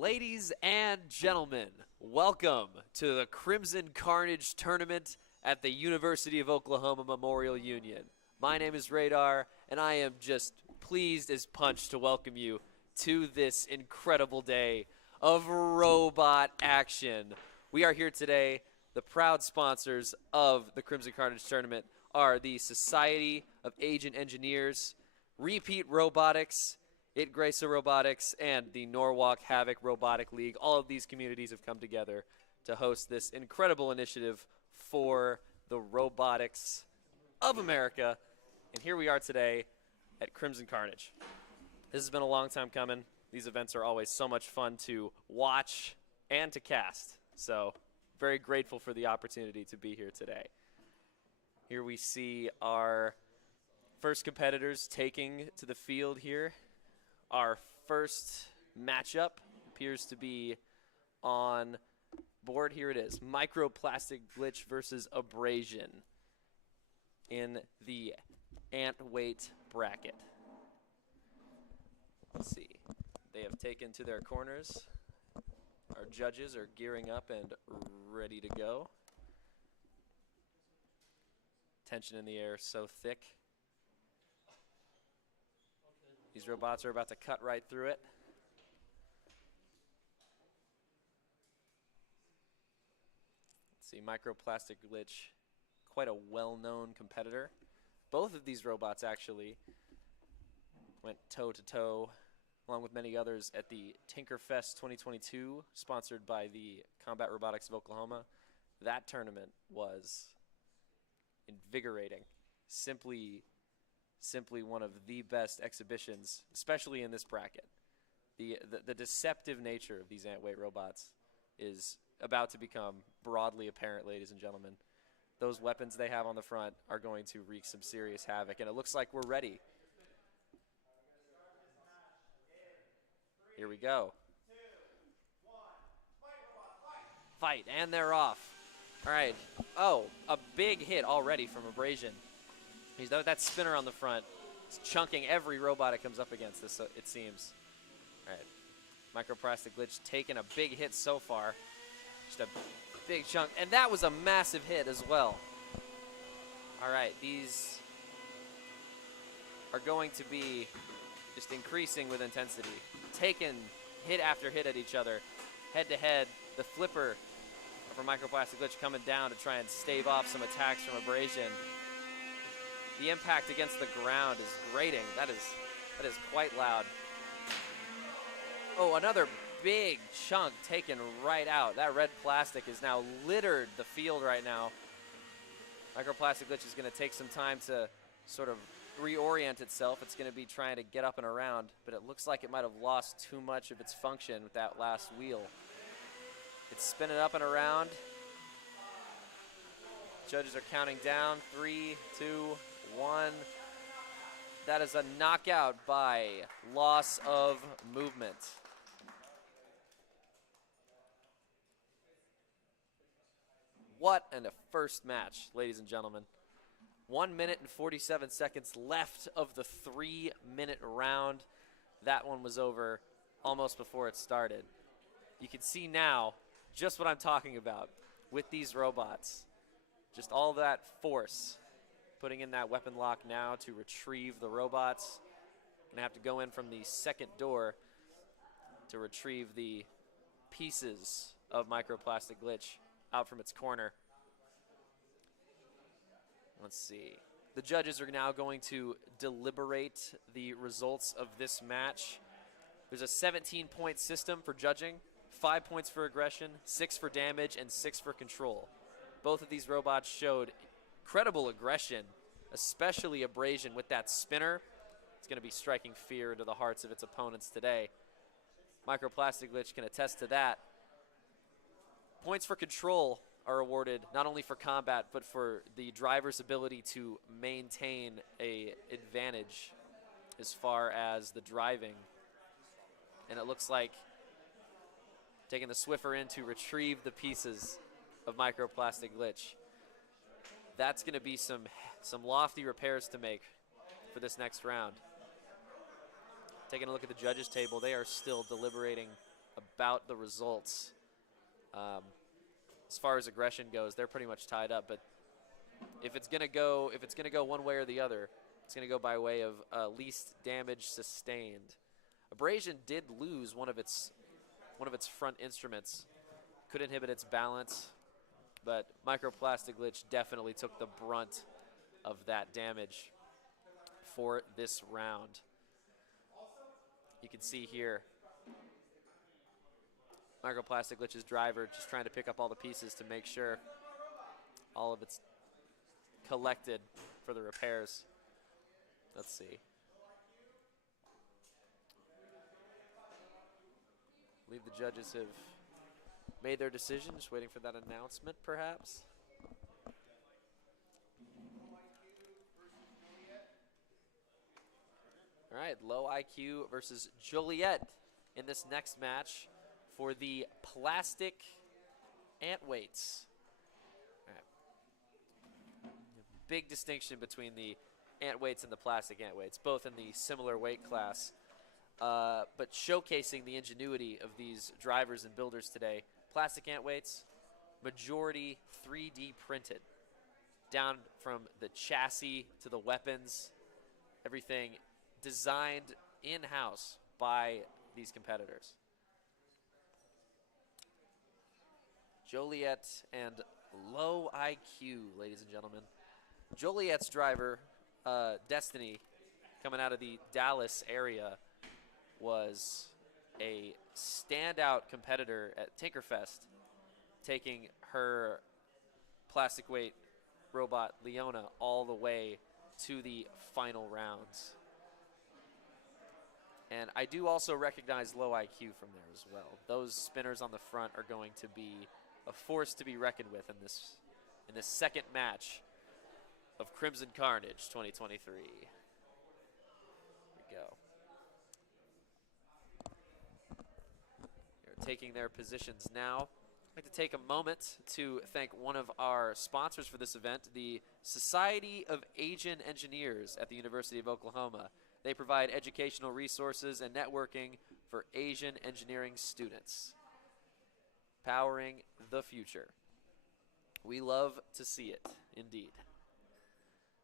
Ladies and gentlemen, welcome to the Crimson Carnage tournament at the University of Oklahoma Memorial Union. My name is Radar, and I am just pleased as punch to welcome you to this incredible day of robot action. We are here today. The proud sponsors of the Crimson Carnage tournament are the Society of Agent Engineers, Repeat Robotics, Itgraysa Robotics, and the Norwalk Havoc Robotic League. All of these communities have come together to host this incredible initiative for the robotics of America. And here we are today at Crimson Carnage. This has been a long time coming. These events are always so much fun to watch and to cast. So very grateful for the opportunity to be here today. Here we see our first competitors taking to the field here. Our first matchup appears to be on board. Here it is. Microplastic glitch versus abrasion in the ant weight bracket. Let's see. They have taken to their corners. Our judges are gearing up and ready to go. Tension in the air so thick. These robots are about to cut right through it. Let's see, Microplastic Glitch, quite a well-known competitor. Both of these robots actually went toe-to-toe, along with many others, at the Tinkerfest 2022, sponsored by the Combat Robotics of Oklahoma. That tournament was invigorating. Simply one of the best exhibitions, especially in this bracket. The deceptive nature of these ant weight robots is about to become broadly apparent, ladies and gentlemen. Those weapons they have on the front are going to wreak some serious havoc, and it looks like we're ready. Here we go. Fight, and they're off. All right. Oh, a big hit already from Abrasion. He's got that spinner on the front. It's chunking every robot it comes up against, this, it seems. All right. Microplastic Glitch taking a big hit so far. Just a big chunk. And that was a massive hit as well. All right. These are going to be just increasing with intensity. Taking hit after hit at each other. Head to head. The flipper for Microplastic Glitch coming down to try and stave off some attacks from Abrasion. The impact against the ground is grating. That is quite loud. Oh, another big chunk taken right out. That red plastic has now littered the field right now. Microplastic Glitch is going to take some time to sort of reorient itself. It's going to be trying to get up and around, but it looks like it might have lost too much of its function with that last wheel. It's spinning up and around. Judges are counting down. 3, 2, 1. That is a knockout by loss of movement. What a first match, ladies and gentlemen. 1 minute and 47 seconds left of the 3-minute round. That one was over almost before it started. You can see now just what I'm talking about with these robots. Just all that force. Putting in that weapon lock now to retrieve the robots. Gonna have to go in from the second door to retrieve the pieces of Microplastic Glitch out from its corner. Let's see. The judges are now going to deliberate the results of this match. There's a 17-point system for judging, 5 points for aggression, 6 for damage, and 6 for control. Both of these robots showed incredible aggression, especially Abrasion with that spinner. It's going to be striking fear into the hearts of its opponents today. Microplastic Glitch can attest to that. Points for control are awarded not only for combat, but for the driver's ability to maintain an advantage as far as the driving. And it looks like taking the Swiffer in to retrieve the pieces of Microplastic Glitch. That's going to be some lofty repairs to make for this next round. Taking a look at the judges' table, they are still deliberating about the results. As far as aggression goes, they're pretty much tied up. But if it's gonna go one way or the other, it's gonna go by way of least damage sustained. Abrasion did lose one of its front instruments, could inhibit its balance, but Microplastic Glitch definitely took the brunt of that damage for this round. You can see here Microplastic Glitch's driver just trying to pick up all the pieces to make sure all of it's collected for the repairs. Let's see. I believe the judges have made their decision, just waiting for that announcement perhaps. All right, Low IQ versus Joliet in this next match for the plastic ant weights. All right. Big distinction between the ant weights and the plastic ant weights, both in the similar weight class, but showcasing the ingenuity of these drivers and builders today. Plastic ant weights, majority 3D printed, down from the chassis to the weapons, everything designed in-house by these competitors. Joliet and Low IQ, ladies and gentlemen. Joliet's driver, Destiny, coming out of the Dallas area, was a standout competitor at Tinkerfest, taking her plastic weight robot Leona all the way to the final rounds. And I do also recognize Low IQ from there as well. Those spinners on the front are going to be a force to be reckoned with in this second match of Crimson Carnage 2023. Here we go. They're taking their positions now. I'd like to take a moment to thank one of our sponsors for this event, the Society of Asian Engineers at the University of Oklahoma. They provide educational resources and networking for Asian engineering students, powering the future. We love to see it, indeed.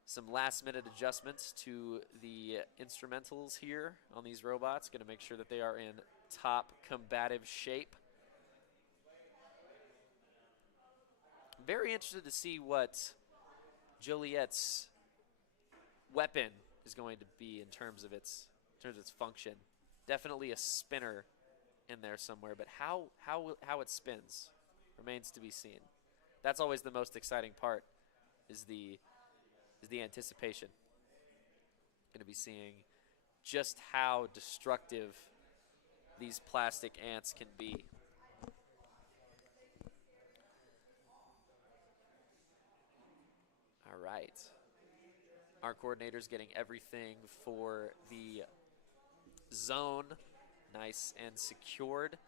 Some last-minute adjustments to the instrumentals here on these robots. Going to make sure that they are in top combative shape. I'm very interested to see what Joliet's weapon is going to be in terms of its function. Definitely a spinner in there somewhere, but how it spins remains to be seen. That's always the most exciting part, is the anticipation. Going to be seeing just how destructive these plastic ants can be. All right. Our coordinator's getting everything for the zone nice and secured.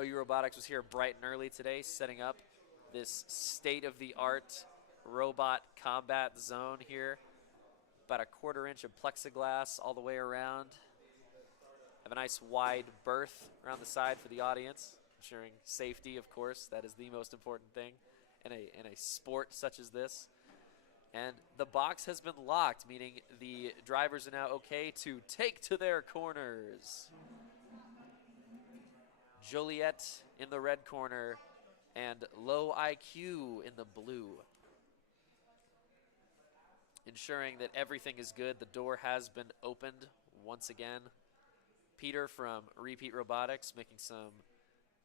OU Robotics was here bright and early today, setting up this state-of-the-art robot combat zone here. About a 1/4 inch of plexiglass all the way around. Have a nice wide berth around the side for the audience, ensuring safety, of course. That is the most important thing in a sport such as this. And the box has been locked, meaning the drivers are now okay to take to their corners. Joliet in the red corner and Low IQ in the blue. Ensuring that everything is good. The door has been opened once again. Peter from Repeat Robotics making some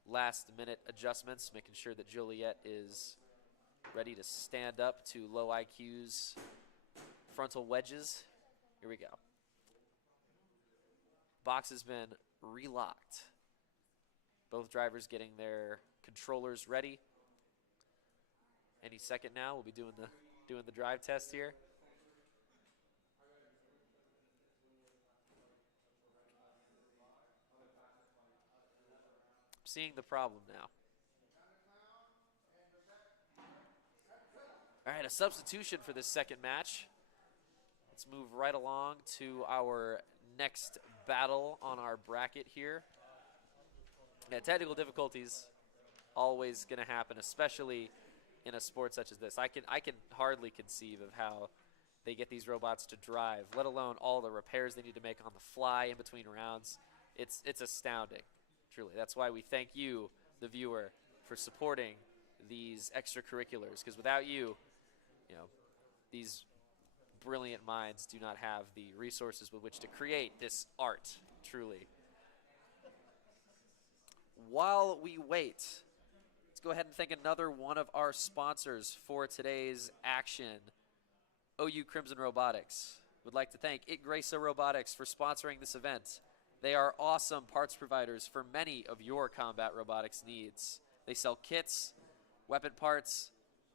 last-minute adjustments, making sure that Joliet is ready to stand up to Low IQ's frontal wedges. Here we go. Box has been relocked. Both drivers getting their controllers ready. Any second now, we'll be doing the drive test here. Seeing the problem now. All right, a substitution for this second match. Let's move right along to our next battle on our bracket here. Yeah, technical difficulties always going to happen, especially in a sport such as this. I can hardly conceive of how they get these robots to drive, let alone all the repairs they need to make on the fly in between rounds. It's astounding, truly. That's why we thank you, the viewer, for supporting these extracurriculars, because without you, these brilliant minds do not have the resources with which to create this art, truly. While we wait, let's go ahead and thank another one of our sponsors for today's action, OU Crimson Robotics. Would like to thank Itgresa Robotics for sponsoring this event. They are awesome parts providers for many of your combat robotics needs. They sell kits, weapon parts,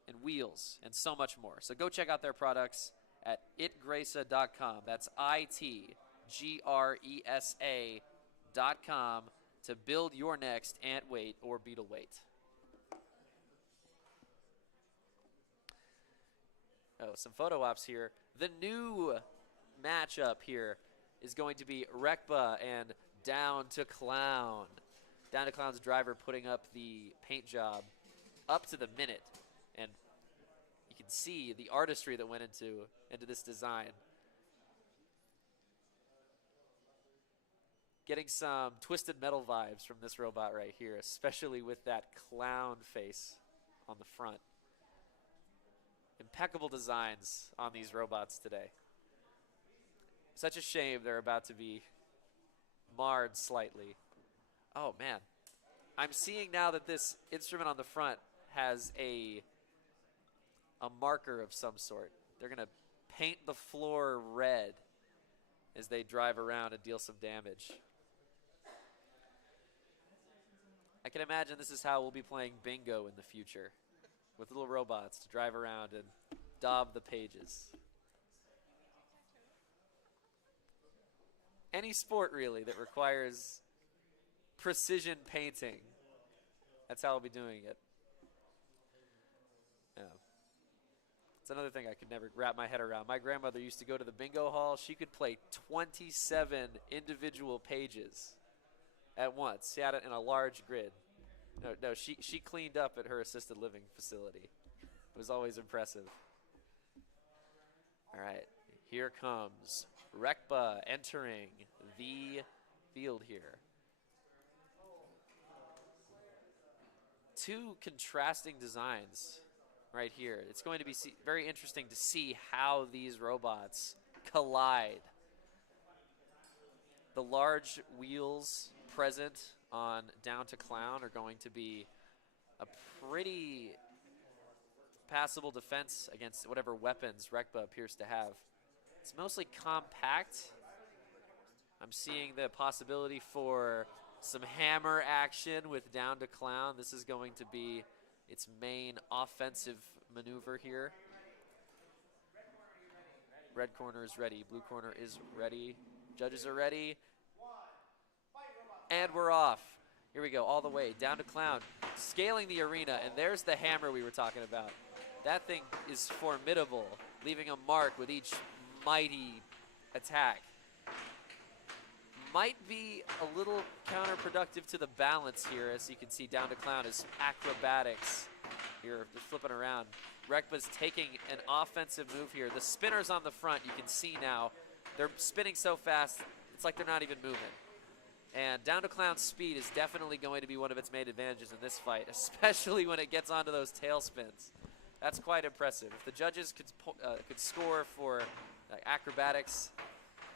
and wheels, and so much more. So go check out their products at itgresa.com. That's ITGRESA.com to build your next ant weight or beetle weight. Oh, some photo ops here. The new matchup here is going to be Rekba and Down to Clown. Down to Clown's driver putting up the paint job up to the minute, and you can see the artistry that went into this design. Getting some Twisted Metal vibes from this robot right here, especially with that clown face on the front. Impeccable designs on these robots today. Such a shame they're about to be marred slightly. Oh man, I'm seeing now that this instrument on the front has a marker of some sort. They're gonna paint the floor red as they drive around and deal some damage. I can imagine this is how we'll be playing bingo in the future, with little robots to drive around and daub the pages. Any sport, really, that requires precision painting, that's how I'll be doing it. Yeah. It's another thing I could never wrap my head around. My grandmother used to go to the bingo hall. She could play 27 individual pages at once. She had it in a large grid. No, she cleaned up at her assisted living facility. It was always impressive. All right, here comes Rekba entering the field here. Two contrasting designs right here. It's going to be very interesting to see how these robots collide. The large wheels present on Down to Clown are going to be a pretty passable defense against whatever weapons Rekba appears to have. It's mostly compact. I'm seeing the possibility for some hammer action with Down to Clown. This is going to be its main offensive maneuver here. Red corner is ready. Blue corner is ready. Judges are ready. And we're off. Here we go, all the way. Down to Clown, scaling the arena, and there's the hammer we were talking about. That thing is formidable, leaving a mark with each mighty attack. Might be a little counterproductive to the balance here, as you can see. Down to Clown is acrobatics here, just flipping around. Rekba's taking an offensive move here. The spinners on the front, you can see now, they're spinning so fast, it's like they're not even moving. And Down to Clown's speed is definitely going to be one of its main advantages in this fight, especially when it gets onto those tail spins. That's quite impressive. If the judges could score for acrobatics,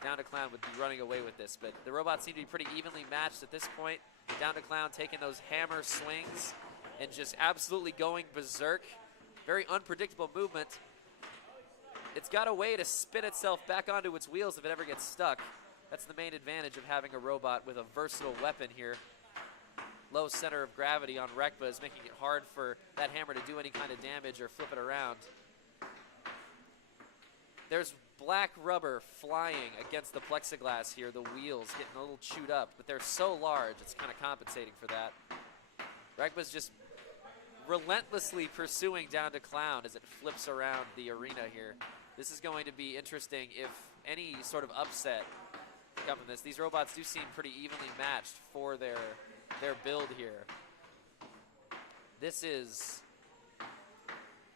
Down to Clown would be running away with this. But the robots seem to be pretty evenly matched at this point. Down to Clown taking those hammer swings and just absolutely going berserk. Very unpredictable movement. It's got a way to spin itself back onto its wheels if it ever gets stuck. That's the main advantage of having a robot with a versatile weapon here. Low center of gravity on Rekba is making it hard for that hammer to do any kind of damage or flip it around. There's black rubber flying against the plexiglass here. The wheels getting a little chewed up, but they're so large, it's kind of compensating for that. Rekba's just relentlessly pursuing Down to Clown as it flips around the arena here. This is going to be interesting if any sort of upset come from this. These robots do seem pretty evenly matched for their build here. This is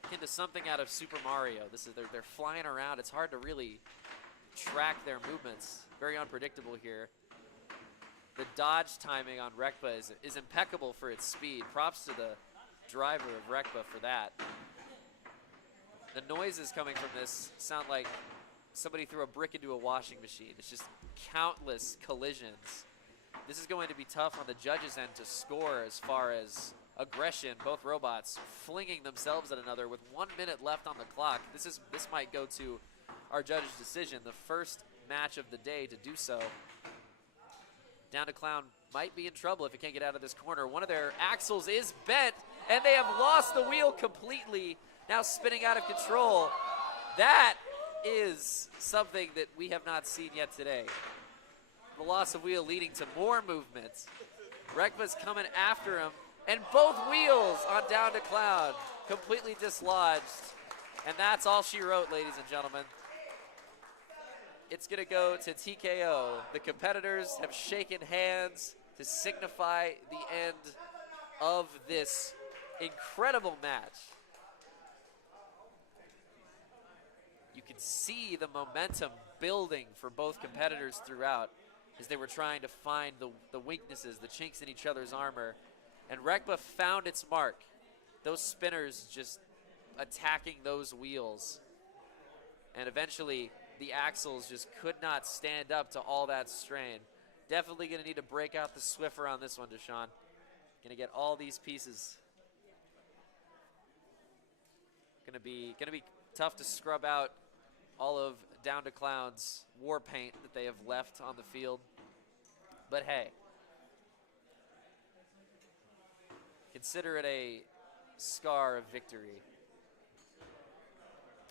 akin to something out of Super Mario. This is they're flying around. It's hard to really track their movements. Very unpredictable here. The dodge timing on Rekba is impeccable for its speed. Props to the driver of Rekba for that. The noises coming from this sound like somebody threw a brick into a washing machine. It's just countless collisions. This is going to be tough on the judges' end to score as far as aggression. Both robots flinging themselves at another with 1 minute left on the clock. This might go to our judge's decision, the first match of the day to do so. Down to Clown might be in trouble if he can't get out of this corner. One of their axles is bent, and they have lost the wheel completely, now spinning out of control. That is something that we have not seen yet today. The loss of wheel leading to more movement. Rekba's coming after him, and both wheels on Down to Clown completely dislodged. And that's all she wrote, ladies and gentlemen. It's gonna go to TKO. The competitors have shaken hands to signify the end of this incredible match. You can see the momentum building for both competitors throughout as they were trying to find the weaknesses, the chinks in each other's armor. And Rekba found its mark. Those spinners just attacking those wheels. And eventually, the axles just could not stand up to all that strain. Definitely going to need to break out the Swiffer on this one, Deshaun. Going to get all these pieces. Going to be tough to scrub out all of Down to Clown's war paint that they have left on the field. But hey, consider it a scar of victory.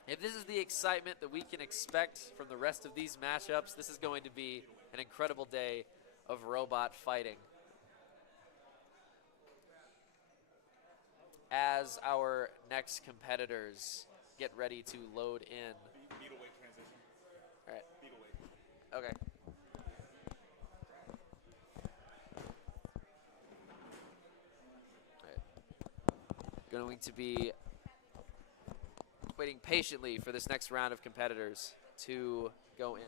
If this is the excitement that we can expect from the rest of these matchups, this is going to be an incredible day of robot fighting. As our next competitors get ready to load in. Beetle weight transition. All right. Beetle weight. Okay. All right. Going to be waiting patiently for this next round of competitors to go in.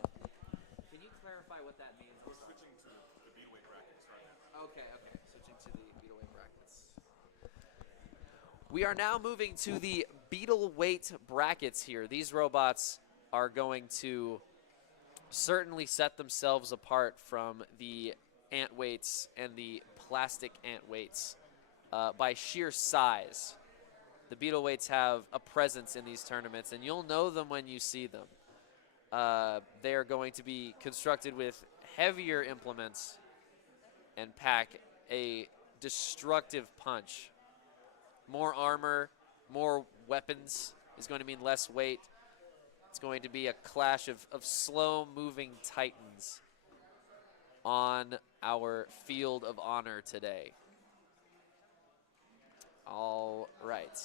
Can you clarify what that means? We're switching to the beetle weight brackets right now. Okay. Switching to the beetle weight brackets. We are now moving to the beetle weight brackets here. These robots are going to certainly set themselves apart from the ant weights and the plastic ant weights by sheer size. The beetle weights have a presence in these tournaments, and you'll know them when you see them. They are going to be constructed with heavier implements and pack a destructive punch. More armor, more weapons is going to mean less weight. It's going to be a clash of slow-moving titans on our field of honor today. All right.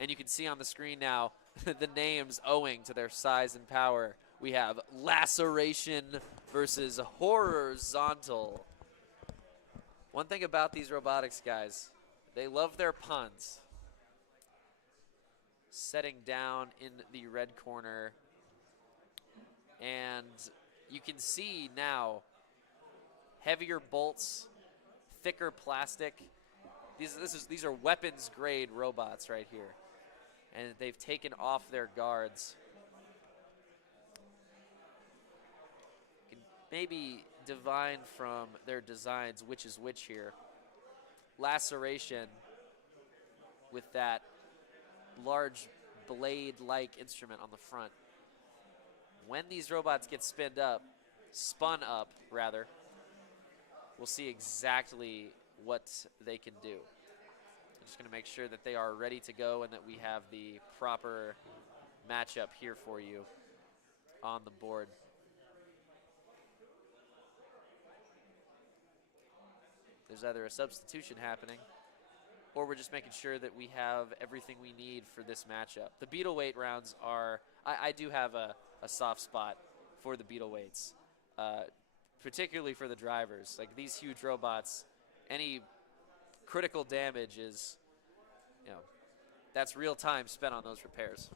And you can see on the screen now the names owing to their size and power. We have Laceration versus Horizontal. One thing about these robotics guys, they love their puns. Setting down in the red corner. And you can see now heavier bolts, thicker plastic. These are weapons grade robots right here. And they've taken off their guards. You can maybe divine from their designs which is which here. Laceration with that large blade-like instrument on the front. When these robots get spun up, we'll see exactly what they can do. I'm just going to make sure that they are ready to go and that we have the proper matchup here for you on the board. There's either a substitution happening or we're just making sure that we have everything we need for this matchup. The beetle weight rounds are, I do have a soft spot for the beetle weights. particularly for the drivers. Like these huge robots, any critical damage is, that's real time spent on those repairs.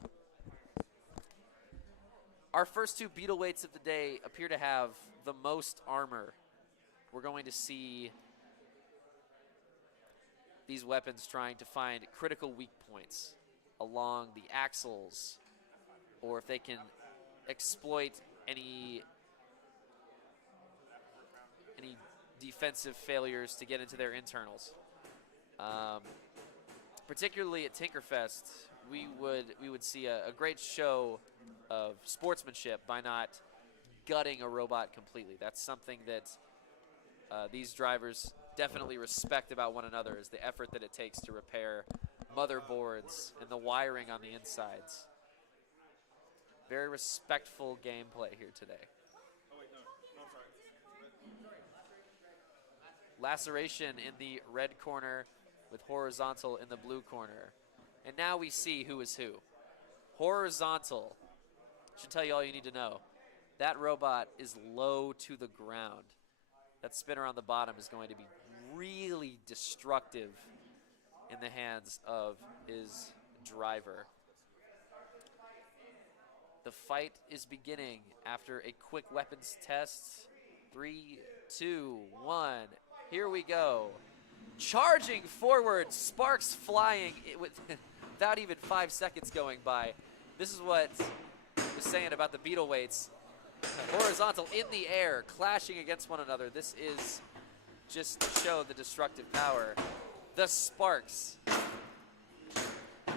Our first two beetle weights of the day appear to have the most armor. We're going to see these weapons trying to find critical weak points along the axles, or if they can exploit any defensive failures to get into their internals. Particularly at Tinkerfest, we would see a great show of sportsmanship by not gutting a robot completely. That's something that these drivers definitely respect about one another, is the effort that it takes to repair motherboards and the wiring on the insides. Very respectful gameplay here today. Oh, wait, no, I'm sorry. Laceration in the red corner with Horizontal in the blue corner. And now we see who is who. Horizontal should tell you all you need to know. That robot is low to the ground. That spinner on the bottom is going to be really destructive in the hands of his driver. The fight is beginning after a quick weapons test. 3, 2, 1. Here we go. Charging forward, sparks flying without even 5 seconds going by. This is what I was saying about the beetle weights. Horizontal in the air, clashing against one another. This is just to show the destructive power. The sparks.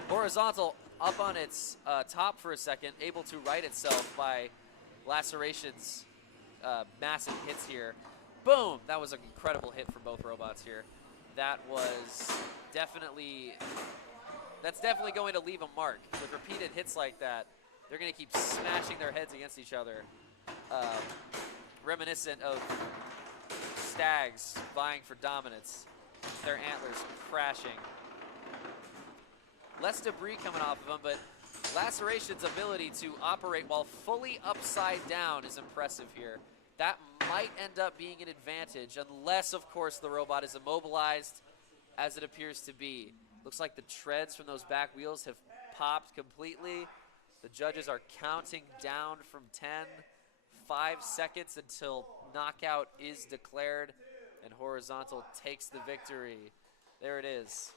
Horizontal up on its top for a second, able to right itself by Laceration's massive hits here. Boom! That was an incredible hit for both robots here. That's definitely going to leave a mark. With repeated hits like that, they're going to keep smashing their heads against each other. Reminiscent of stags vying for dominance. Their antlers crashing. Less debris coming off of them, but Laceration's ability to operate while fully upside down is impressive here. That might end up being an advantage, unless, of course, the robot is immobilized, as it appears to be. Looks like the treads from those back wheels have popped completely. The judges are counting down from 10, 5 seconds until knockout is declared, and Horizontal takes the victory. There it is.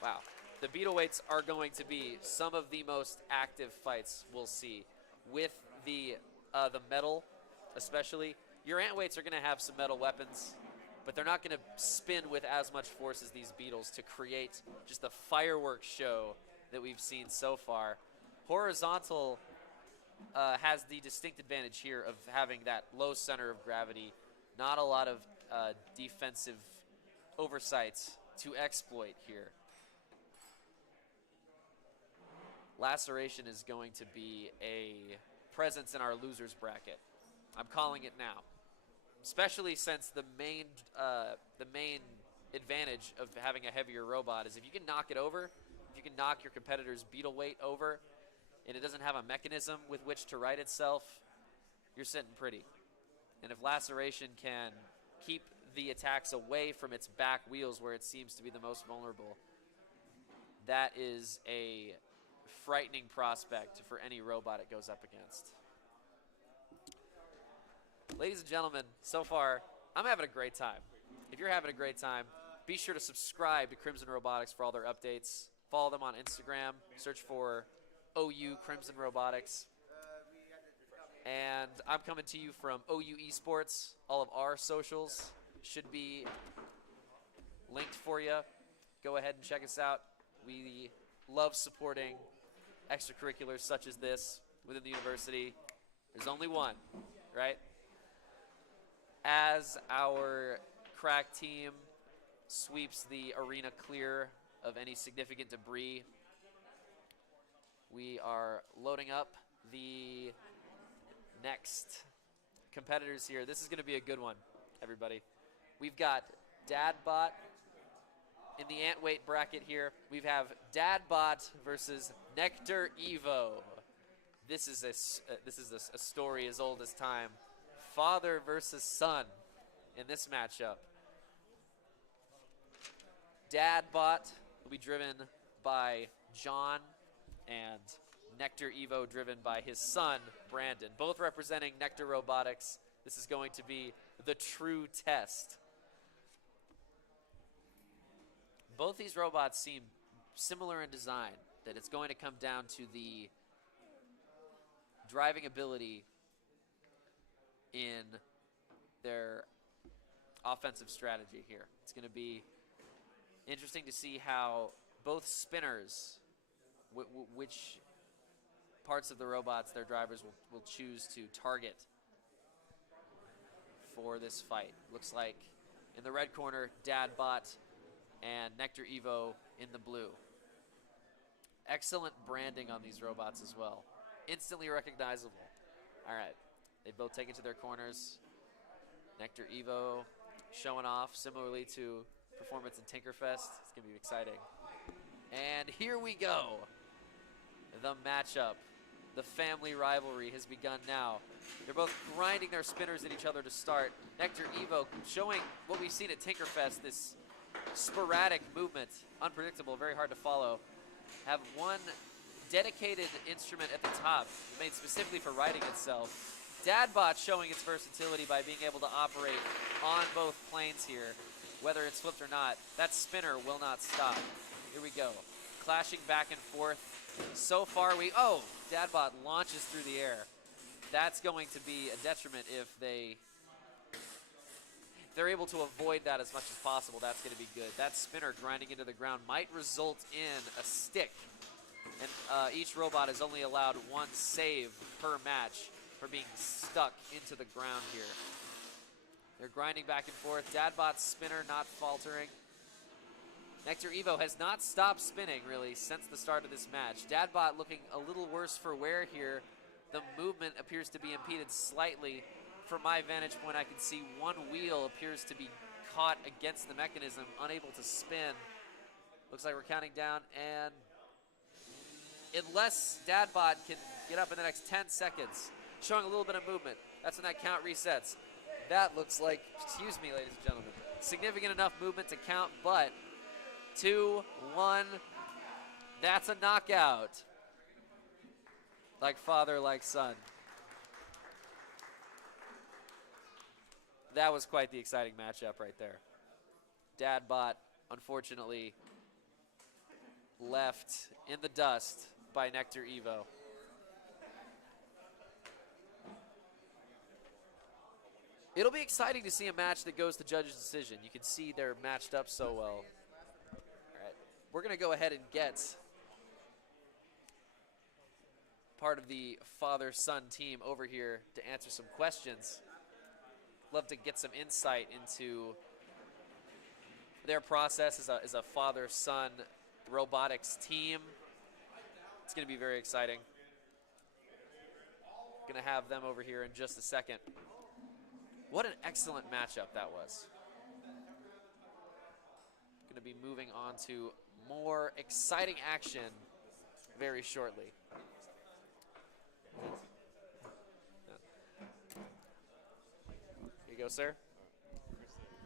Wow. The beetle weights are going to be some of the most active fights we'll see. With the metal, especially. Your ant weights are going to have some metal weapons, but they're not going to spin with as much force as these beetles to create just the fireworks show that we've seen so far. Horizontal has the distinct advantage here of having that low center of gravity, not a lot of defensive oversights to exploit here. Laceration is going to be a presence in our losers bracket. I'm calling it now, especially since the main advantage of having a heavier robot is if you can knock it over, if you can knock your competitor's beetle weight over, and it doesn't have a mechanism with which to right itself, you're sitting pretty. And if Laceration can keep the attacks away from its back wheels where it seems to be the most vulnerable, that is a frightening prospect for any robot it goes up against. Ladies and gentlemen, so far, I'm having a great time. If you're having a great time, be sure to subscribe to Crimson Robotics for all their updates. Follow them on Instagram. Search for OU Crimson Robotics. And I'm coming to you from OU Esports. All of our socials should be linked for you. Go ahead and check us out. We love supporting extracurriculars such as this within the university. There's only one, right? As our crack team sweeps the arena clear of any significant debris, we are loading up the next competitors here. This is going to be a good one, everybody. We've got Dadbot in the ant weight bracket here. We have Dadbot versus Nectar Evo. this is a story as old as time. Father versus son in this matchup. Dadbot will be driven by John, and Nectar Evo driven by his son, Brandon. Both representing Nectar Robotics. This is going to be the true test. Both these robots seem similar in design, that it's going to come down to the driving ability in their offensive strategy here. It's going to be interesting to see how both spinners, which parts of the robots their drivers will choose to target for this fight. Looks like in the red corner, Dadbot and Nectar Evo in the blue. Excellent branding on these robots as well. Instantly recognizable. All right, they've both taken to their corners. Nectar Evo showing off similarly to performance in Tinkerfest. It's gonna be exciting. And here we go. The matchup. The family rivalry has begun now. They're both grinding their spinners at each other to start. Nectar Evo showing what we've seen at Tinkerfest, this sporadic movement, unpredictable, very hard to follow. Have one dedicated instrument at the top, made specifically for riding itself. Dadbot showing its versatility by being able to operate on both planes here, whether it's flipped or not. That spinner will not stop. Here we go. Clashing back and forth. So far Dadbot launches through the air. That's going to be a detriment if they're able to avoid that as much as possible. That's going to be good. That spinner grinding into the ground might result in a stick. And each robot is only allowed one save per match for being stuck into the ground here. They're grinding back and forth. Dadbot's spinner not faltering. Nectar Evo has not stopped spinning, really, since the start of this match. Dadbot looking a little worse for wear here. The movement appears to be impeded slightly. From my vantage point, I can see one wheel appears to be caught against the mechanism, unable to spin. Looks like we're counting down, and unless Dadbot can get up in the next 10 seconds, showing a little bit of movement, that's when that count resets. That looks like, excuse me, ladies and gentlemen, significant enough movement to count, but 2-1, that's a knockout. Like father, like son. That was quite the exciting matchup right there. Dadbot, unfortunately, left in the dust by Nectar Evo. It'll be exciting to see a match that goes to judge's decision. You can see they're matched up so well. All right, we're going to go ahead and get part of the father-son team over here to answer some questions. Love to get some insight into their process as a father-son robotics team. It's going to be very exciting. Going to have them over here in just a second. What an excellent matchup that was. Going to be moving on to more exciting action very shortly. Here you go, sir.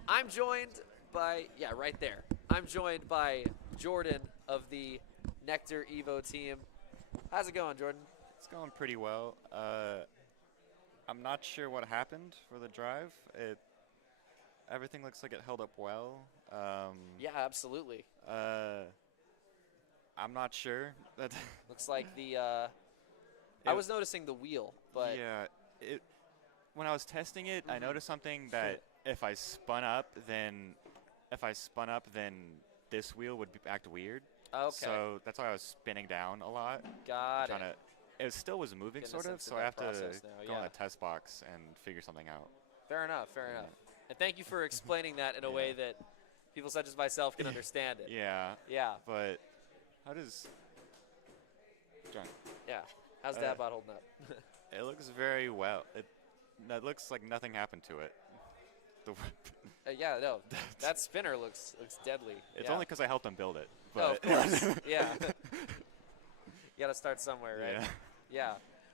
I'm joined by, right there. I'm joined by Jordan of the Nectar Evo team. How's it going, Jordan? It's going pretty well. I'm not sure what happened for the drive. Everything looks like it held up well. Yeah, absolutely. I'm not sure. Looks like the I was noticing the wheel, but yeah, when I was testing it, I noticed something that if I spun up, then this wheel would act weird. Okay. So that's why I was spinning down a lot. Got it. It still was moving sort of, so I have to go in the test box and figure something out. Fair enough, fair enough. And thank you for explaining that in a way that people such as myself can understand it. Yeah. Yeah. But how does John? Yeah. How's Dadbot holding up? It looks very well. It looks like nothing happened to it. Yeah, no. That spinner looks deadly. It's only because I helped him build it. Oh, But of course. Yeah. You got to start somewhere, right? Yeah. Yeah.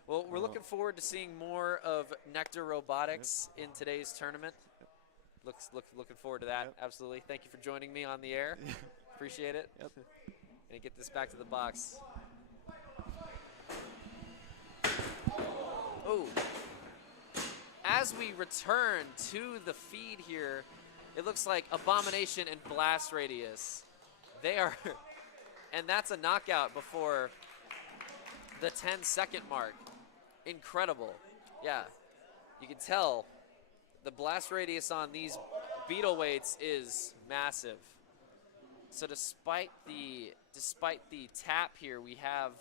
Well, we're looking forward to seeing more of Nectar Robotics in today's tournament. Looking forward to that. Yep. Absolutely. Thank you for joining me on the air. Appreciate it. Yep. Gonna get this back to the box. Oh. As we return to the feed here, it looks like Abomination and Blast Radius. They are, and that's a knockout before the 10-second mark. Incredible. Yeah, you can tell the blast radius on these beetle weights is massive. So despite the tap here, we have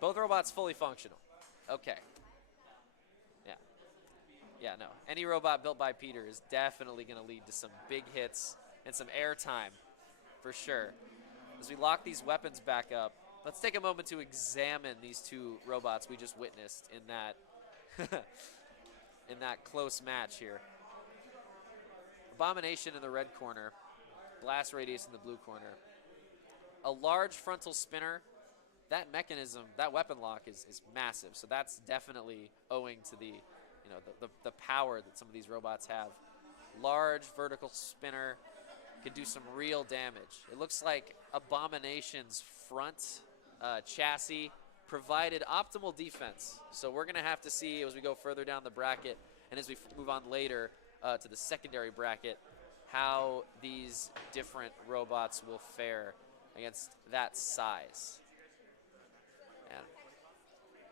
both robots fully functional. Okay. Yeah, no. Any robot built by Peter is definitely going to lead to some big hits and some airtime for sure. As we lock these weapons back up, let's take a moment to examine these two robots we just witnessed in that in that close match here. Abomination in the red corner, Blast Radius in the blue corner. A large frontal spinner. That mechanism, that weapon lock is massive, so that's definitely owing to the the power that some of these robots have. Large vertical spinner can do some real damage. It looks like Abomination's front chassis provided optimal defense. So we're going to have to see as we go further down the bracket and as we move on later to the secondary bracket how these different robots will fare against that size. And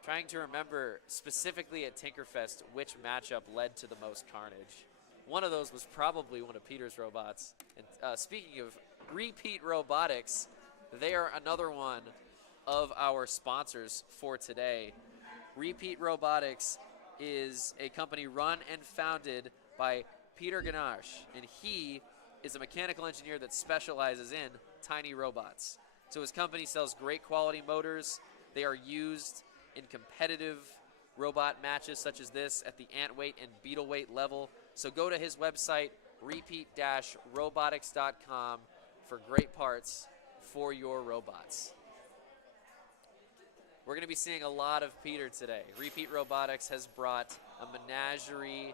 trying to remember specifically at Tinkerfest which matchup led to the most carnage. One of those was probably one of Peter's robots. And speaking of Repeat Robotics, they are another one of our sponsors for today. Repeat Robotics is a company run and founded by Peter Ganache, and he is a mechanical engineer that specializes in tiny robots. So his company sells great quality motors. They are used in competitive robot matches such as this at the ant weight and beetle weight level. So go to his website, repeat-robotics.com, for great parts for your robots. We're going to be seeing a lot of Peter today. Repeat Robotics has brought a menagerie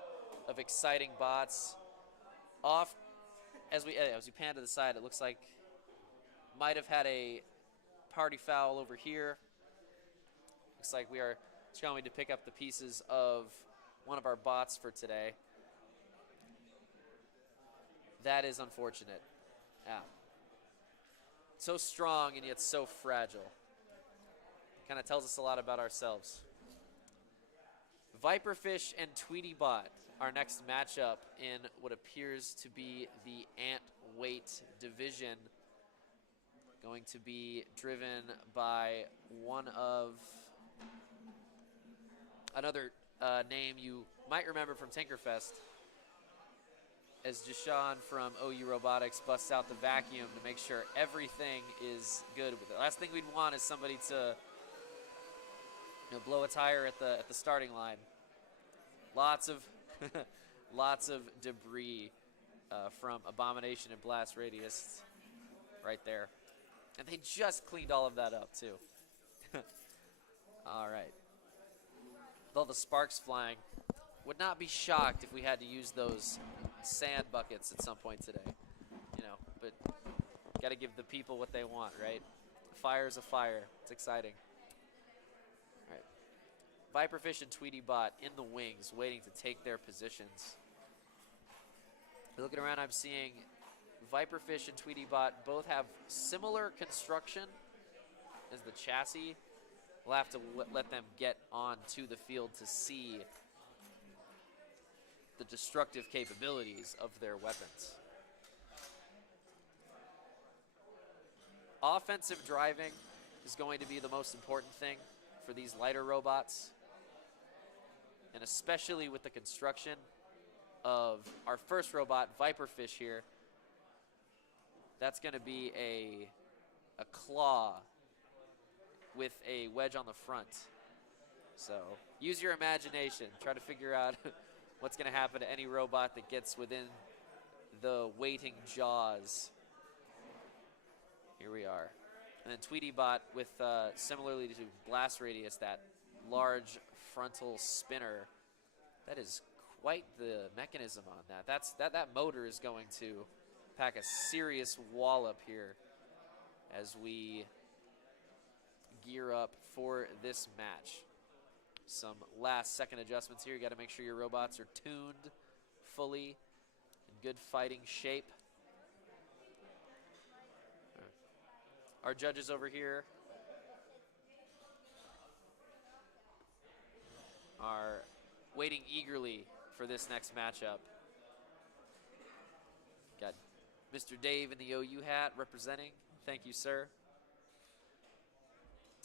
of exciting bots. Off, as we pan to the side, it looks like might have had a party foul over here. Looks like we are going to pick up the pieces of one of our bots for today. That is unfortunate. Yeah. So strong and yet so fragile. Kind of tells us a lot about ourselves. Viperfish and Tweetybot, our next matchup in what appears to be the ant weight division. Going to be driven by one of another name you might remember from Tinkerfest, as Jashawn from OU Robotics busts out the vacuum to make sure everything is good with it. Last thing we'd want is somebody to blow a tire at the starting line. Lots of lots of debris from Abomination and Blast Radius right there. And they just cleaned all of that up too. All right. With all the sparks flying, would not be shocked if we had to use those sand buckets at some point today. But got to give the people what they want, right? Fire's a fire. It's exciting. All right. Viperfish and Tweetybot in the wings, waiting to take their positions. Looking around, I'm seeing Viperfish and Tweetybot both have similar construction as the chassis. We'll have to let them get onto the field to see the destructive capabilities of their weapons. Offensive driving is going to be the most important thing for these lighter robots, and especially with the construction of our first robot, Viperfish here. That's going to be a claw with a wedge on the front. So use your imagination. Try to figure out what's going to happen to any robot that gets within the waiting jaws. Here we are. And then Tweetybot with, similarly to Blast Radius, that large frontal spinner. That is quite the mechanism on that. That motor is going to pack a serious wallop here as we gear up for this match. Some last-second adjustments here. You got to make sure your robots are tuned fully in good fighting shape. Our judges over here are waiting eagerly for this next matchup. Got Mr. Dave in the OU hat representing. Thank you, sir.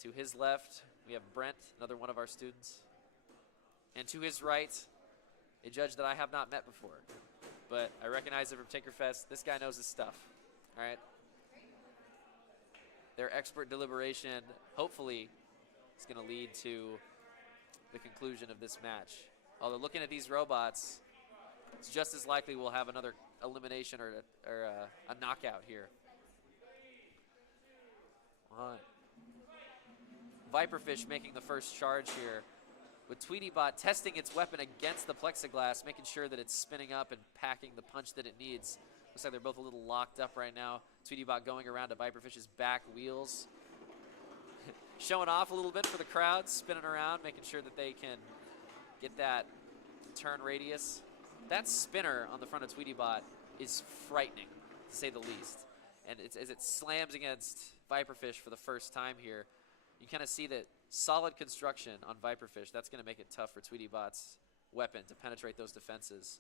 To his left, we have Brent, another one of our students. And to his right, a judge that I have not met before, but I recognize him from Tinkerfest. This guy knows his stuff, all right? Their expert deliberation, hopefully, is going to lead to the conclusion of this match. Although looking at these robots, it's just as likely we'll have another elimination or a knockout here. Viperfish making the first charge here, with Tweetybot testing its weapon against the plexiglass, making sure that it's spinning up and packing the punch that it needs. Looks like they're both a little locked up right now. Tweetybot going around to Viperfish's back wheels. Showing off a little bit for the crowd, spinning around, making sure that they can get that turn radius. That spinner on the front of Tweetybot is frightening, to say the least. And as it slams against Viperfish for the first time here, you kind of see that solid construction on Viperfish. That's going to make it tough for Tweetybot's weapon to penetrate those defenses.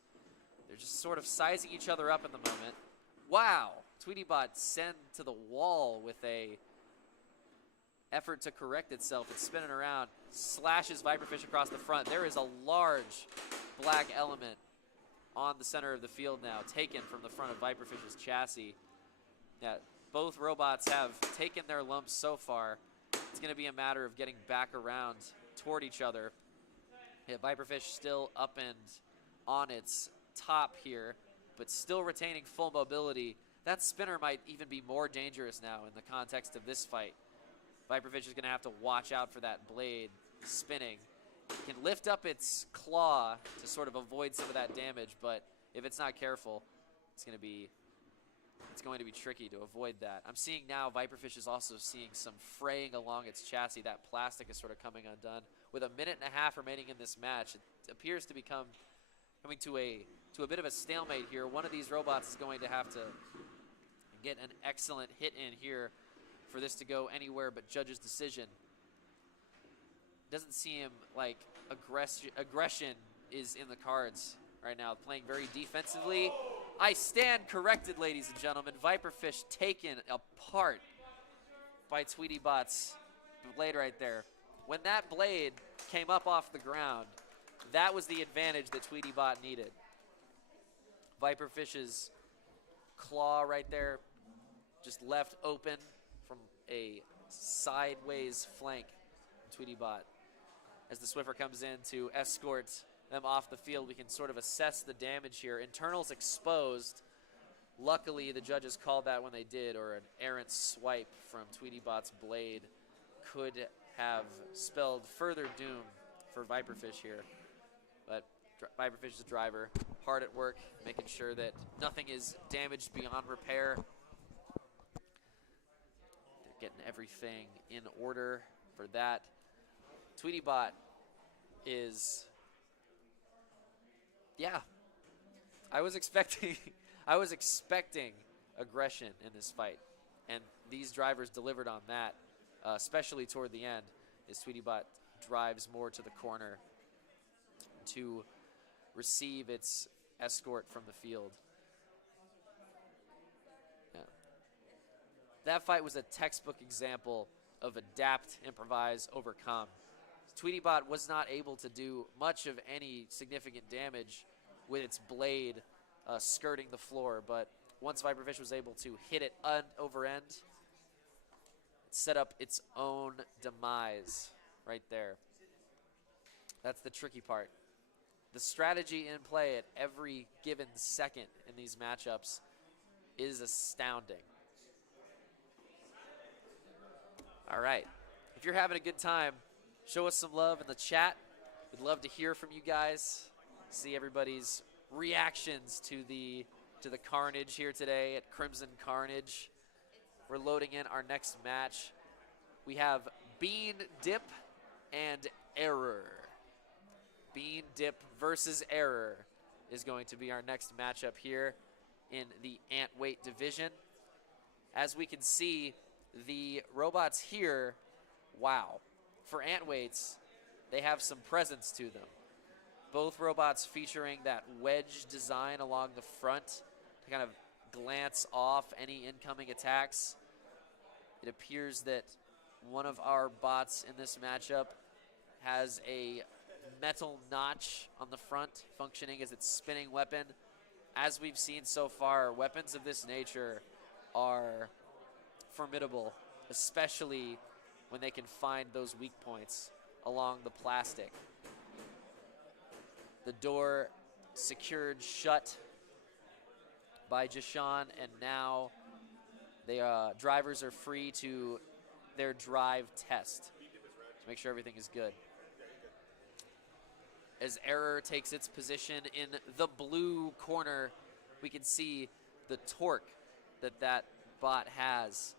They're just sort of sizing each other up in the moment. Wow! Tweetybot sent to the wall with a effort to correct itself. It's spinning around, slashes Viperfish across the front. There is a large black element on the center of the field now, taken from the front of Viperfish's chassis. Yeah, both robots have taken their lumps so far. It's going to be a matter of getting back around toward each other. Yeah, Viperfish still up and on its top here, but still retaining full mobility. That spinner might even be more dangerous now in the context of this fight. Viperfish is going to have to watch out for that blade spinning. It can lift up its claw to sort of avoid some of that damage, but if it's not careful, it's going to be tricky to avoid that. I'm seeing now Viperfish is also seeing some fraying along its chassis. That plastic is sort of coming undone. With a minute and a half remaining in this match, it appears to be coming to a bit of a stalemate here. One of these robots is going to have to get an excellent hit in here for this to go anywhere but judge's decision. Doesn't seem like aggression is in the cards right now. Playing very defensively. I stand corrected, ladies and gentlemen. Viperfish taken apart by Tweetybot's blade right there. When that blade came up off the ground, that was the advantage that Tweetybot needed. Viperfish's claw right there, just left open from a sideways flank. Tweetybot, as the Swiffer comes in to escort them off the field, we can sort of assess the damage here. Internals exposed. Luckily, the judges called that when they did, or an errant swipe from Tweetybot's blade could have spelled further doom for Viperfish here. But Viperfish's driver, hard at work, making sure that nothing is damaged beyond repair. They're getting everything in order for that. Tweetybot is, yeah, I was expecting aggression in this fight, and these drivers delivered on that, especially toward the end, as Tweetybot drives more to the corner to receive its escort from the field. Yeah. That fight was a textbook example of adapt, improvise, overcome. Tweetybot was not able to do much of any significant damage with its blade skirting the floor, but once Viperfish was able to hit it over end, it set up its own demise right there. That's the tricky part. The strategy in play at every given second in these matchups is astounding. All right. If you're having a good time Show us some love in the chat. We'd love to hear from you guys. See everybody's reactions to the Carnage here today at Crimson Carnage. We're loading in our next match. We have Bean Dip and Error. Bean Dip versus Error is going to be our next matchup here in the ant weight division. As we can see, the robots here, wow. For ant weights, they have some presence to them. Both robots featuring that wedge design along the front to kind of glance off any incoming attacks. It appears that one of our bots in this matchup has a metal notch on the front functioning as its spinning weapon. As we've seen so far, weapons of this nature are formidable, especially when they can find those weak points along the plastic. The door secured shut by Jashawn, and now the drivers are free to their drive test to make sure everything is good. As Error takes its position in the blue corner, we can see the torque that bot has.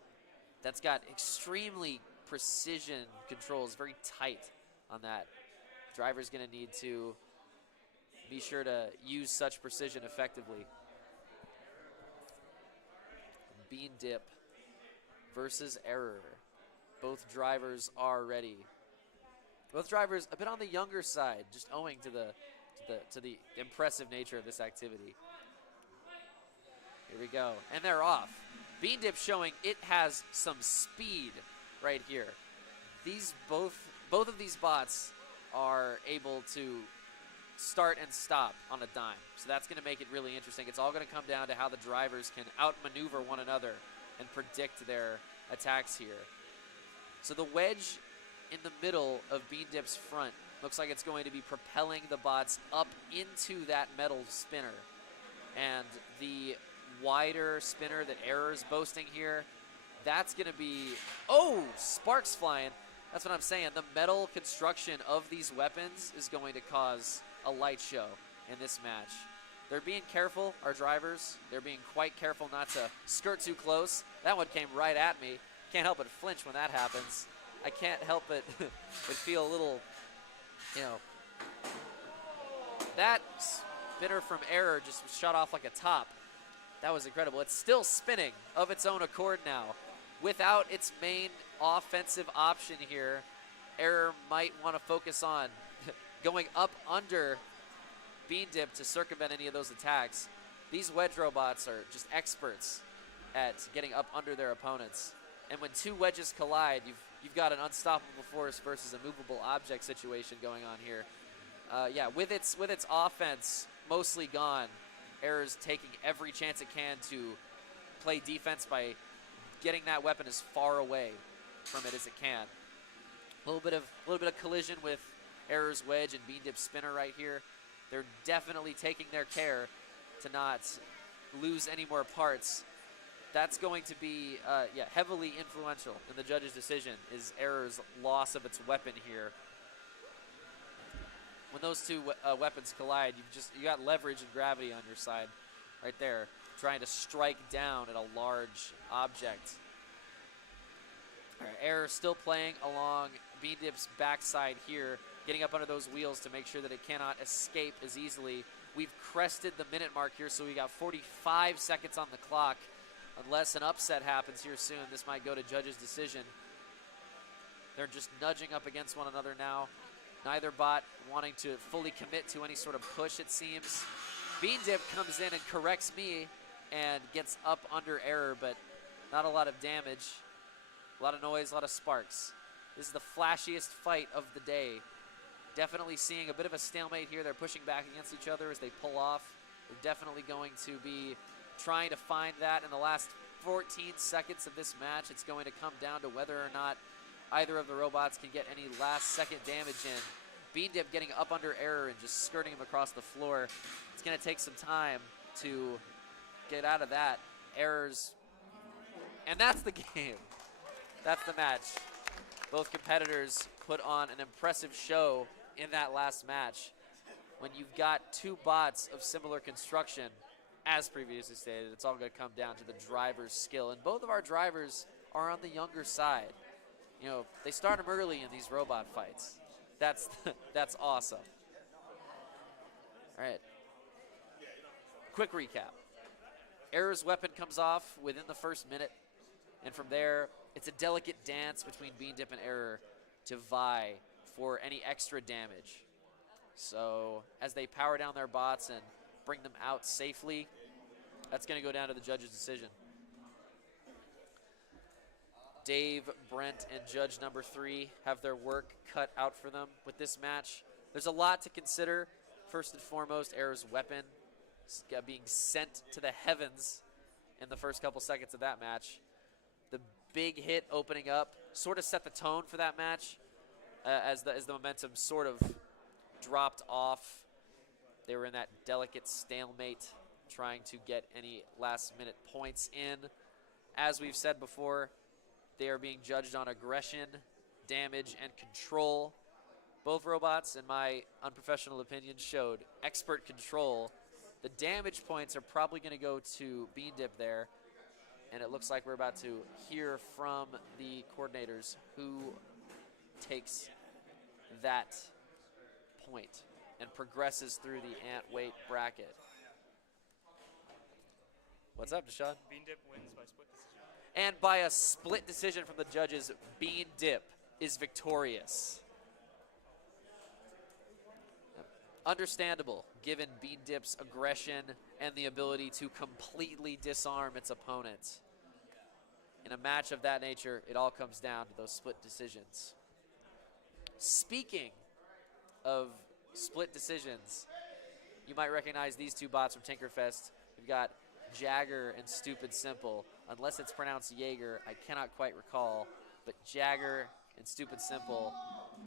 That's got extremely precision controls, very tight on that. Driver's gonna need to be sure to use such precision effectively. Bean Dip versus Error. Both drivers are ready. Both drivers a bit on the younger side, just owing to the impressive nature of this activity. Here we go, and they're off. Bean Dip showing it has some speed right here. These both of these bots are able to start and stop on a dime, so that's going to make it really interesting. It's all going to come down to how the drivers can outmaneuver one another and predict their attacks here. So the wedge in the middle of Bean Dip's front looks like it's going to be propelling the bots up into that metal spinner. And the wider spinner that Error's boasting here, that's going to be, oh, sparks flying. That's what I'm saying. The metal construction of these weapons is going to cause a light show in this match. They're being careful, our drivers. They're being quite careful not to skirt too close. That one came right at me. Can't help but flinch when that happens. I can't help but feel a little, you know, that spinner from Error just shot off like a top. That was incredible. It's still spinning of its own accord now. Without its main offensive option here, Error might want to focus on going up under Bean Dip to circumvent any of those attacks. These wedge robots are just experts at getting up under their opponents. And when two wedges collide, you've got an unstoppable force versus a movable object situation going on here. Yeah, with its offense mostly gone, Error's taking every chance it can to play defense by getting that weapon as far away from it as it can. A little bit of collision with Error's wedge and Bean Dip's spinner right here. They're definitely taking their care to not lose any more parts. That's going to be heavily influential in the judge's decision, is Error's loss of its weapon here. When those two weapons collide, you got leverage and gravity on your side right there, trying to strike down at a large object. All right, Error still playing along Bean Dip's backside here, getting up under those wheels to make sure that it cannot escape as easily. We've crested the minute mark here, so we got 45 seconds on the clock. Unless an upset happens here soon, this might go to judge's decision. They're just nudging up against one another now. Neither bot wanting to fully commit to any sort of push, it seems. Bean Dip comes in and corrects me and gets up under Error, but not a lot of damage. A lot of noise, a lot of sparks. This is the flashiest fight of the day. Definitely seeing a bit of a stalemate here. They're pushing back against each other as they pull off. They're definitely going to be trying to find that in the last 14 seconds of this match. It's going to come down to whether or not either of the robots can get any last second damage in. Bean Dip getting up under Error and just skirting him across the floor. It's going to take some time to get out of that. Error's, and that's the game. That's the match. Both competitors put on an impressive show in that last match. When you've got two bots of similar construction, as previously stated, it's all going to come down to the driver's skill. And both of our drivers are on the younger side. You know, they start them early in these robot fights. That's awesome. All right. Quick recap. Error's weapon comes off within the first minute, and from there, it's a delicate dance between Bean Dip and Error to vie for any extra damage. So as they power down their bots and bring them out safely, that's going to go down to the judge's decision. Dave, Brent, and judge number 3 have their work cut out for them with this match. There's a lot to consider. First and foremost, Error's weapon being sent to the heavens in the first couple seconds of that match. The big hit opening up sort of set the tone for that match as the momentum sort of dropped off. They were in that delicate stalemate trying to get any last-minute points in. As we've said before, they are being judged on aggression, damage, and control. Both robots, in my unprofessional opinion, showed expert control. The damage points are probably going to go to Bean Dip there, and it looks like we're about to hear from the coordinators who takes that point and progresses through the ant weight bracket. What's up, Deshaun? Bean Dip wins by split decision. And by a split decision from the judges, Bean Dip is victorious. Understandable, given Bean Dip's aggression and the ability to completely disarm its opponent. In a match of that nature, it all comes down to those split decisions. Speaking of split decisions, you might recognize these two bots from Tinkerfest. We've got Jagger and Stupid Simple. Unless it's pronounced Jaeger, I cannot quite recall. But Jagger and Stupid Simple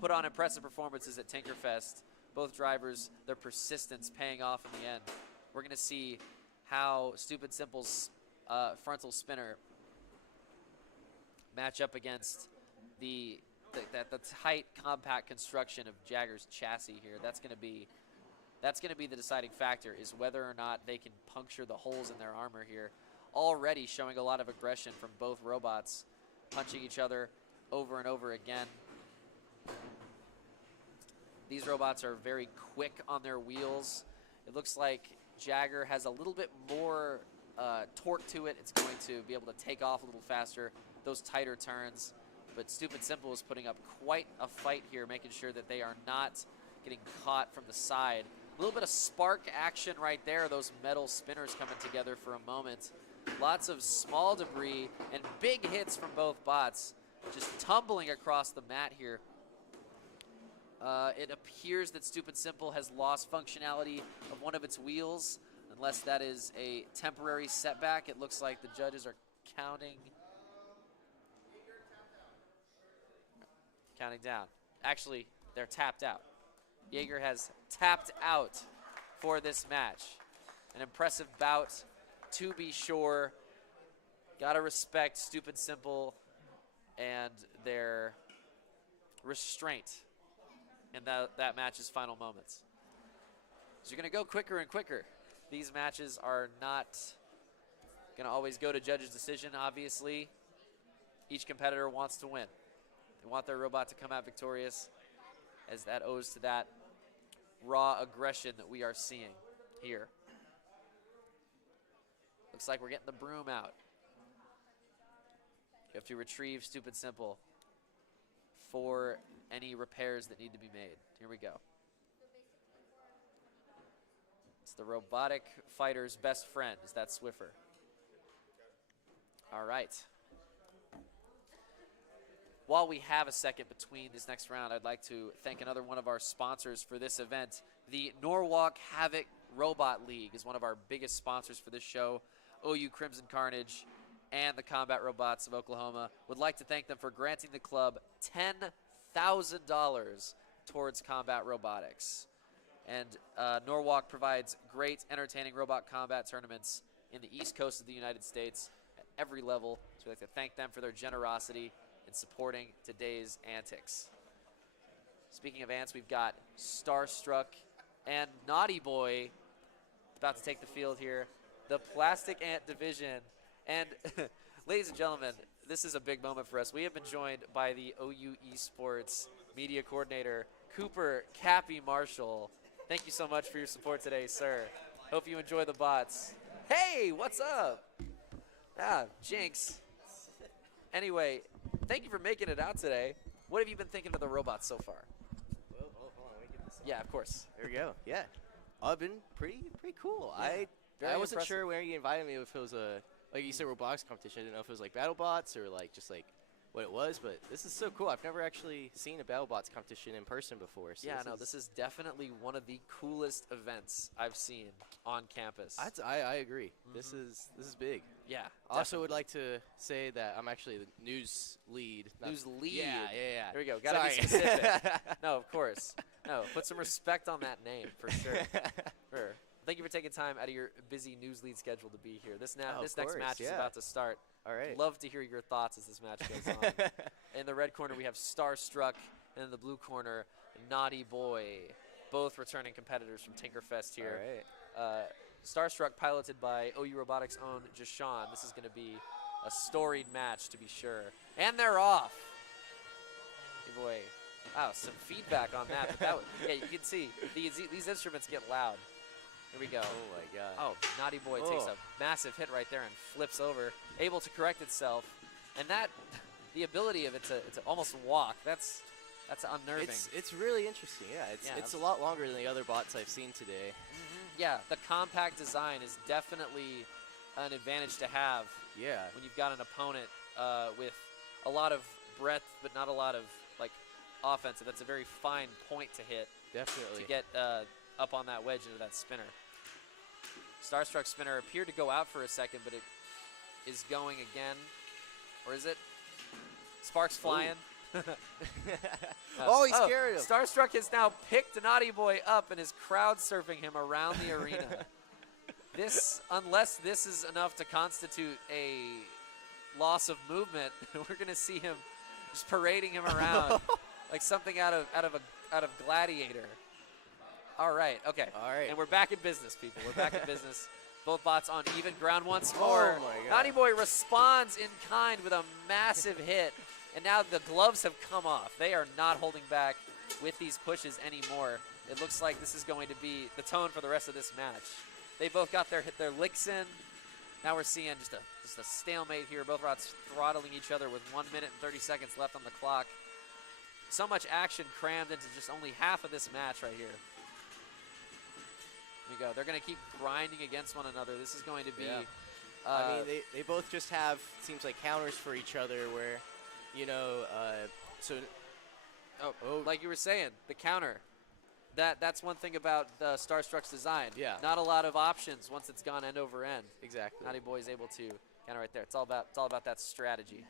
put on impressive performances at Tinkerfest. Both drivers, their persistence paying off in the end. We're going to see how Stupid Simple's frontal spinner match up against the tight, compact construction of Jagger's chassis here. That's going to be the deciding factor, is whether or not they can puncture the holes in their armor here. Already showing a lot of aggression from both robots, punching each other over and over again. These robots are very quick on their wheels. It looks like Jagger has a little bit more torque to it. It's going to be able to take off a little faster, those tighter turns. But Stupid Simple is putting up quite a fight here, making sure that they are not getting caught from the side. A little bit of spark action right there, those metal spinners coming together for a moment. Lots of small debris and big hits from both bots, just tumbling across the mat here. It appears that Stupid Simple has lost functionality of one of its wheels, unless that is a temporary setback. It looks like the judges are counting down. Actually, they're tapped out. Jaeger has tapped out for this match. An impressive bout, to be sure. Gotta respect Stupid Simple and their restraint in that match's final moments. So you're going to go quicker and quicker. These matches are not going to always go to judge's decision, obviously. Each competitor wants to win. They want their robot to come out victorious, as that owes to that raw aggression that we are seeing here. Looks like we're getting the broom out. You have to retrieve Stupid Simple for any repairs that need to be made. Here we go. It's the robotic fighter's best friend. Is that Swiffer? All right. While we have a second between this next round, I'd like to thank another one of our sponsors for this event. The Norwalk Havoc Robot League is one of our biggest sponsors for this show. OU Crimson Carnage and the Combat Robots of Oklahoma would like to thank them for granting the club $10,000 towards combat robotics. And Norwalk provides great, entertaining robot combat tournaments in the East Coast of the United States at every level. So we'd like to thank them for their generosity and supporting today's antics. Speaking of ants, we've got Starstruck and Naughty Boy about to take the field here. The Plastic Ant Division. And ladies and gentlemen, this is a big moment for us. We have been joined by the OU Esports media coordinator, Cooper Cappy Marshall. Thank you so much for your support today, sir. Hope you enjoy the bots. Hey, what's up? Jinx. Anyway, thank you for making it out today. What have you been thinking of the robots so far? Well, hold on, let me get this on. Yeah, of course. There we go. Yeah, I've been pretty cool. Yeah, very I wasn't impressive. sure when you invited me if it was a like you said robotics competition. I didn't know if it was like BattleBots or like just like what it was, but this is so cool. I've never actually seen a BattleBots competition in person before. So Yeah, this is definitely one of the coolest events I've seen on campus. I agree. This is big. Yeah. I also would like to say that I'm actually the news lead. News lead. Yeah. There we go. Gotta be Sorry. specific. No, of course. No, put some respect on that name for sure. Sure. Thank you for taking time out of your busy news lead schedule to be here. This next course, match is yeah. about to start. All right. Love to hear your thoughts as this match goes on. In the red corner, we have Starstruck, and in the blue corner, Naughty Boy. Both returning competitors from Tinkerfest here. All right. Starstruck, piloted by OU Robotics' own Jashawn. This is going to be a storied match, to be sure. And they're off. Hey boy. Wow, some feedback on that. But yeah, you can see these instruments get loud. Here we go. Oh my God. Oh, Naughty Boy takes a massive hit right there and flips over, able to correct itself. And the ability of it to almost walk, that's unnerving. It's really interesting. Yeah, it's a lot longer than the other bots I've seen today. Yeah, the compact design is definitely an advantage to have. Yeah. When you've got an opponent with a lot of breadth but not a lot of like offensive. That's a very fine point to hit. Definitely. To get up on that wedge into that spinner. Starstruck spinner appeared to go out for a second, but it is going again. Or is it? Sparks flying. Oh, he scared him. Starstruck has now picked Naughty Boy up and is crowd surfing him around the arena. Unless this is enough to constitute a loss of movement, we're going to see him just parading him around like something out of Gladiator. All right, okay. All right. And we're back in business, people. We're back in business. Both bots on even ground once more. Oh my God. Naughty Boy responds in kind with a massive hit. And now the gloves have come off. They are not holding back with these pushes anymore. It looks like this is going to be the tone for the rest of this match. They both got their licks in. Now we're seeing just a stalemate here. Both robots throttling each other with 1 minute and 30 seconds left on the clock. So much action crammed into just only half of this match right here. Here we go. They're going to keep grinding against one another. This is going to be... Yeah. I mean, they both just have, seems like, counters for each other where, you know, like you were saying, the counter. That's one thing about the Starstruck's design. Yeah. Not a lot of options once it's gone end over end. Exactly. Naughty Boy is able to counter right there. It's all about that strategy.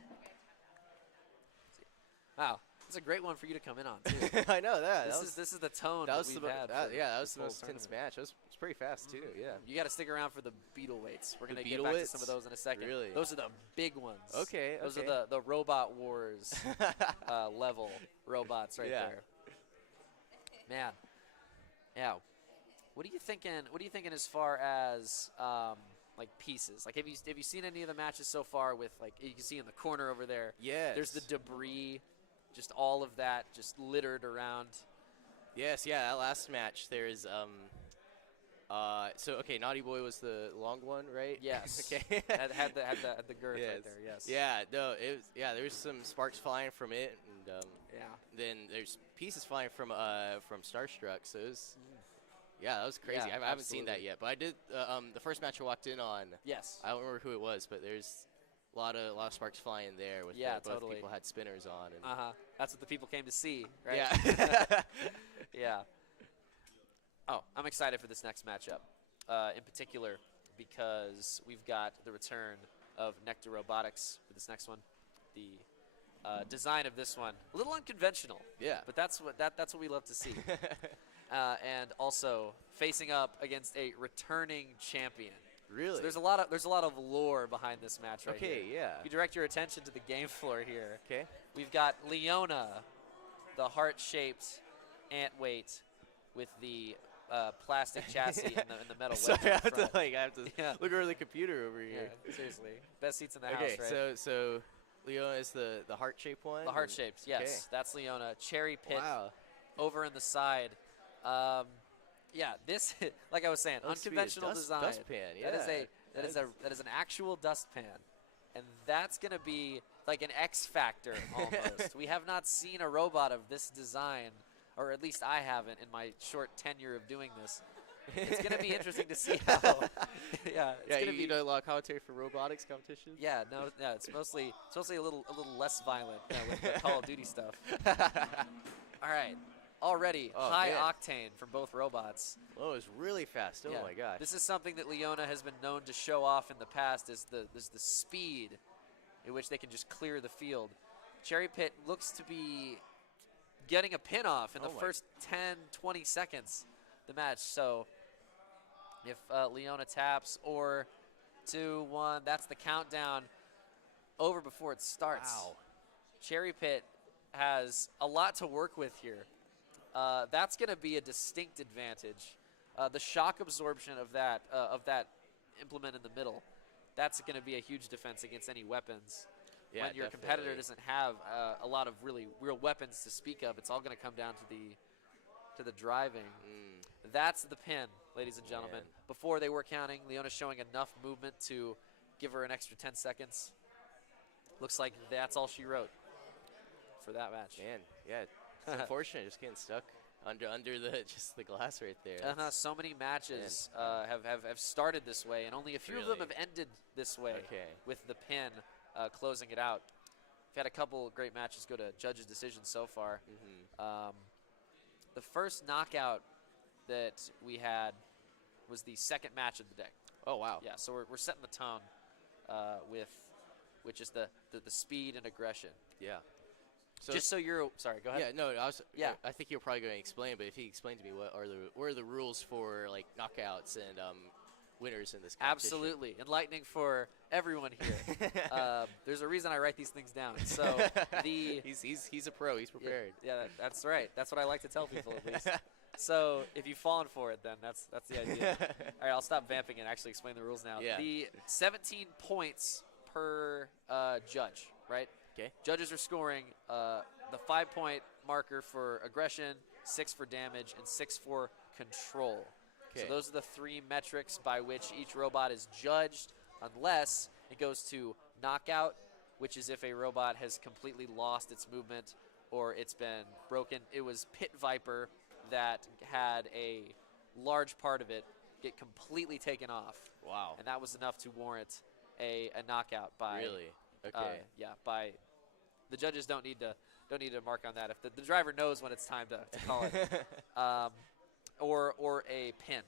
Wow. That's a great one for you to come in on, too. I know that. This is the tone that was we've the had. that was the whole most intense tournament. match. It was pretty fast too. Yeah. You got to stick around for the beetle weights. We're going to get beetle back to weights? some of those in a second. Really? Those are the big ones. Okay. Those okay. are the Robot Wars level robots right Yeah. there. Man. Yeah. What are you thinking as far as like pieces? Like have you seen any of the matches so far with like you can see in the corner over there? Yes. There's the debris, just all of that just littered around. Yes, yeah, that last match there's so okay, Naughty Boy was the long one, right? Yes. Okay. had the girth Yes. right there, yes. Yeah, no, there was some sparks flying from it and Yeah. then there's pieces flying from Starstruck, so it was yeah, that was crazy. Yeah, I haven't seen that absolutely. yet, but I did the first match I walked in on. Yes. I don't remember who it was, but there's a lot of sparks flying there with Yeah, both totally. people had spinners on and That's what the people came to see, right? yeah. Yeah. Oh, I'm excited for this next matchup, in particular because we've got the return of Nectar Robotics for this next one. The design of this one, a little unconventional. Yeah. But that's what we love to see. And also facing up against a returning champion. Really? So there's a lot of lore behind this match right here. Okay, yeah. If you direct your attention to the game floor here, Okay. we've got Leona, the heart-shaped ant weight with the plastic chassis and the metal So wedge in front. I have to Yeah. look over the computer over here. Yeah, seriously. Best seats in the Okay, house, right? so Leona is the heart-shaped one? The heart-shaped, yes. Okay. That's Leona. Cherry Pit Wow. over in the side. Yeah, this, like I was saying, Looks to be a unconventional design. dustpan, yeah. That is an actual dustpan, and that's gonna be like an X factor almost. We have not seen a robot of this design, or at least I haven't in my short tenure of doing this. It's gonna be interesting to see how. Yeah, it's Yeah, gonna you be. know a lot of commentary for robotics competitions? Yeah, no, yeah, it's mostly a little less violent with the Call of Duty stuff. All right. Already Oh, high man. octane from both robots. Oh, it was really fast. Oh, Yeah. my gosh. This is something that Leona has been known to show off in the past is the speed in which they can just clear the field. Cherry Pit looks to be getting a pin off in the Oh my- first 10, 20 seconds of the match. So if Leona taps or 2, 1, that's the countdown over before it starts. Wow. Cherry Pit has a lot to work with here. That's going to be a distinct advantage. The shock absorption of that implement in the middle, that's going to be a huge defense against any weapons. Yeah, when your competitor definitely. doesn't have a lot of really real weapons to speak of, it's all going to come down to the driving. That's the pin, ladies and gentlemen. Man. Before they were counting, Leona's showing enough movement to give her an extra 10 seconds. Looks like that's all she wrote for that match. Man, yeah. It's unfortunate just getting stuck under the glass right there. So many matches have started this way, and only a few of them Really? have ended this way Okay. with the pin closing it out. We've had a couple of great matches go to judges' decisions so far. The first knockout that we had was the second match of the day. Oh, wow. Yeah, so we're setting the tone with just the speed and aggression. Yeah. So Just so you're, sorry, go ahead. yeah, no, Yeah. I think you're probably going to explain, but if you explain to me what are the rules for like knockouts and winners in this competition? Absolutely. Enlightening for everyone here. There's a reason I write these things down. So he's a pro. He's prepared. Yeah, that's right. That's what I like to tell people at least. So if you've fallen for it, then that's the idea. All right, I'll stop vamping and actually explain the rules now. Yeah. The 17 points per judge, right? Okay. Judges are scoring the 5-point marker for aggression, 6 for damage, and 6 for control. Okay. So those are the 3 metrics by which each robot is judged, unless it goes to knockout, which is if a robot has completely lost its movement or it's been broken. It was Pit Viper that had a large part of it get completely taken off. Wow. And that was enough to warrant a knockout by Really? Okay. by the judges don't need to mark on that. If the driver knows when it's time to call it, or a pin.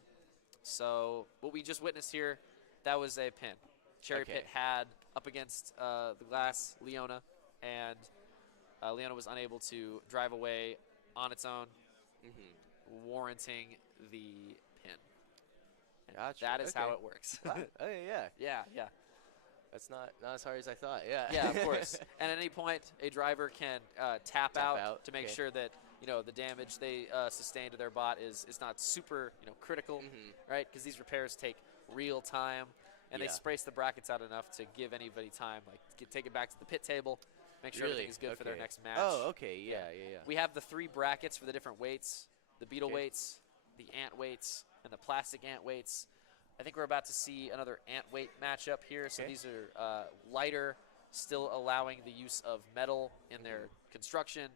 So what we just witnessed here, that was a pin. Cherry Okay. Pit had up against the glass Leona, and Leona was unable to drive away on its own, warranting the pin. And Gotcha. that is how Okay. it works. Wow. Okay, yeah. Yeah. That's not as hard as I thought. Yeah. Yeah, of course. And at any point, a driver can tap out to make okay. sure that the damage they sustain to their bot is not super critical, right? Because these repairs take real time, and they Yeah. sprace the brackets out enough to give anybody time, like take it back to the pit table, make sure Really? everything is good for their Okay. next match. Oh, okay. Yeah. We have the 3 brackets for the different weights: the beetle Okay. weights, the ant weights, and the plastic ant weights. I think we're about to see another ant weight matchup here. So Okay. these are lighter, still allowing the use of metal in their construction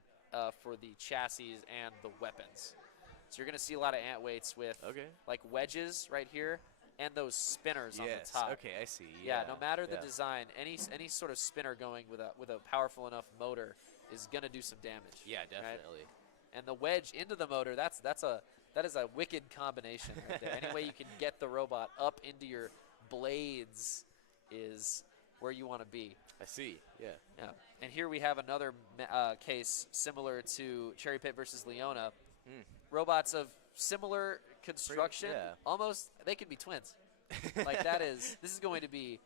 for the chassis and the weapons. So you're going to see a lot of ant weights with Okay. like wedges right here and those spinners on the Yes. top. Okay, I see. Yeah, no matter the yeah. design, any sort of spinner going with a powerful enough motor is going to do some damage. Yeah, right? definitely. And the wedge into the motor, that is a wicked combination right there. Any way you can get the robot up into your blades is where you want to be. I see. Yeah. Yeah. And here we have another case similar to Cherry Pit versus Leona. Robots of similar construction, yeah. almost, they could be twins. Like this is going to be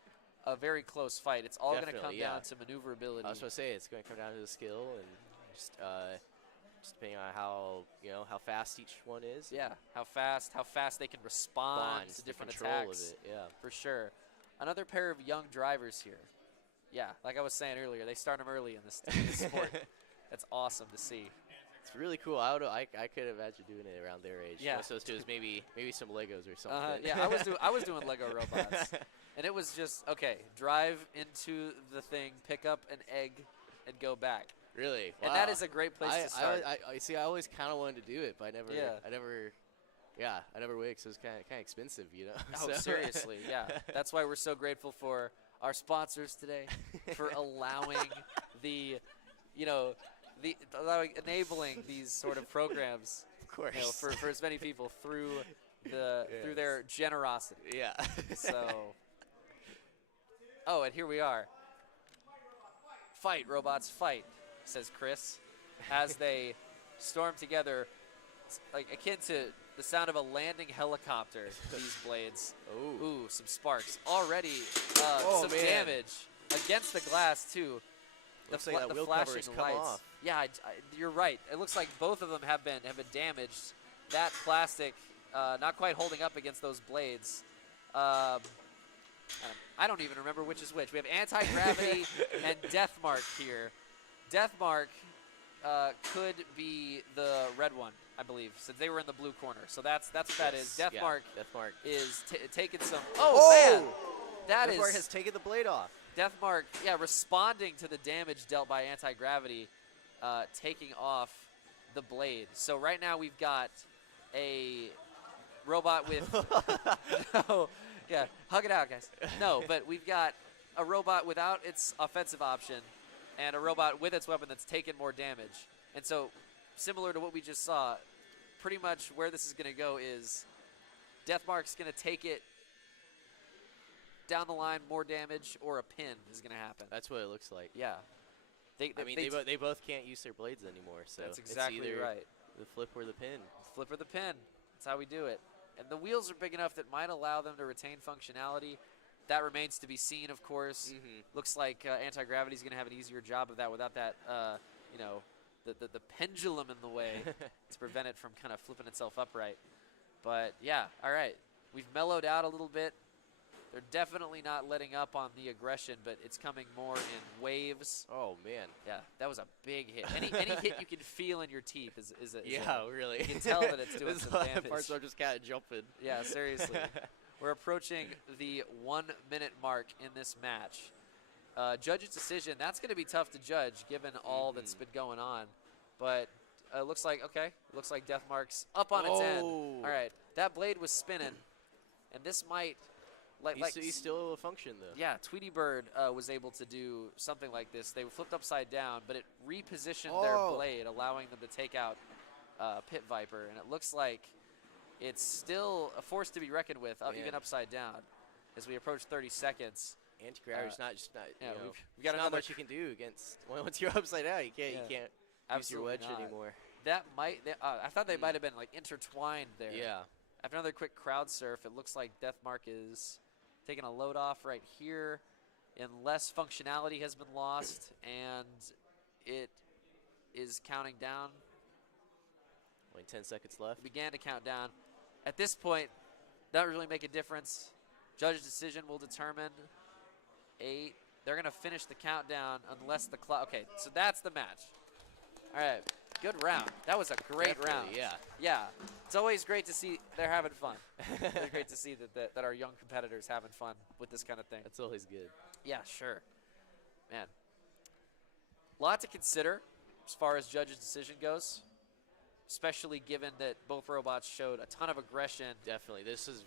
a very close fight. It's all going to come Definitely, yeah. down to maneuverability. I was going to say it's going to come down to the skill and just depending on how fast each one is. Yeah, how fast they can respond to different attacks. Of it, yeah, for sure. Another pair of young drivers here. Yeah, like I was saying earlier, they start them early in this sport. That's awesome to see. It's really cool. I could imagine doing it around their age. Yeah. Most of those two is maybe some Legos or something. Yeah, I was doing Lego robots, and it was just okay. Drive into the thing, pick up an egg, and go back. Really? Wow. And that is a great place to start. I see. I always kind of wanted to do it, but I never would because it was kind of expensive, you know. Oh, So- seriously, yeah. That's why we're so grateful for our sponsors today for allowing enabling these sort of programs, Of course. for as many people through through their generosity. Yeah. So, and here we are. Fight, robots, fight, says Chris, as they storm together, like akin to the sound of a landing helicopter. These blades. Ooh, some sparks already. Some man. damage against the glass too. Looks like that the wheel cover flashing has come lights. off. Yeah, you're right. It looks like both of them have been damaged. That plastic not quite holding up against those blades. I don't even remember which is which. We have Anti-Gravity and Deathmark here. Deathmark could be the red one, I believe, since they were in the blue corner. So that's what that is. Deathmark is taking some. Man, Deathmark has taken the blade off. Deathmark, yeah, responding to the damage dealt by Anti-Gravity, taking off the blade. So right now we've got a robot with hug it out, guys. No, but we've got a robot without its offensive option and a robot with its weapon that's taken more damage. And so similar to what we just saw, pretty much where this is going to go is Deathmark's going to take it down the line, more damage, or a pin is going to happen. That's what it looks like. Yeah. They both can't use their blades anymore, so that's exactly it's either right. The flip or the pin. Flip or the pin. That's how we do it. And the wheels are big enough that might allow them to retain functionality. That remains to be seen, of course. Looks like Anti-Gravity is going to have an easier job of that without that, the pendulum in the way to prevent it from kind of flipping itself upright. But, yeah, all right. We've mellowed out a little bit. They're definitely not letting up on the aggression, but it's coming more in waves. Oh, man. Yeah, that was a big hit. Any hit you can feel in your teeth is really. You can tell that it's doing some damage. Parts are just kind of jumping. Yeah, seriously. We're approaching the 1 minute mark in this match. Judge's decision, that's going to be tough to judge given all that's been going on. But it looks like Deathmark's up on its end. All right, that blade was spinning, and this might... He's still a function, though. Yeah, Tweety Bird was able to do something like this. They were flipped upside down, but it repositioned their blade, allowing them to take out Pit Viper. And it looks like it's still a force to be reckoned with, even upside down, as we approach 30 seconds. Anti-gravity's not. We've got not much you can do against. Once you're upside down, you can't use your wedge anymore. That might. I thought they might have been like intertwined there. Yeah. After another quick crowd surf, it looks like Deathmark is taking a load off right here, unless functionality has been lost, and it is counting down. Only 10 seconds left. It began to count down. At this point, doesn't really make a difference. Judge's decision will determine 8. They're going to finish the countdown unless the clock. Okay, so that's the match. All right, good round. That was a great round. Yeah. Yeah. It's always great to see they're having fun. It's great to see that our young competitors having fun with this kind of thing. That's always good. Yeah, sure. Man. A lot to consider as far as Judge's decision goes, especially given that both robots showed a ton of aggression. Definitely. This is an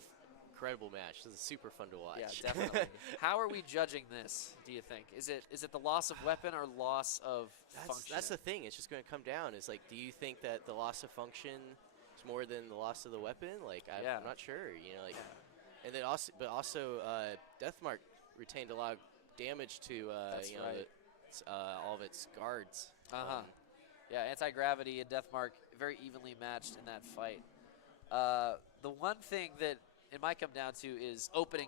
incredible match. This is super fun to watch. Yeah, definitely. How are we judging this, do you think? Is it the loss of weapon or loss of function? That's the thing. It's just going to come down. It's like, do you think that the loss of function is more than the loss of the weapon? Like, I'm not sure. And then also, Deathmark retained a lot of damage to all of its guards. Yeah, Anti-Gravity and Deathmark very evenly matched in that fight. The one thing that it might come down to is opening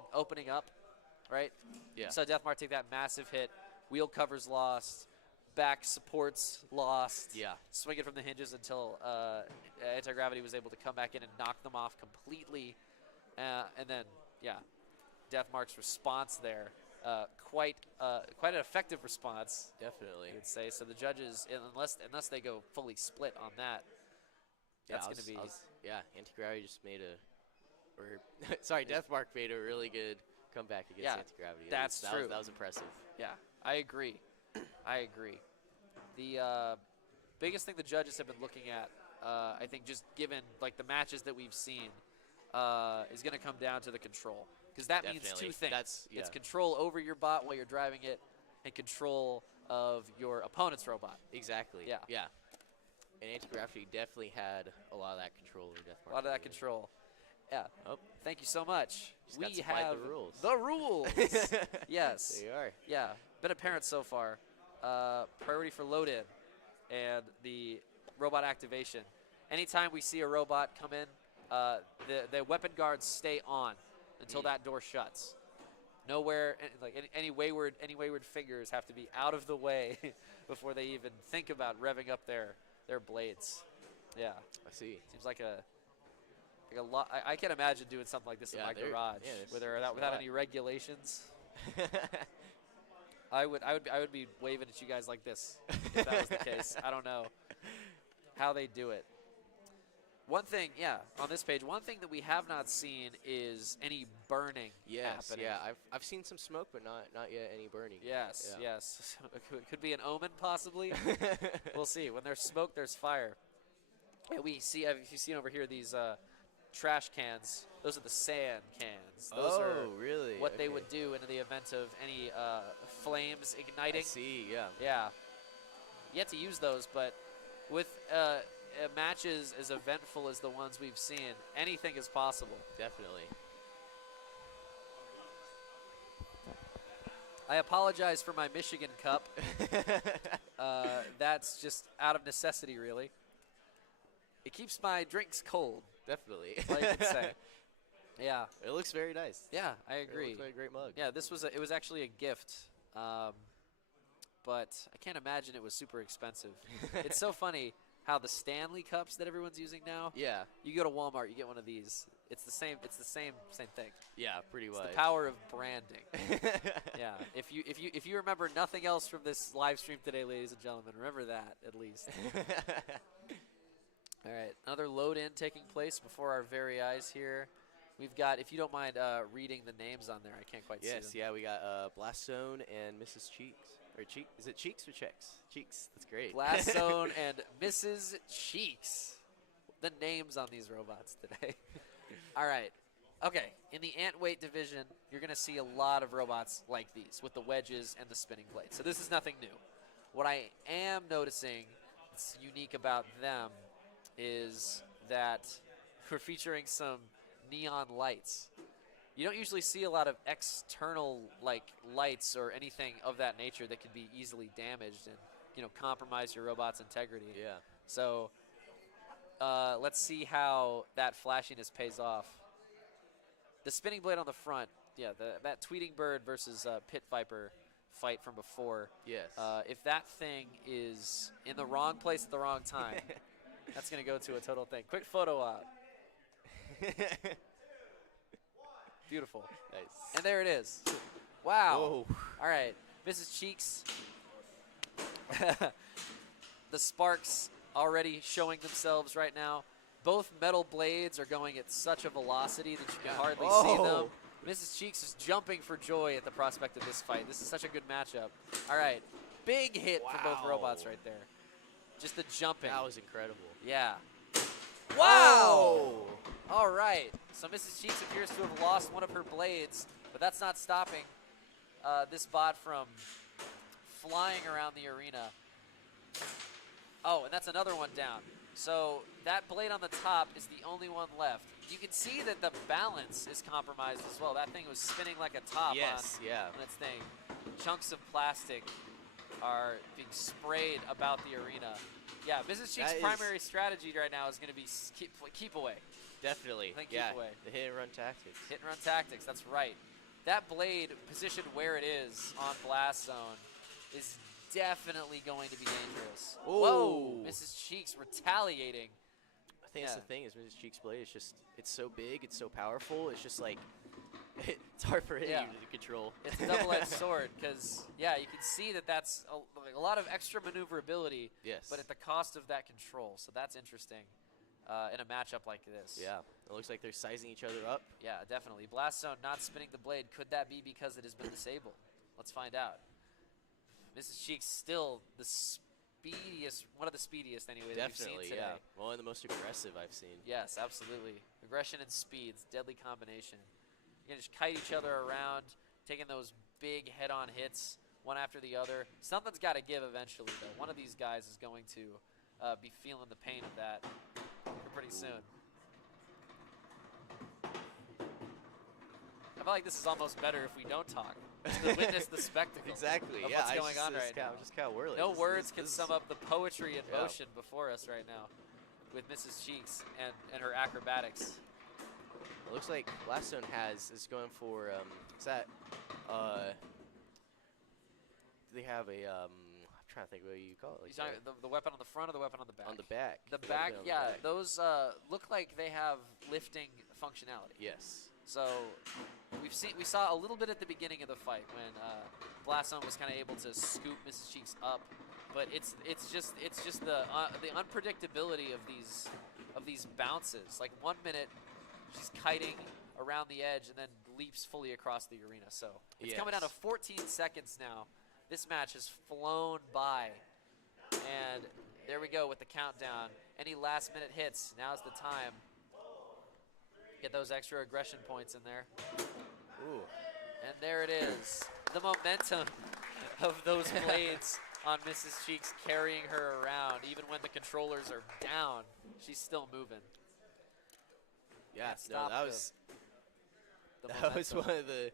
up, right? Yeah. So Deathmark take that massive hit, wheel covers lost, back supports lost. Yeah. Swing it from the hinges until Anti-Gravity was able to come back in and knock them off completely. And then, yeah, Deathmark's response there, quite an effective response. Definitely. I would say. So the judges, unless they go fully split on that, that's going to be. Yeah, Anti-Gravity just made Deathmark made a really good comeback against Anti-Gravity. That's true. That was impressive. Yeah, I agree. I agree. The biggest thing the judges have been looking at, I think, just given like the matches that we've seen, is going to come down to the control, because that means two things. It's control over your bot while you're driving it, and control of your opponent's robot. Exactly. Yeah. Yeah. And Anti-Gravity definitely had a lot of that control over Deathmark. A lot of that control. Yeah. Oh. Thank you so much. We have the rules. The rules. Yes. They are. Yeah. Been apparent so far. Priority for load-in and the robot activation. Anytime we see a robot come in, the weapon guards stay on until that door shuts. Nowhere, like any wayward fingers have to be out of the way before they even think about revving up their blades. Yeah. I see. Seems like a lot. I can't imagine doing something like this in my garage without any regulations. I would be waving at you guys like this if that was the case. I don't know how they do it. One thing, on this page, one thing that we have not seen is any burning happening. Yeah, I've seen some smoke, but not yet any burning. Yes. Could be an omen, possibly. We'll see. When there's smoke, there's fire. Yeah, we see. If you've seen over here, these trash cans. Those are the sand cans. Those are really? What they would do in the event of any flames igniting. I see. Yeah. Yeah. Yet to use those, but with matches as eventful as the ones we've seen, anything is possible. Definitely. I apologize for my Michigan cup. That's just out of necessity, really. It keeps my drinks cold. Definitely. All you can say. Yeah. It looks very nice. Yeah, I agree. It looks like a great mug. Yeah, it was actually a gift. But I can't imagine it was super expensive. It's so funny how the Stanley cups that everyone's using now. Yeah. You go to Walmart, you get one of these. It's the same thing. Yeah, pretty much. It's the power of branding. Yeah. If you remember nothing else from this live stream today, ladies and gentlemen, remember that at least. All right, another load-in taking place before our very eyes here. We've got, if you don't mind reading the names on there, I can't quite see them. Yes, yeah, we got Blastone and Mrs. Cheeks. Or is it Cheeks or Checks? Cheeks, that's great. Blastone and Mrs. Cheeks. The names on these robots today. All right, okay, in the ant weight division, you're going to see a lot of robots like these with the wedges and the spinning blades. So this is nothing new. What I am noticing that's unique about them is that we're featuring some neon lights. You don't usually see a lot of external lights or anything of that nature that can be easily damaged and compromise your robot's integrity. Yeah. So let's see how that flashiness pays off. The spinning blade on the front, that Tweeting Bird versus Pit Viper fight from before. Yes. If that thing is in the wrong place at the wrong time, that's going to go to a total thing. Quick photo op. Beautiful. Nice. And there it is. Wow. Whoa. All right. Mrs. Cheeks. The sparks already showing themselves right now. Both metal blades are going at such a velocity that you can hardly see them. Mrs. Cheeks is jumping for joy at the prospect of this fight. This is such a good matchup. All right. Big hit for both robots right there. Just the jumping. That was incredible. Yeah. Wow! All right. So Mrs. Cheeks appears to have lost one of her blades, but that's not stopping this bot from flying around the arena. Oh, and that's another one down. So that blade on the top is the only one left. You can see that the balance is compromised as well. That thing was spinning like a top on its thing. Chunks of plastic are being sprayed about the arena. Yeah, Mrs. Cheeks' primary strategy right now is going to be keep away. Definitely. I think yeah. keep away. The hit and run tactics. Hit and run tactics, that's right. That blade positioned where it is on blast zone is definitely going to be dangerous. Ooh. Whoa, Mrs. Cheeks retaliating. I think that's the thing is Mrs. Cheeks' blade is just, it's so big, it's so powerful, it's just like, it's hard for any unit to control. It's a double-edged sword because, yeah, you can see that that's a lot of extra maneuverability, Yes. but at the cost of that control. So that's interesting in a matchup like this. Yeah, it looks like they're sizing each other up. Yeah, definitely. Blast Zone not spinning the blade. Could that be because it has been disabled? Let's find out. Mrs. Cheeks still the speediest, one of the speediest anyway that we've Definitely, seen today. yeah. One of the most aggressive I've seen. Yes, absolutely. Aggression and speed, it's a deadly combination. You can just kite each other around, taking those big head-on hits, one after the other. Something's got to give eventually, though. One of these guys is going to be feeling the pain of that pretty soon. I feel like this is almost better if we don't talk. To witness the spectacle Exactly, of yeah. what's going on right now. I'm just kind of whirling. No words can sum up the poetry in Yeah. motion before us right now with Mrs. Cheeks and her acrobatics. It looks like Blast Zone is going for, is that, they have a, I'm trying to think what you call it. He's talking the weapon on the front or the weapon on the back? On the back. The Weapon back, on the yeah. back. Those look like they have lifting functionality. Yes. So we saw a little bit at the beginning of the fight when Blast Zone was kind of able to scoop Mrs. Cheeks up, but it's just the unpredictability of these bounces. Like 1 minute she's kiting around the edge and then leaps fully across the arena. So it's coming down to 14 seconds now. This match has flown by, and there we go with the countdown. Any last minute hits? Now's the time. Get those extra aggression points in there. Ooh. And there it is. The momentum of those blades on Mrs. Cheeks carrying her around. Even when the controllers are down, she's still moving. Yeah, Can't no, stop that was momentum. one of the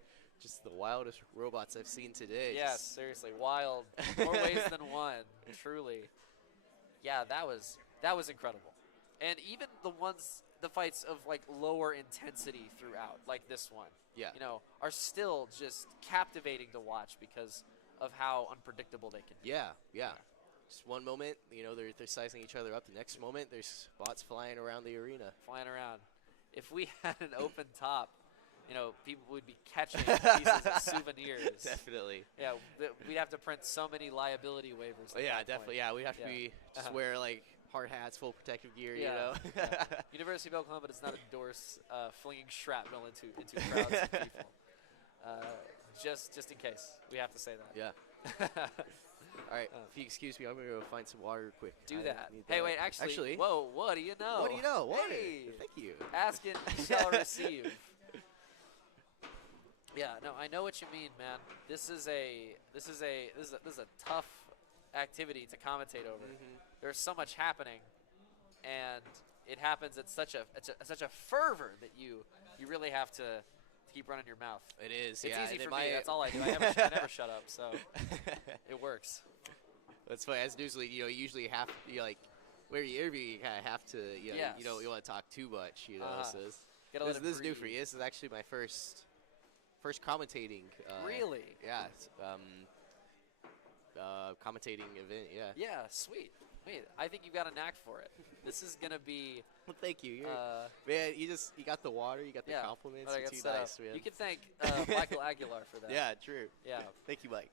wildest robots I've seen today. Yes, Just- seriously, wild. More ways than one, truly. Yeah, that was incredible. And even the fights of like lower intensity throughout, like this one, Yeah. are still just captivating to watch because of how unpredictable they can be. Yeah. Just one moment, they're sizing each other up. The next moment, there's bots flying around the arena. Flying around. If we had an open top, people would be catching pieces of souvenirs. Definitely. Yeah, we'd have to print so many liability waivers. Oh, at yeah, that definitely. point. Yeah, we have to be just wear like hard hats, full protective gear. Yeah. University of Oklahoma does not endorse flinging shrapnel into crowds of people. Just in case, we have to say that. Yeah. All right, if you excuse me, I'm gonna go find some water quick. Do I that. need Hey, that. wait, actually, What whoa, what do you know? do you know? Water. Hey, Thank you. ask it, you shall receive. Yeah, no, I know what you mean, man. This is a tough activity to commentate over. There's so much happening, and it happens at such a fervor that you really have to keep running your mouth. It is. It's yeah, easy and for my- me. That's all I do. I never shut up, so it works. That's funny. As newsly, you usually have where you interview, you kind of have to, you Yes. don't want to talk too much, So Gotta let it this is new for breathe. you. This is actually my first commentating. Really? Yeah. Commentating event. Yeah. Yeah, sweet. Wait, I think you got a knack for it. This is gonna be. Well, thank you. Uh, Man, you got the water, you got the yeah, compliments. I You're got too set up. nice, man. You can thank Michael Aguilar for that. Yeah, true. Yeah. Thank you, Mike.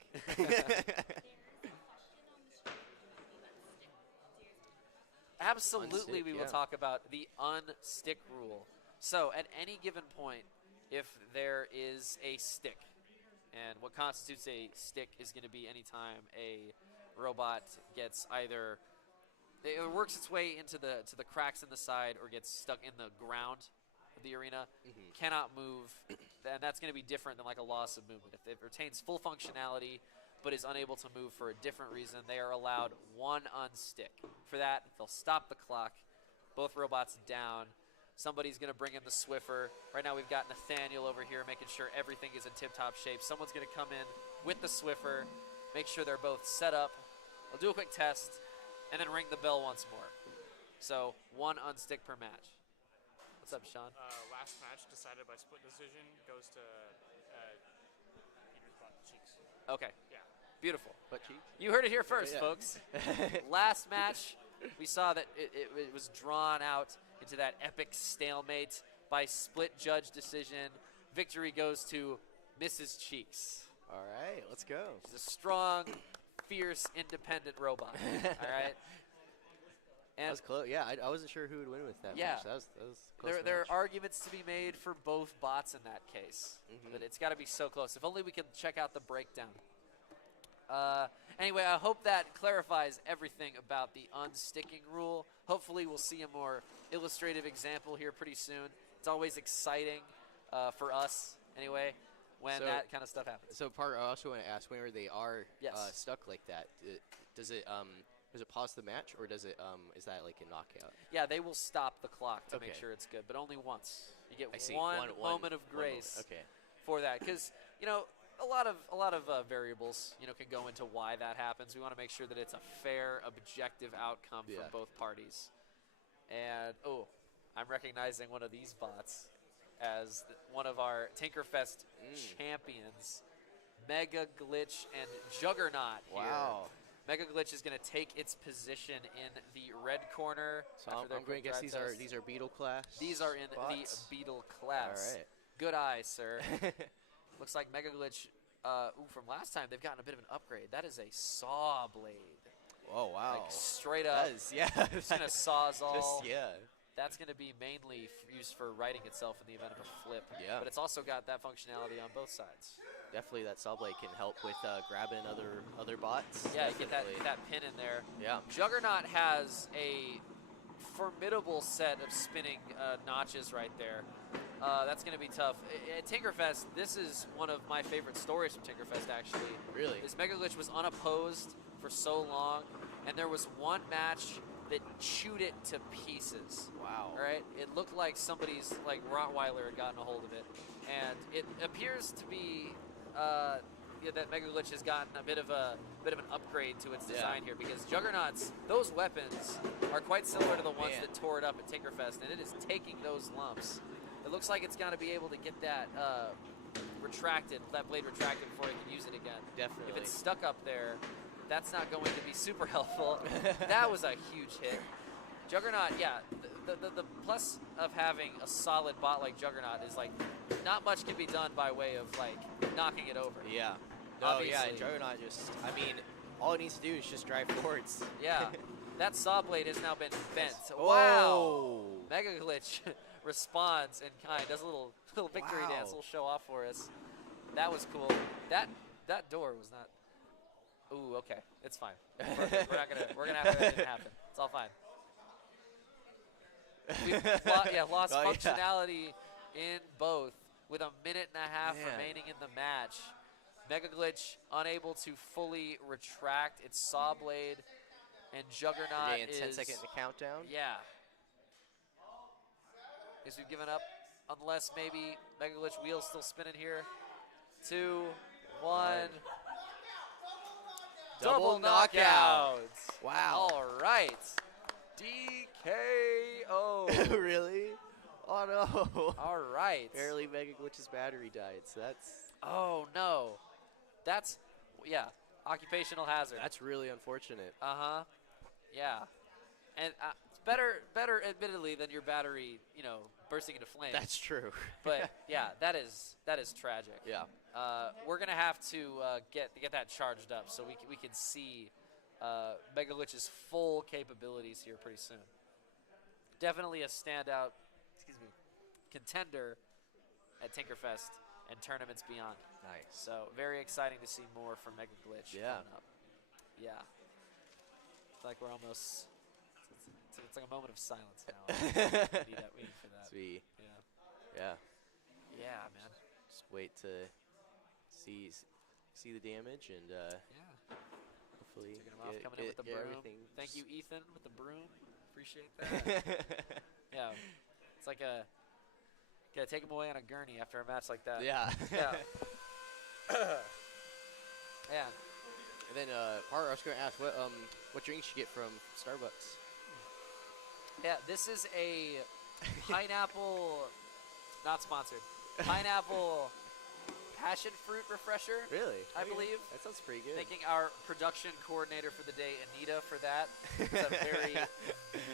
Absolutely, Unstick, we will yeah. talk about the unstick rule. So, at any given point, if there is a stick, and what constitutes a stick is going to be any time a robot gets either it works its way into the cracks in the side or gets stuck in the ground of the arena, cannot move, then that's going to be different than like a loss of movement. If it retains full functionality but is unable to move for a different reason, they are allowed one unstick. For that, they'll stop the clock. Both robots down. Somebody's going to bring in the Swiffer. Right now we've got Nathaniel over here making sure everything is in tip-top shape. Someone's going to come in with the Swiffer, make sure they're both set up. I'll do a quick test, and then ring the bell once more. So one unstick per match. What's up, Sean? Last match decided by split decision goes to Peter's butt cheeks. Okay. Yeah. Beautiful. Butt cheeks. You heard it here first, Yeah. folks. Last match, we saw that it was drawn out into that epic stalemate by split judge decision. Victory goes to Mrs. Cheeks. All right, let's go. She's a strong, fierce, independent robot. All right. That And was close. Yeah, I wasn't sure who would win with that Yeah. match. That was close there are match. arguments to be made for both bots in that case, but it's got to be so close. If only we could check out the breakdown. Anyway, I hope that clarifies everything about the unsticking rule. Hopefully we'll see a more illustrative example here pretty soon. It's always exciting for us, anyway, when So- that kind of stuff happens. So, I also want to ask, whenever they are Yes. stuck like that, does it pause the match, or does it is that like a knockout? Yeah, they will stop the clock to make Okay. sure it's good, but only once. You get I see. one One moment of moment. grace Okay. for that, because a lot of variables can go into why that happens. We want to make sure that it's a fair, objective outcome Yeah. from both parties. And I'm recognizing one of these bots as one of our Tinkerfest champions, Mega Glitch and Juggernaut. Wow. Here. Mega Glitch is going to take its position in the red corner. So after I'm their going quick to guess drive test. these are Beetle class. These are in bots? the Beetle class. All right. Good eye, sir. Looks like Mega Glitch, from last time, they've gotten a bit of an upgrade. That is a saw blade. Oh wow. Like straight up. That is, yeah. It's going to sawzall. Just, yeah. That's going to be mainly used for righting itself in the event of a flip. Yeah. But it's also got that functionality on both sides. Definitely, that saw blade can help with grabbing other bots. Yeah, you get Definitely. that pin in there. Yeah. Juggernaut has a formidable set of spinning notches right there. That's going to be tough. At Tinkerfest, this is one of my favorite stories from Tinkerfest, actually. Really? This Mega Glitch was unopposed for so long, and there was one match that chewed it to pieces. Wow. All right? It looked like somebody's Rottweiler had gotten a hold of it. And it appears to be that Mega Glitch has gotten a bit of an upgrade to its design here, because Juggernauts, those weapons are quite similar to the ones that tore it up at Tinkerfest, and it is taking those lumps. It looks like it's got to be able to get that that blade retracted before it can use it again. Definitely. If it's stuck up there, that's not going to be super helpful. That was a huge hit. Juggernaut, yeah, the plus of having a solid bot like Juggernaut is not much can be done by way of knocking it over. Yeah. No, Obviously. yeah, and Juggernaut all it needs to do is just drive forwards. Yeah, that saw blade has now been bent. Whoa. Wow! Mega Glitch responds in kind, does a little victory Wow. dance, little show off for us. That was cool. That door was not. Ooh, okay, it's fine. We're gonna have to let it happen. It's all fine. We lost Oh, yeah. functionality in both with a minute and a half Man. remaining in the match. Mega Glitch unable to fully retract its saw blade, and Juggernaut Getting a 10-second countdown. Yeah. Guess we've given up, unless maybe Mega Glitch wheel's still spinning here. 2, 1. Double knockout. knockout. Wow. All right. DKO. Really? Oh no. All right. Apparently Mega Glitch's battery died, so Oh, no. That's, occupational hazard. that's really unfortunate. Uh-huh. Yeah. And it's better admittedly than your battery, bursting into flames. That's true. But yeah, that is tragic. Yeah. We're gonna have to get that charged up so we can see Mega Glitch's full capabilities here pretty soon. Definitely a standout, contender at Tinkerfest and tournaments beyond. Nice. So very exciting to see more from Mega Glitch Yeah. coming up. Yeah. It's like we're almost. It's like a moment of silence now. we need for that. Sweet. Yeah. Yeah. Yeah, man. Just wait to see the damage and Yeah. hopefully Taking him off, coming in with the get broom. everything. Thank you, Ethan, with the broom. Appreciate that. Yeah. It's like gotta take him away on a gurney after a match like that. Yeah. Yeah. Yeah. And then I was going to ask what drinks you get from Starbucks. Yeah, this is a pineapple, not sponsored, pineapple passion fruit refresher. Really? I believe. That sounds pretty good. Thanking our production coordinator for the day, Anita, for that. It's very,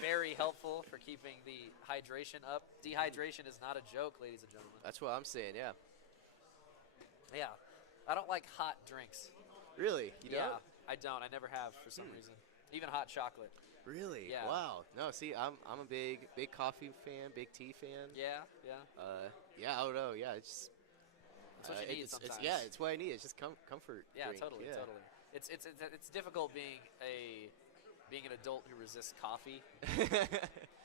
very helpful for keeping the hydration up. Dehydration is not a joke, ladies and gentlemen. That's what I'm saying, yeah. Yeah. I don't like hot drinks. Really? You Yeah, don't? I don't. I never have for some reason. Even hot chocolate. Really? Yeah. Wow. No, see, I'm a big coffee fan, big tea fan. Yeah, yeah. Yeah, I don't know. Yeah, it's just That's what you need sometimes. it's what I need. It's just comfort. Yeah, drink. totally, Yeah. totally. It's difficult being an adult who resists coffee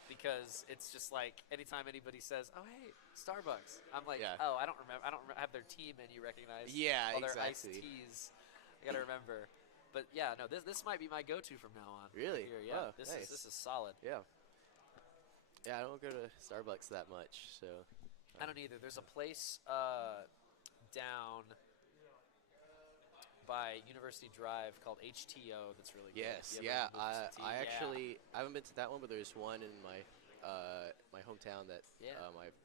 because it's just like anytime anybody says, "Oh, hey, Starbucks," I'm like, Yeah. "Oh, I don't have their tea menu recognized." Yeah, all their exactly. iced teas. I gotta remember. But yeah, no, this might be my go-to from now on. Really? Here, yeah. Oh, this nice. is solid. Yeah. Yeah, I don't go to Starbucks that much, so. I don't either. There's a place down by University Drive called HTO that's really good. Yes, You ever yeah. been to tea? I actually I haven't been to that one, but there's one in my my hometown that Yeah.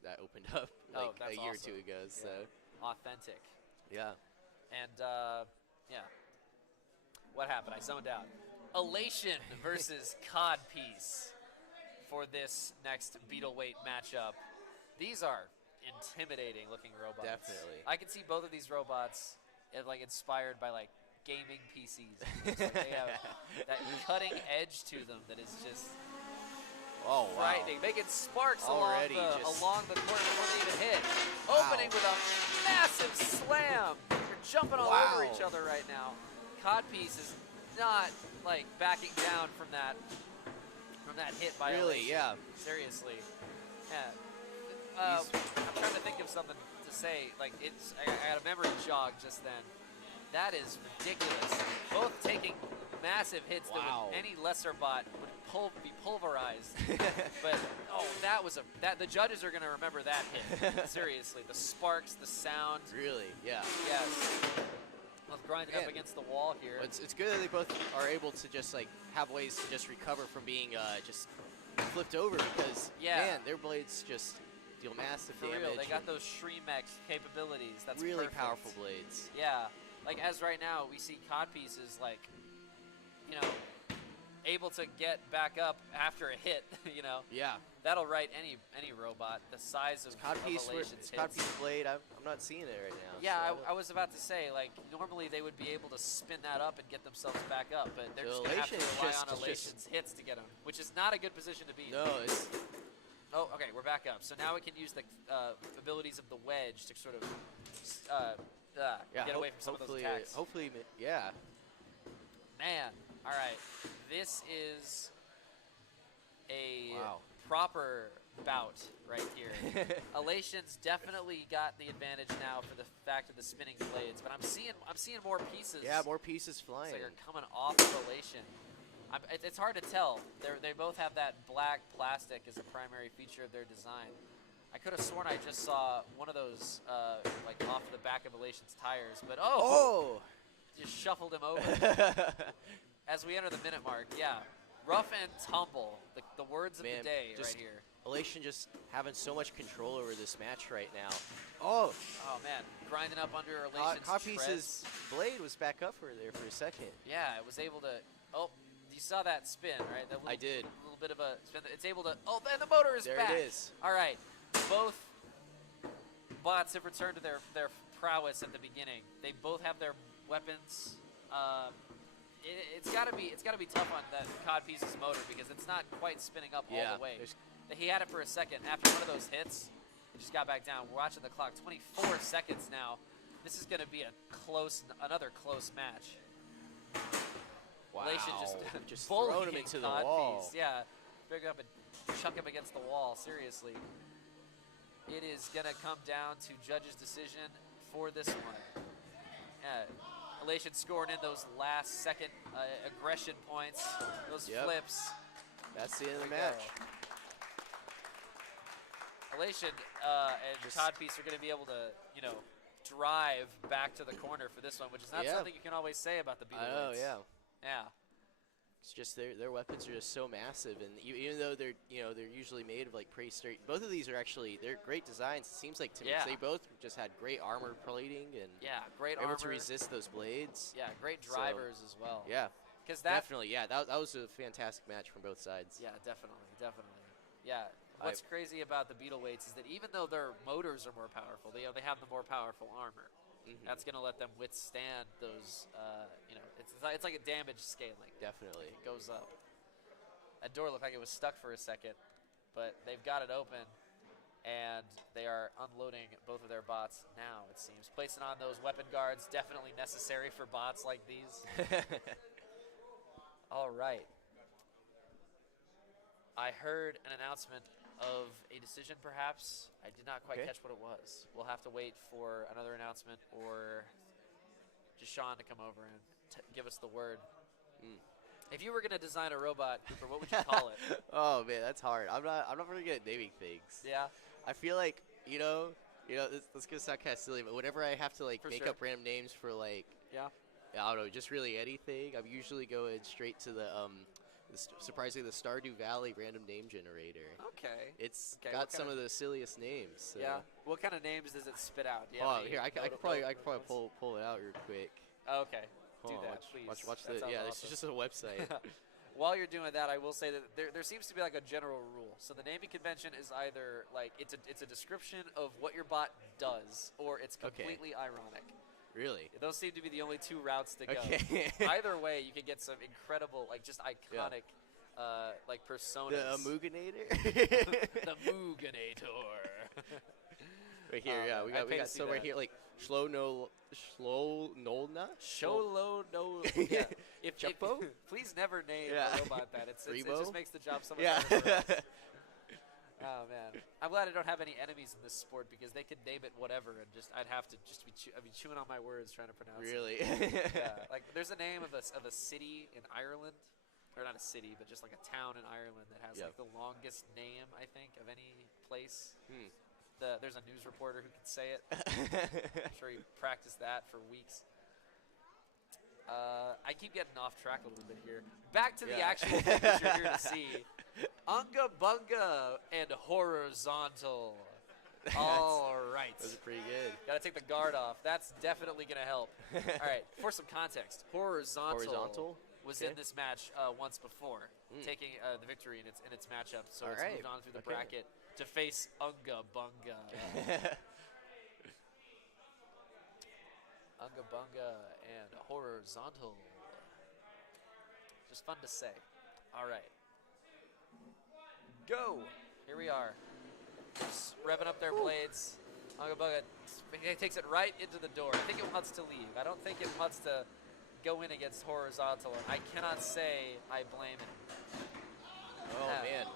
that opened up Oh, like that's a year or awesome. two ago. So Authentic. yeah. And, yeah. What happened? I zoned out. Elation versus Codpiece for this next Beetleweight matchup. These are intimidating looking robots. Definitely. I can see both of these robots inspired by like gaming PCs. It's like they have that cutting edge to them that is just Oh wow. frightening. Making sparks Already along the corner before they even hit. Wow. Opening with a massive slam. They're jumping all Wow. over each other right now. Codpiece is not like backing down from that hit by Really, Elation. yeah. Seriously. Yeah. I'm trying to think of something to say. Like I got a memory jog just then. That is ridiculous. Both taking massive hits Wow. that would, any lesser bot would be pulverized. But the judges are gonna remember that hit. Seriously, the sparks, the sound. Really, yeah. Yes. Both grinding up Man. against the wall here. Well, it's good that they both are able to just like have ways to just recover from being just flipped over because man, their blades just deal massive For damage. real, they got and those Shremex capabilities. That's really perfect. powerful blades. Yeah, like as right now we see Codpiece is like, you know, able to get back up after a hit. You know, Yeah. that'll right any robot. The size of Codpiece, Elation's hits. Codpiece blade, I'm not seeing it right now. Yeah, so I was about to say, like, normally they would be able to spin that up and get themselves back up, but they're So just going to have to Elation rely is on just- Elation's hits to get them, which is not a good position to be in. No, it's Oh, okay, we're back up. So now we can use the abilities of the wedge to sort of yeah. get away from some of those hopefully, attacks. hopefully, yeah. Man, all right. This is a Wow. proper bout right here. Elation's definitely got the advantage now for the fact of the spinning blades, but I'm seeing more pieces. Yeah, more pieces It's flying. like are coming off of Elation. It's hard to tell. They both have that black plastic as a primary feature of their design. I could have sworn I just saw one of those like off the back of Elation's tires, but Oh! just shuffled him over. As we enter the minute mark, yeah. Rough and tumble, the words of Man, the day just- right here. Elation just having so much control over this match right now. Oh! Oh, man. Grinding up under Elation's Codpiece's treads. blade was back up for there for a second. Yeah, it was able to... Oh, you saw that spin, right? That little, I did. little bit of a spin. It's able to... Oh, and the motor is There back. it is. All right. Both bots have returned to their prowess at the beginning. They both have their weapons. It's got to be tough on that Codpiece's motor because it's not quite spinning up all Yeah, the way. there's- He had it for a second. After one of those hits, it just got back down. We're watching the clock. 24 seconds now. This is going to be another close match. Wow. Elation just bullying throwing him into the Codpiece. wall. Yeah, pick him up and chuck him against the wall. Seriously. It is going to come down to judge's decision for this one. Elation scoring in those last second aggression points, those Yep. flips. That's the end of the There we match. go. Elation and Just- Codpiece are going to be able to, drive back to the corner for this one, which is not Yeah. something you can always say about the I know, Beetleweights. yeah. Yeah. It's just their weapons are just so massive, and even though they're usually made of like pretty straight. Both of these are actually they're great designs. It seems like to me 'cause they both just had great armor plating and great able armor to resist those blades. Yeah, great drivers as well. Yeah, because that definitely that was a fantastic match from both sides. Yeah, definitely. Yeah. What's crazy about the Beetle Weights is that even though their motors are more powerful, they have the more powerful armor. That's going to let them withstand those, it's like a damage scaling. Definitely. It goes up. That door looked like it was stuck for a second, but they've got it open, and they are unloading both of their bots now, it seems. Placing on those weapon guards, definitely necessary for bots like these. All right. I heard an announcement of a decision, perhaps. I did not quite catch what it was. We'll have to wait for another announcement or just Sean to come over and give us the word. If you were going to design a robot, Cooper, what would you call it? Oh man, that's hard. I'm not really good at naming things. Yeah. I feel like this gonna sound kind of silly, but whenever I have to like make up random names for like I don't know, just really anything, I'm usually going straight to the surprisingly, the Stardew Valley random name generator. Okay. It's got some of the silliest names. So. Yeah. What kind of names does it spit out? Here, I could probably pull it out real quick. Okay. Do Hold on, that, please. Watch the. Yeah, this is just a website. While you're doing that, I will say that there seems to be like a general rule. So the naming convention is either like it's a description of what your bot does, or it's completely ironic. Really? Those seem to be the only two routes to go. Okay. Either way, you can get some incredible, like just iconic, like personas. The Mooganator. The Mooganator. Right here, we got so right here, like Shlonolna. Sholo no. Yeah. If please never name a robot that. It just makes the job so much harder for us. Oh man, I'm glad I don't have any enemies in this sport because they could name it whatever, and I'd have to be chewing on my words trying to pronounce it. Really? Yeah. Like there's a name of a city in Ireland, or not a city, but just like a town in Ireland that has like the longest name I think of any place. There's a news reporter who can say it. I'm sure he practiced that for weeks. I keep getting off track a little bit here. Back to the actual thing that you're here to see. Unga Bunga and Horizontal. All right. Those are pretty good. Got to take the guard off. That's definitely going to help. All right. For some context, Horizontal was in this match once before, taking the victory in its matchup. So it's moved on through the bracket to face Unga Bunga. Unga Bunga and Horizontal. Just fun to say. All right. Go. Here we are. Just revving up their blades. Unga Bunga takes it right into the door. I think it wants to leave. I don't think it wants to go in against Horizontal. I cannot say I blame it. Oh, man.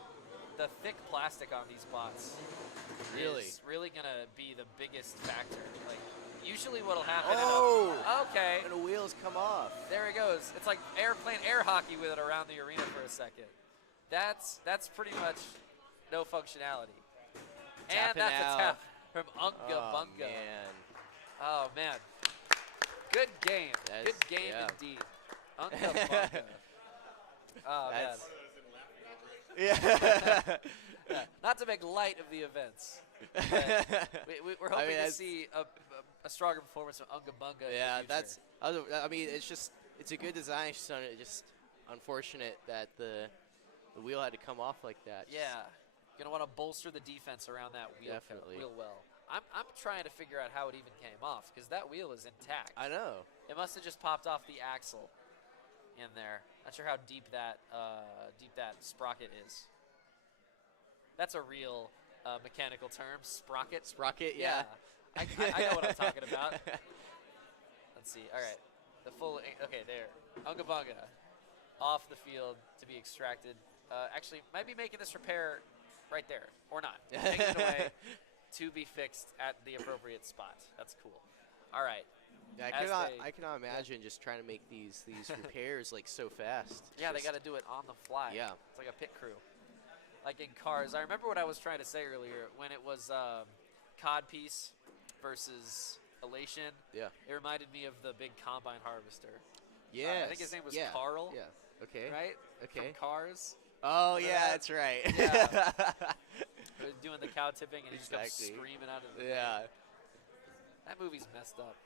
The thick plastic on these bots is really going to be the biggest factor. Like, usually what'll happen okay. And the wheels come off. There it goes. It's like playing air hockey with it around the arena for a second. That's pretty much no functionality. And that's a tap from Unga Bunga. Man. Oh, man. Good game. Good game indeed. Unga Bunga. Oh, man. Yeah. Not to make light of the events. We're hoping to see a stronger performance from Unga Bunga. Yeah, it's a good design. It's just unfortunate that the wheel had to come off like that. Yeah, gonna want to bolster the defense around that wheel. Definitely. Wheel well. I'm trying to figure out how it even came off because that wheel is intact. I know. It must have just popped off the axle in there. Not sure how deep that sprocket is. That's a real mechanical term, sprocket. Sprocket, yeah. I know what I'm talking about. Let's see. All right, the full. Okay, there. Unga Bunga off the field to be extracted. Actually, might be making this repair right there, or not. Taking it away to be fixed at the appropriate spot. That's cool. All right. Yeah, I cannot imagine just trying to make these repairs like so fast. Yeah, they got to do it on the fly. Yeah. It's like a pit crew. Like in cars. I remember what I was trying to say earlier when it was Codpiece versus Elation. Yeah. It reminded me of the big combine harvester. Yeah. I think his name was Carl. Yeah. Okay. right? Okay. From Cars. Oh Remember yeah, that? that's right. Yeah. Doing the cow tipping and he just comes Exactly. screaming out of the Yeah. thing. That movie's messed up.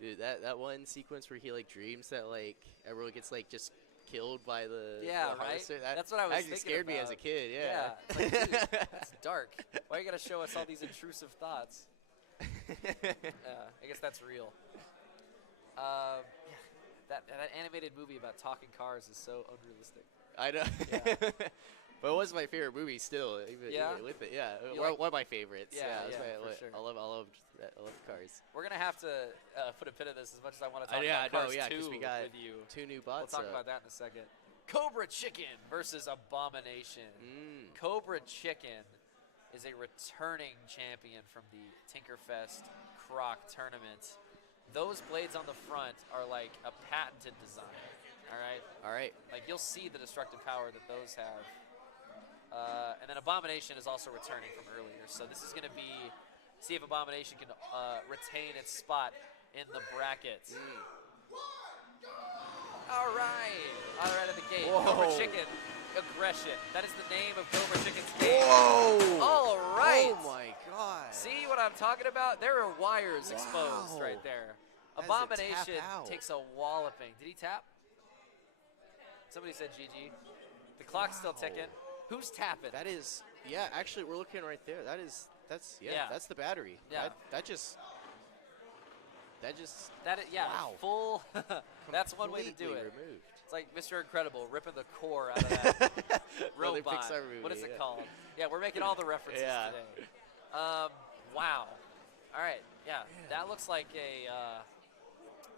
Dude, that one sequence where he like dreams that like everyone gets like just killed by the Yeah, the right? harvester, That's what I was actually thinking scared me as about. a kid. Yeah. Yeah. It's like, dude, that's dark. Why you gotta show us all these intrusive thoughts? I guess that's real. Yeah, that animated movie about talking cars is so unrealistic. I know. Yeah. But it was my favorite movie still. Even with it, yeah. You One like- one of my favorites. Yeah, that's yeah, why for sure. I love cars. We're gonna have to put a pin in this as much as I want to talk Yeah, about Cars I know, 2 'cause we got with you. 2 new We'll bots. talk about that in a second. Cobra Chicken versus Abomination. Cobra Chicken is a returning champion from the Tinkerfest Croc tournament. Those blades on the front are like a patented design. All right. Like you'll see the destructive power that those have. And then Abomination is also returning from earlier. So this is going to be, see if Abomination can retain its spot in the bracket. All right out of the gate. Whoa. Cobra Chicken aggression. That is the name of Cobra Chicken's game. Whoa! All right. Oh my God! See what I'm talking about? There are wires exposed Wow. right there. That is a Abomination tap out. takes a walloping. Did he tap? Somebody said GG. The clock's still ticking. Who's tapping? That is, yeah. Actually, we're looking right there. That's Yeah. That's the battery. Yeah. That just. Yeah, Wow. full. That's one way to do completely it. Removed. It's like Mr. Incredible ripping the core out of that Another robot. Pixar movie, What is it yeah. called? Yeah, we're making all the references Yeah. today. Wow. All right. Yeah, that looks like a.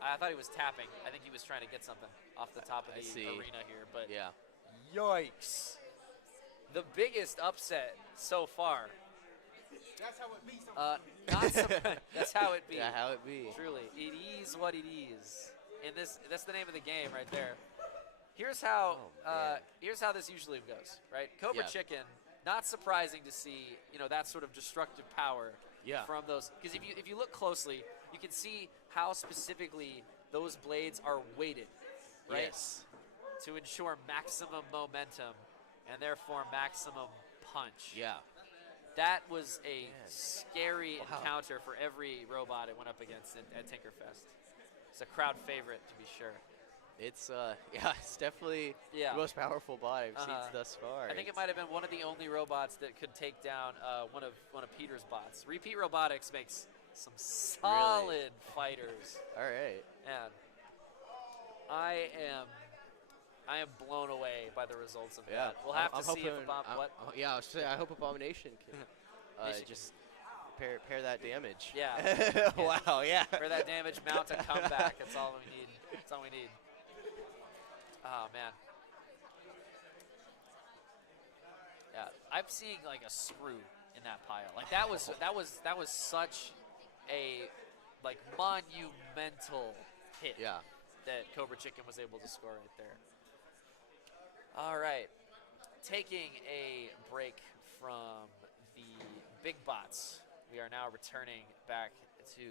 I thought he was tapping. I think he was trying to get something off the top of I the see. arena here, but Yeah. yikes! The biggest upset so far. That's how it be. That's how it be. Yeah, how it be? Truly, it is what it is. And that's the name of the game right there. Here's how man. here's how this usually goes, right? Cobra Yeah. Chicken, not surprising to see, that sort of destructive power Yeah. from those. Because if you look closely, you can see how specifically those blades are weighted, right? Yes. To ensure maximum momentum and therefore maximum punch. Yeah. That was a Man. scary Wow. encounter for every robot it went up against at Tinkerfest. It's a crowd favorite, to be sure. It's it's definitely Yeah. the most powerful bot I've Uh-huh. seen thus far. I think it might have been one of the only robots that could take down one of Peter's bots. Repeat Robotics makes some solid fighters, All right. and I am blown away by the results of Yeah. that. We'll have I'm to see if hoping- what. Yeah, I was saying, I hope Abomination can Yes, just pair that damage. Yeah. Wow. Yeah. For that damage, mount a comeback. That's all we need. That's all we need. Oh man. Yeah, I'm seeing like a screw in that pile. Like that was such a like monumental hit Yeah. that Cobra Chicken was able to score right there. All right, taking a break from the big bots, we are now returning back to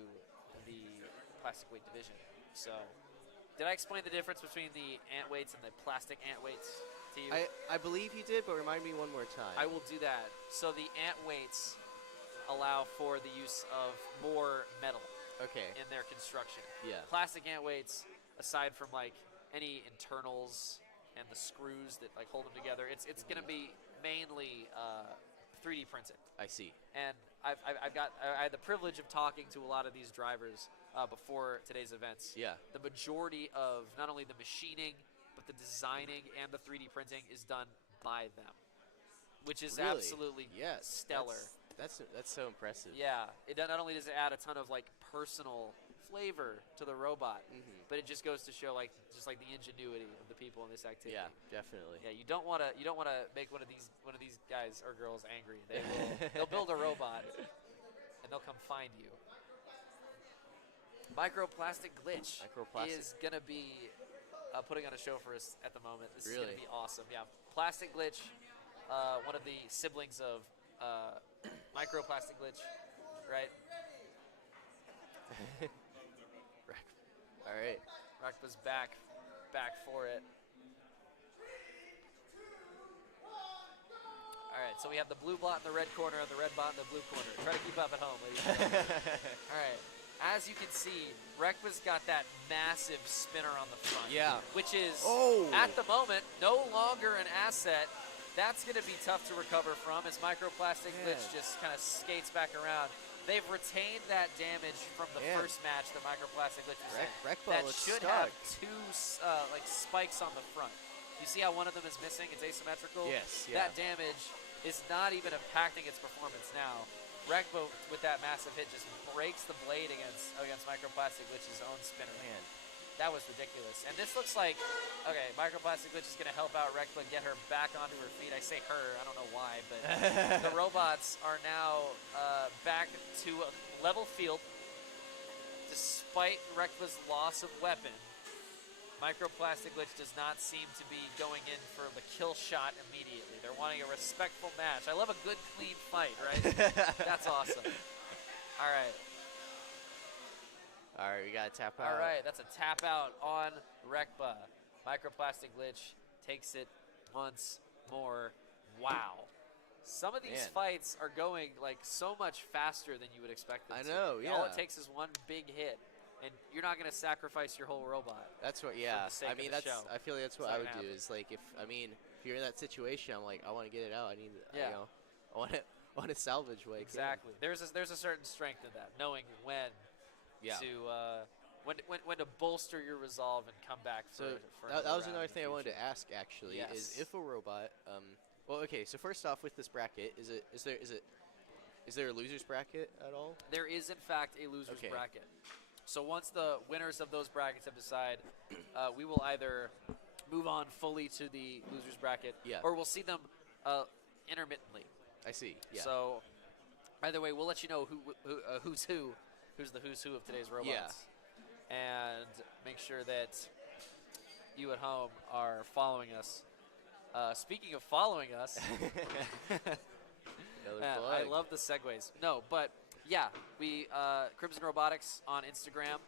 the plastic weight division. So, did I explain the difference between the ant weights and the plastic ant weights to you? I believe you did, but remind me one more time. I will do that. So the ant weights allow for the use of more metal Okay. in their construction. Yeah. Plastic ant weights, aside from like any internals and the screws that like hold them together, it's going to be mainly 3D printed. I see. And I had the privilege of talking to a lot of these drivers before today's events. Yeah. The majority of not only the machining, but the designing and the 3D printing is done by them, which is Really? absolutely Yes. stellar. That's so impressive. Yeah, not only does it add a ton of like personal flavor to the robot, but it just goes to show like just like the ingenuity of the people in this activity. Yeah, definitely. Yeah, you don't want to make one of these guys or girls angry. They'll build a robot and they'll come find you. Microplastic Glitch Microplastic. is gonna be putting on a show for us at the moment. This is Really? gonna be awesome. Yeah, Plastic Glitch, one of the siblings of Microplastic Glitch, right? All right. Rakpa's back for it. So we have the blue bot in the red corner and the red bot in the blue corner. Try to keep up at home, ladies and gentlemen. All right. As you can see, Rekba's got that massive spinner on the front. Yeah. Which is, Oh. at the moment, no longer an asset. That's going to be tough to recover from as Microplastic Glitch just kind of skates back around. They've retained that damage from the first match that Microplastic Glitch was in. That should have two like spikes on the front. You see how one of them is missing? It's asymmetrical. Yes. Yeah. That damage is not even impacting its performance now. Rekba with that massive hit just breaks the blade against Microplastic Glitch's own spinner. Man, that was ridiculous. And this looks like, okay, Microplastic Glitch is going to help out Rekba get her back onto her feet. I say her, I don't know why, but the robots are now back to a level field. Despite Rekba's loss of weapon, Microplastic Glitch does not seem to be going in for the kill shot immediately. They're wanting a respectful match. I love a good, clean fight, right? That's awesome. All right. All right, we got to tap out. All right, that's a tap out on Rekba. Microplastic Glitch takes it once more. Wow. Some of these fights are going like so much faster than you would expect them to. I know, yeah. All it takes is one big hit. And you're not going to sacrifice your whole robot. That's what, I mean, I feel like that's what I would do. Is like, if you're in that situation, I'm like, I want to get it out. I need, you know, I want to salvage what I can. Exactly. There's a certain strength in that, knowing when to when to bolster your resolve and come back. That was another thing I wanted to ask. Actually, is if a robot. Well, okay. So first off, with this bracket, is there a losers bracket at all? There is, in fact, a losers bracket. So once the winners of those brackets have decided, we will either move on fully to the losers bracket, or we'll see them intermittently. I see. Yeah. So either way, we'll let you know who's the who's who of today's robots, and make sure that you at home are following us. Speaking of following us, I love the segues. No, but. Yeah, we Crimson Robotics on Instagram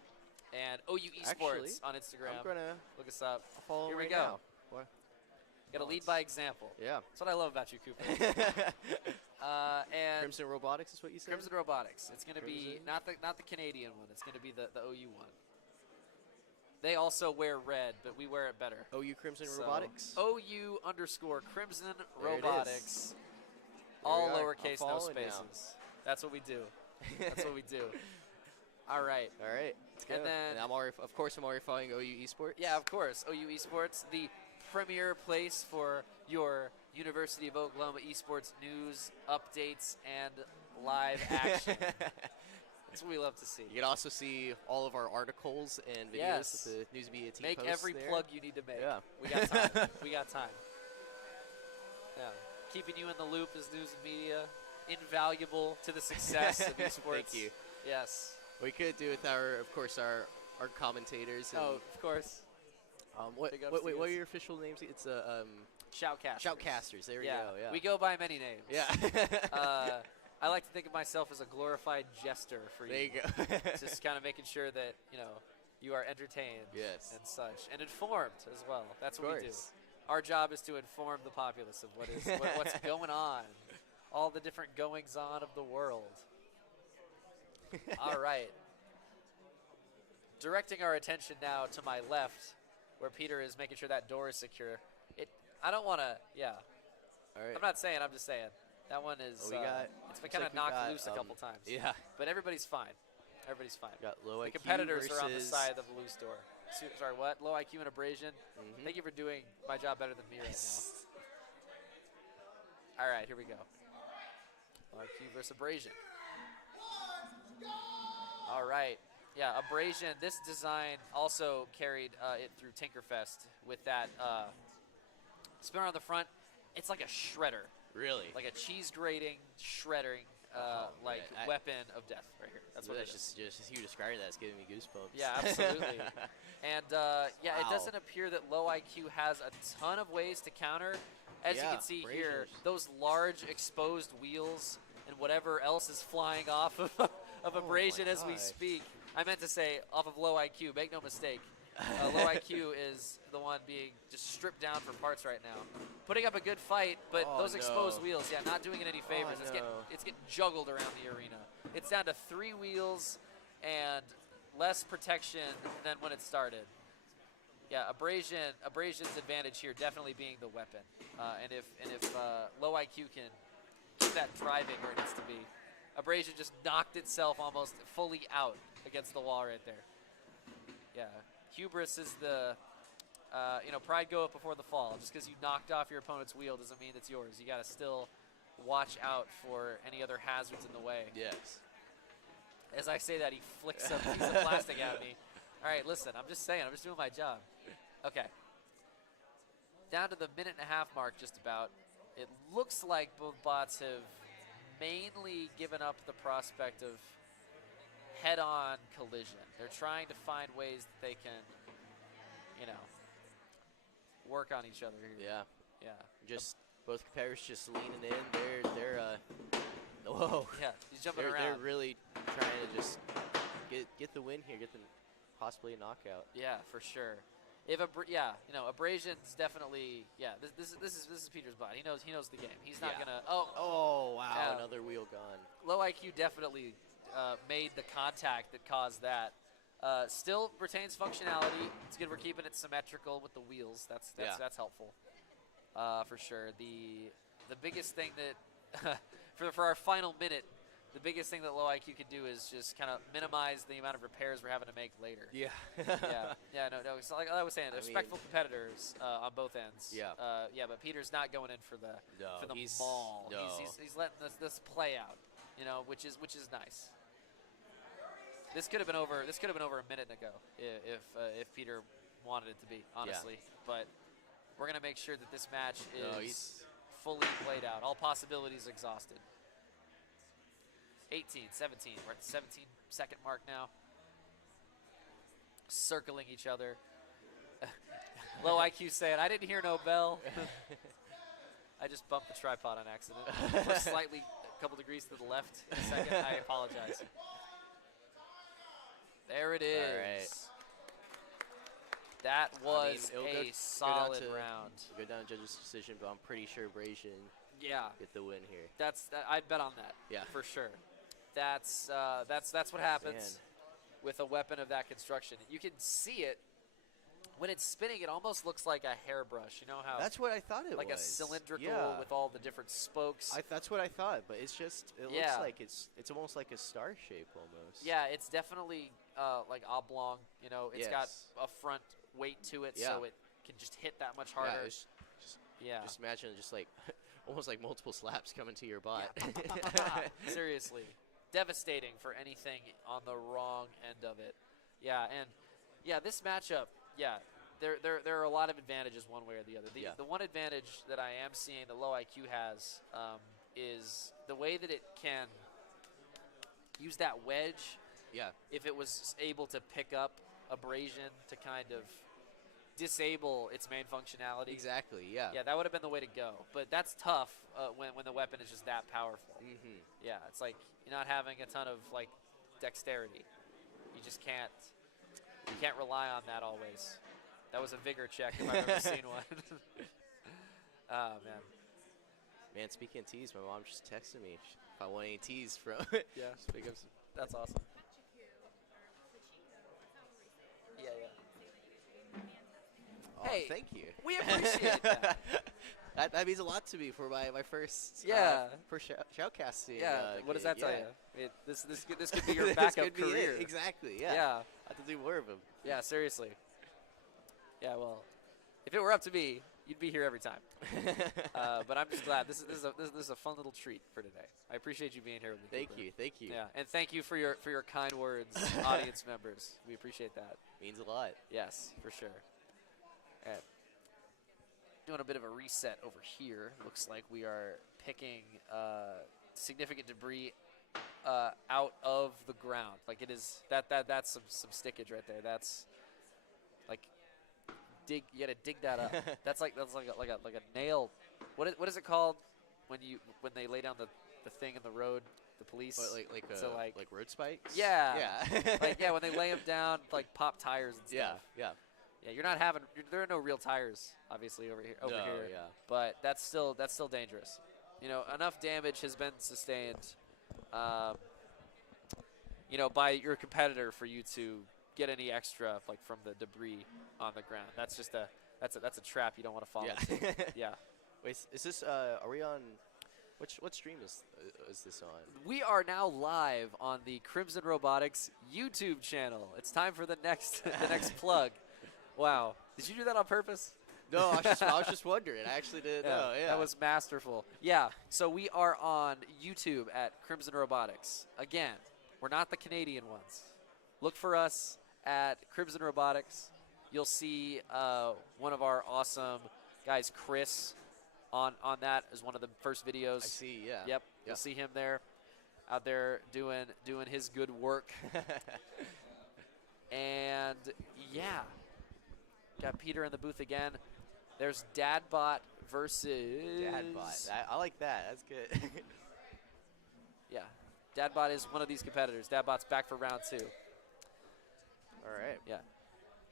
and OU Esports on Instagram. I'm gonna look us up. Follow Here we right go. Now. Got to lead by example. Yeah, that's what I love about you, Cooper. And Crimson Robotics is what you said. Crimson Robotics. It's going to be not the Canadian one. It's going to be the OU one. They also wear red, but we wear it better. OU Crimson Robotics. OU_Crimson Robotics. All lowercase, no spaces. That's what we do. That's what we do. All right. All right. Let's go. And then, I'm already following OU Esports. Yeah, of course. OU Esports, the premier place for your University of Oklahoma esports news, updates, and live action. That's what we love to see. You can also see all of our articles and videos that the News Media team Make posts every there. plug you need to make. Yeah. We got time. We got time. Yeah. Keeping you in the loop as news and media. Invaluable to the success of esports. Thank you. Yes. We could do with our commentators. And of course. What are your official names? It's Shoutcasters. Shoutcasters. There we go. Yeah. We go by many names. Yeah. I like to think of myself as a glorified jester for you. There you go. Just kind of making sure that you are entertained. Yes. And such, and informed as well. That's what we do. Our job is to inform the populace of what's going on. All the different goings-on of the world. All right. Directing our attention now to my left, where Peter is making sure that door is secure. I don't want to, All right. I'm not saying, I'm just saying. That one is, it's been kind of knocked loose a couple times. Yeah. But everybody's fine. Everybody's fine. Got low the IQ competitors versus are on the side of the loose door. Sorry, what? Low IQ and Abrasion. Thank you for doing my job better than me right now. All right, here we go. IQ versus Abrasion. All right. Yeah, Abrasion, this design also carried it through Tinkerfest with that spinner on the front. It's like a shredder. Really? Like a cheese grating, shredding, weapon of death right here. That's what it is. Just you describing that is giving me goosebumps. Yeah, absolutely. And, it doesn't appear that low IQ has a ton of ways to counter. As you can see here, those large exposed wheels and whatever else is flying off of Abrasion as we speak. I meant to say off of low IQ. Make no mistake. Low IQ is the one being just stripped down for parts right now. putting up a good fight, but Oh, those exposed no. wheels, yeah, not doing it any favors. Oh, no. It's getting juggled around the arena. It's down to 3 wheels and less protection than when it started. Yeah, abrasion's advantage here definitely being the weapon, and if low IQ can keep that driving where it needs to be, abrasion just knocked itself almost fully out against the wall right there. Yeah, hubris is the pride goeth before the fall. Just because you knocked off your opponent's wheel doesn't mean it's yours. You got to still watch out for any other hazards in the way. Yes. As I say that, he flicks a piece of plastic at me. All right, listen, I'm just saying, I'm just doing my job. Okay. Down to the minute-and-a-half mark just about. It looks like both bots have mainly given up the prospect of head-on collision. They're trying to find ways that they can, work on each other here. Yeah. Yeah. Just both competitors just leaning in. They're whoa. Yeah, he's jumping They're around. really trying to just get the win here, get them possibly a knockout. Yeah, for sure. If abrasion's definitely This is Peter's bot. He knows the game. He's not Yeah. gonna. Oh wow, Yeah. another wheel gone. Low IQ definitely made the contact that caused that. Still retains functionality. It's good we're keeping it symmetrical with the wheels. That's helpful for sure. The biggest thing that for our final minute, the biggest thing that low IQ can do is just kind of minimize the amount of repairs we're having to make later. Yeah. No. It's like I was saying, respectful competitors on both ends. Yeah. But Peter's not going in for the maul. No. He's letting this play out, which is nice. This could have been over. This could have been over a minute ago if Peter wanted it to be, honestly. But we're gonna make sure that this match is fully played out. All possibilities exhausted. 18, 17. We're at the 17-second mark now. Circling each other. Low IQ saying, "I didn't hear no bell." I just bumped the tripod on accident. We're slightly a couple degrees to the left in a second. I apologize. There it is. All right. That was it'll a go solid down to- round. Go down to judge's decision, but I'm pretty sure Abrasion Yeah, get the win here. I'd bet on that. Yeah. For sure. That's what happens Man. with a weapon of that construction. You can see it when it's spinning. It almost looks like a hairbrush. You know how That's what I thought it like was. a cylindrical Yeah. with all the different spokes. That's what I thought, but it's just it Yeah. looks like it's almost like a star shape almost. Yeah, it's definitely like oblong. It's got Yes. a front weight to it, Yeah. so it can just hit that much Yeah, harder. it's Yeah. just imagine just like almost like multiple slaps coming to your butt. Seriously. Devastating for anything on the wrong end of it. Yeah, and this matchup, there are a lot of advantages one way or the other. The one advantage that I am seeing the low IQ has is the way that it can use that wedge. Yeah. If it was able to pick up abrasion to kind of disable its main functionality. Exactly. Yeah. Yeah, that would have been the way to go. But that's tough when the weapon is just that powerful. Mm-hmm. Yeah, it's like you're not having a ton of like dexterity. You just can't rely on that always. That was a vigor check if I've ever seen one. Oh man. Man, speaking of teas, my mom just texted me if I want any teas from. Yeah. Just pick up some. That's awesome. Yeah. Oh, Hey, thank you. We appreciate that. That means a lot to me for my first first shoutcasting. Yeah. What does that tell yeah. you? This could be your This backup could be it. career. Exactly. Yeah. Yeah. I have to do more of them. Yeah. Seriously. Yeah. Well, if it were up to me, you'd be here every time. But I'm just glad this is a fun little treat for today. I appreciate you being here with me. Thank Cooper. you. Thank you. Yeah, and thank you for your kind words, audience members. We appreciate that. Means a lot. Yes, for sure. All right. Doing a bit of a reset over here. Looks like we are picking significant debris out of the ground. Like it is that's some stickage right there. That's like you gotta dig that up. that's like a nail. What is it called when they lay down the thing in the road? The police. Like road spikes. Yeah. Yeah. Like when they lay them down, like pop tires and stuff. Yeah. Yeah, you're not having. There are no real tires, obviously, over here. No, here. yeah. But that's still dangerous. You know, enough damage has been sustained, you know, by your competitor for you to get any extra like from the debris on the ground. That's just that's a trap you don't want to fall into. Yeah. Wait, is this? Are we on? What stream is this on? We are now live on the Crimson Robotics YouTube channel. It's time for the next the next plug. Wow. Did you do that on purpose? No, I was just wondering. I actually didn't know. Yeah. That was masterful. Yeah, so we are on YouTube at Crimson Robotics. Again, we're not the Canadian ones. Look for us at Crimson Robotics. You'll see one of our awesome guys, Chris, on that as one of the first videos. I see, yeah. Yep, you'll see him there, out there doing his good work. And, yeah, got Peter in the booth again. There's Dadbot versus... Dadbot. I like that. That's good. Yeah. Dadbot is one of these competitors. Dadbot's back for round 2. All right. Yeah.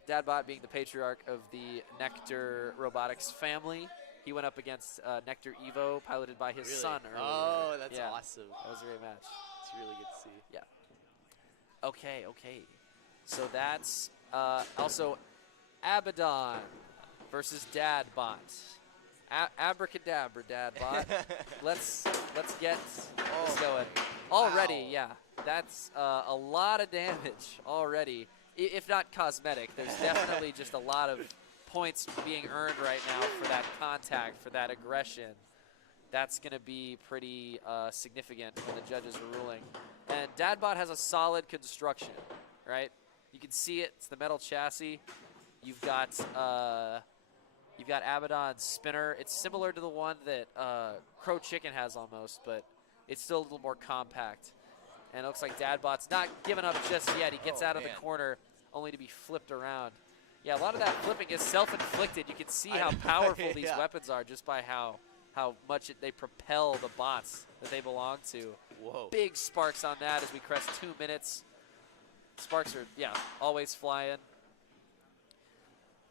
Dadbot being the patriarch of the Nectar Robotics family. He went up against Nectar Evo, piloted by his son earlier. Oh, that's Yeah. awesome. That was a great match. It's really good to see. Yeah. Okay. So that's also Abaddon versus Dadbot. Abracadabra, Dadbot. let's get this going. Already, Wow. yeah. That's a lot of damage already. If not cosmetic, there's definitely just a lot of points being earned right now for that contact, for that aggression. That's going to be pretty significant when the judges are ruling. And Dadbot has a solid construction, right? You can see it. It's the metal chassis. You've got Abaddon's spinner. It's similar to the one that Crow Chicken has almost, but it's still a little more compact. And it looks like Dadbot's not giving up just yet. He gets out of the corner only to be flipped around. Yeah, a lot of that flipping is self-inflicted. You can see how powerful these weapons are just by how much they propel the bots that they belong to. Whoa. Big sparks on that as we crest 2 minutes. Sparks are, always flying.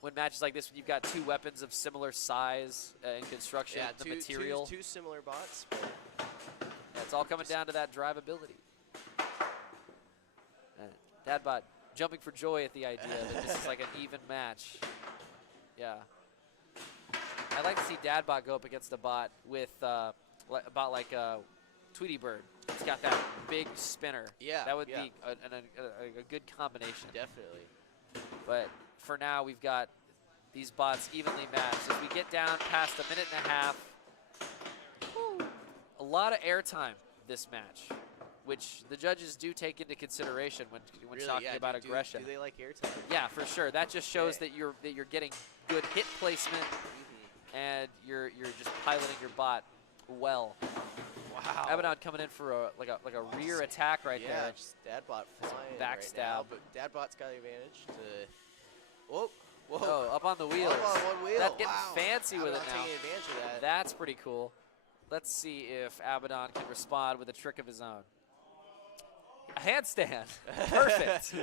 When matches like this, when you've got 2 weapons of similar size and construction, the material. Two similar bots. It's all coming down to that drivability. Dadbot jumping for joy at the idea that this is like an even match. Yeah. I'd like to see Dadbot go up against a bot with a bot like Tweety Bird. It's got that big spinner. Yeah. That would be a good combination. Definitely. But for now, we've got these bots evenly matched. As we get down past a minute and a half, a lot of airtime this match, which the judges do take into consideration when Really? talking about aggression. Do they like airtime? Yeah, for sure. That just shows that you're getting good hit placement, and you're just piloting your bot well. Wow. Abaddon coming in for a rear attack right there. Yeah, just Dadbot flying backstab. right now, but Dadbot's got the advantage to... Whoa. Oh, up on the wheels. Up on one wheel. That's getting Wow. fancy with it Abaddon now. taking advantage of that. That's pretty cool. Let's see if Abaddon can respond with a trick of his own. A handstand. Perfect.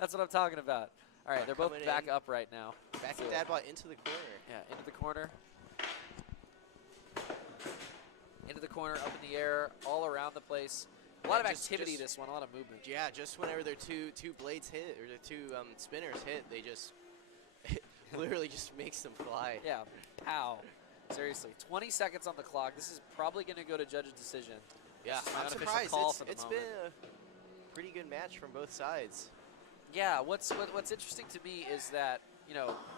That's what I'm talking about. All right, they're both Coming back in. up right now. Backing Dadbot into the corner. Yeah, into the corner. Into the corner, up in the air, all around the place. A lot of activity this one, a lot of movement. Yeah, just whenever their two blades hit, or their two spinners hit, they just literally just makes them fly. Yeah, pow. Seriously, 20 seconds on the clock. This is probably going to go to judge's decision. Yeah, This is my I'm unofficial surprised. call for the It's moment. been a pretty good match from both sides. Yeah, what's interesting to me is that,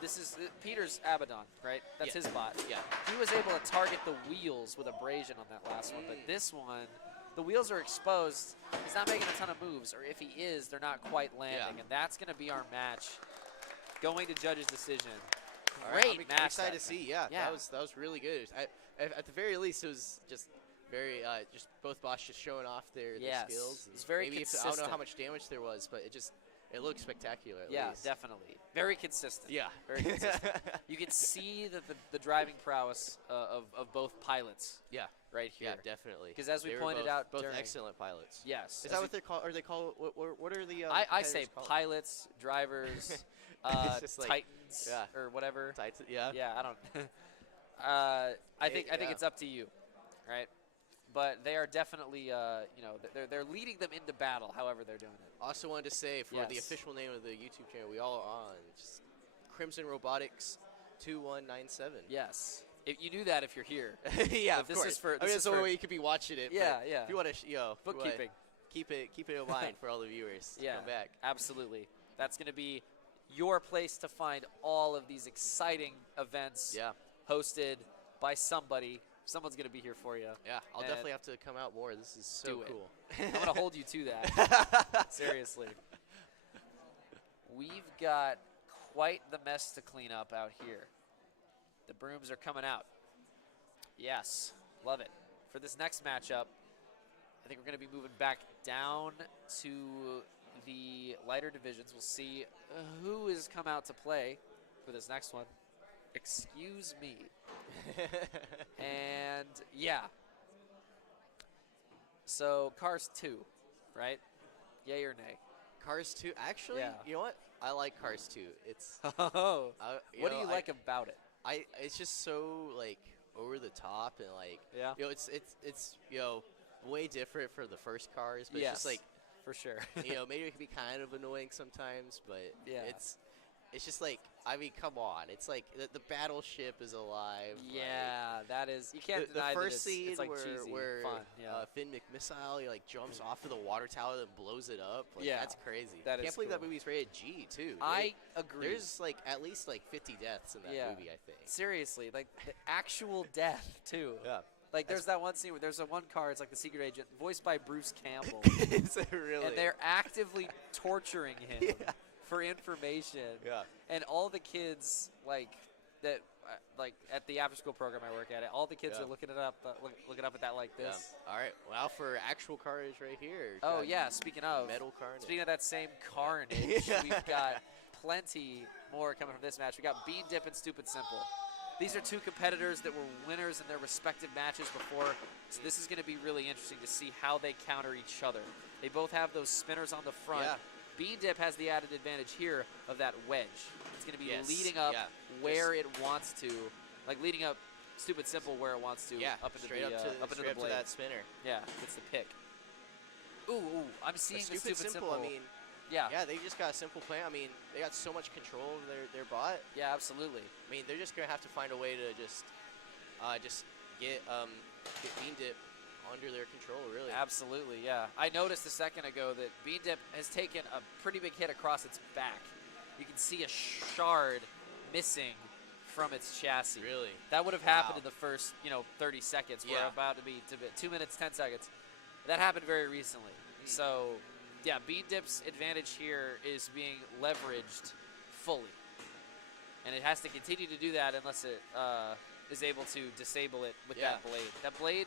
this is Peter's Abaddon, right? That's his bot. Yeah. He was able to target the wheels with abrasion on that last one, but this one, the wheels are exposed. He's not making a ton of moves, or if he is, they're not quite landing, and that's going to be our match going to judge's decision. Great match. I'm excited to see. Yeah, Yeah. that was really good. At the very least, it was just very just both bots just showing off their skills. It's very maybe consistent. I don't know how much damage there was, but it just It looks spectacular. At Yeah, least. definitely. Very consistent. Yeah. Very consistent. You can see that the driving prowess of both pilots Yeah. right here. Yeah, definitely. Because as we They were pointed both, out both during, excellent pilots. yes, Is that what they're called? Are they called? What are the? I say competitors called? pilots, drivers, It's just like- Titans, yeah. or whatever. Yeah. Yeah, I don't. I think Yeah. it's up to you, right? But they are definitely, they're leading them into battle. However, they're doing it. Also wanted to say for the Yes. official name of the YouTube channel we all are on, just Crimson Robotics 2197. Yes, you knew that if you're here. Yeah, But of this course. is for- I mean, this that's is the only for- way you could be watching it. Yeah, but yeah. If you want to, if you wanna Bookkeeping. keep it in mind for all the viewers to Yeah, come back. absolutely. That's going to be your place to find all of these exciting events Yeah, hosted by somebody. Someone's going to be here for you. yeah. I'll And definitely have to come out more. This is so do it. cool. I'm going to hold you to that. Seriously. We've got quite the mess to clean up out here. The brooms are coming out. Yes, love it. For this next matchup, I think we're going to be moving back down to the lighter divisions. We'll see who has come out to play for this next one. Excuse me. And yeah. So Cars 2, right? Yay or nay? Cars 2. Actually, Yeah. you know what? I like Cars 2. It's Oh. What do know, you like about it? it's just so like over the top and like Yeah. it's way different for the first Cars, but Yes, it's just like for sure. maybe it can be kind of annoying sometimes, but Yeah. it's just like, I mean, come on, it's like the battleship is alive. Yeah, that is. You can't the deny first that scene it's like where, cheesy, where fun. Yeah. Finn McMissile like jumps off of the water tower and blows it up. Like, Yeah, that's crazy. that Can't is believe that cool. movie's rated G too. I agree. There's like at least like 50 deaths in that Yeah. movie, I think. Seriously, like the actual death too. Yeah. Like there's that one scene where there's a one car. It's like the secret agent, voiced by Bruce Campbell, Is it really? and they're actively torturing him Yeah. for information. Yeah. And all the kids like that, like at the after-school program I work at, all the kids Yeah. are looking it up, looking up at that like Yeah. this. All right. Well, for actual Carnage right here. Oh got yeah, speaking of Metal Carnage. Speaking of that same Carnage, Yeah. we've got plenty more coming from this match. We got Bean Dip and Stupid Simple. These are two competitors that were winners in their respective matches before, so this is going to be really interesting to see how they counter each other. They both have those spinners on the front. Yeah. Bean Dip has the added advantage here of that wedge. It's going to be Yes, leading up yeah. where it wants to, like leading up Stupid Simple where it wants to, Yeah. up into straight the up to up into straight the up to blade. that spinner. Yeah, it's the pick. Ooh, I'm seeing But the Stupid Simple. I mean, yeah, yeah, they just got a simple plan. I mean, they got so much control of their bot. yeah, absolutely. I mean, they're just gonna have to find a way to just get Bean Dip under their control, really. Absolutely, yeah. I noticed a second ago that Bean Dip has taken a pretty big hit across its back. You can see a shard missing from its chassis. Really? That would have happened Wow. in the first, 30 seconds. We're Yeah. about to be 2 minutes, 10 seconds. That happened very recently. So, yeah, Bean Dip's advantage here is being leveraged fully. And it has to continue to do that unless it is able to disable it with Yeah. that blade. That blade,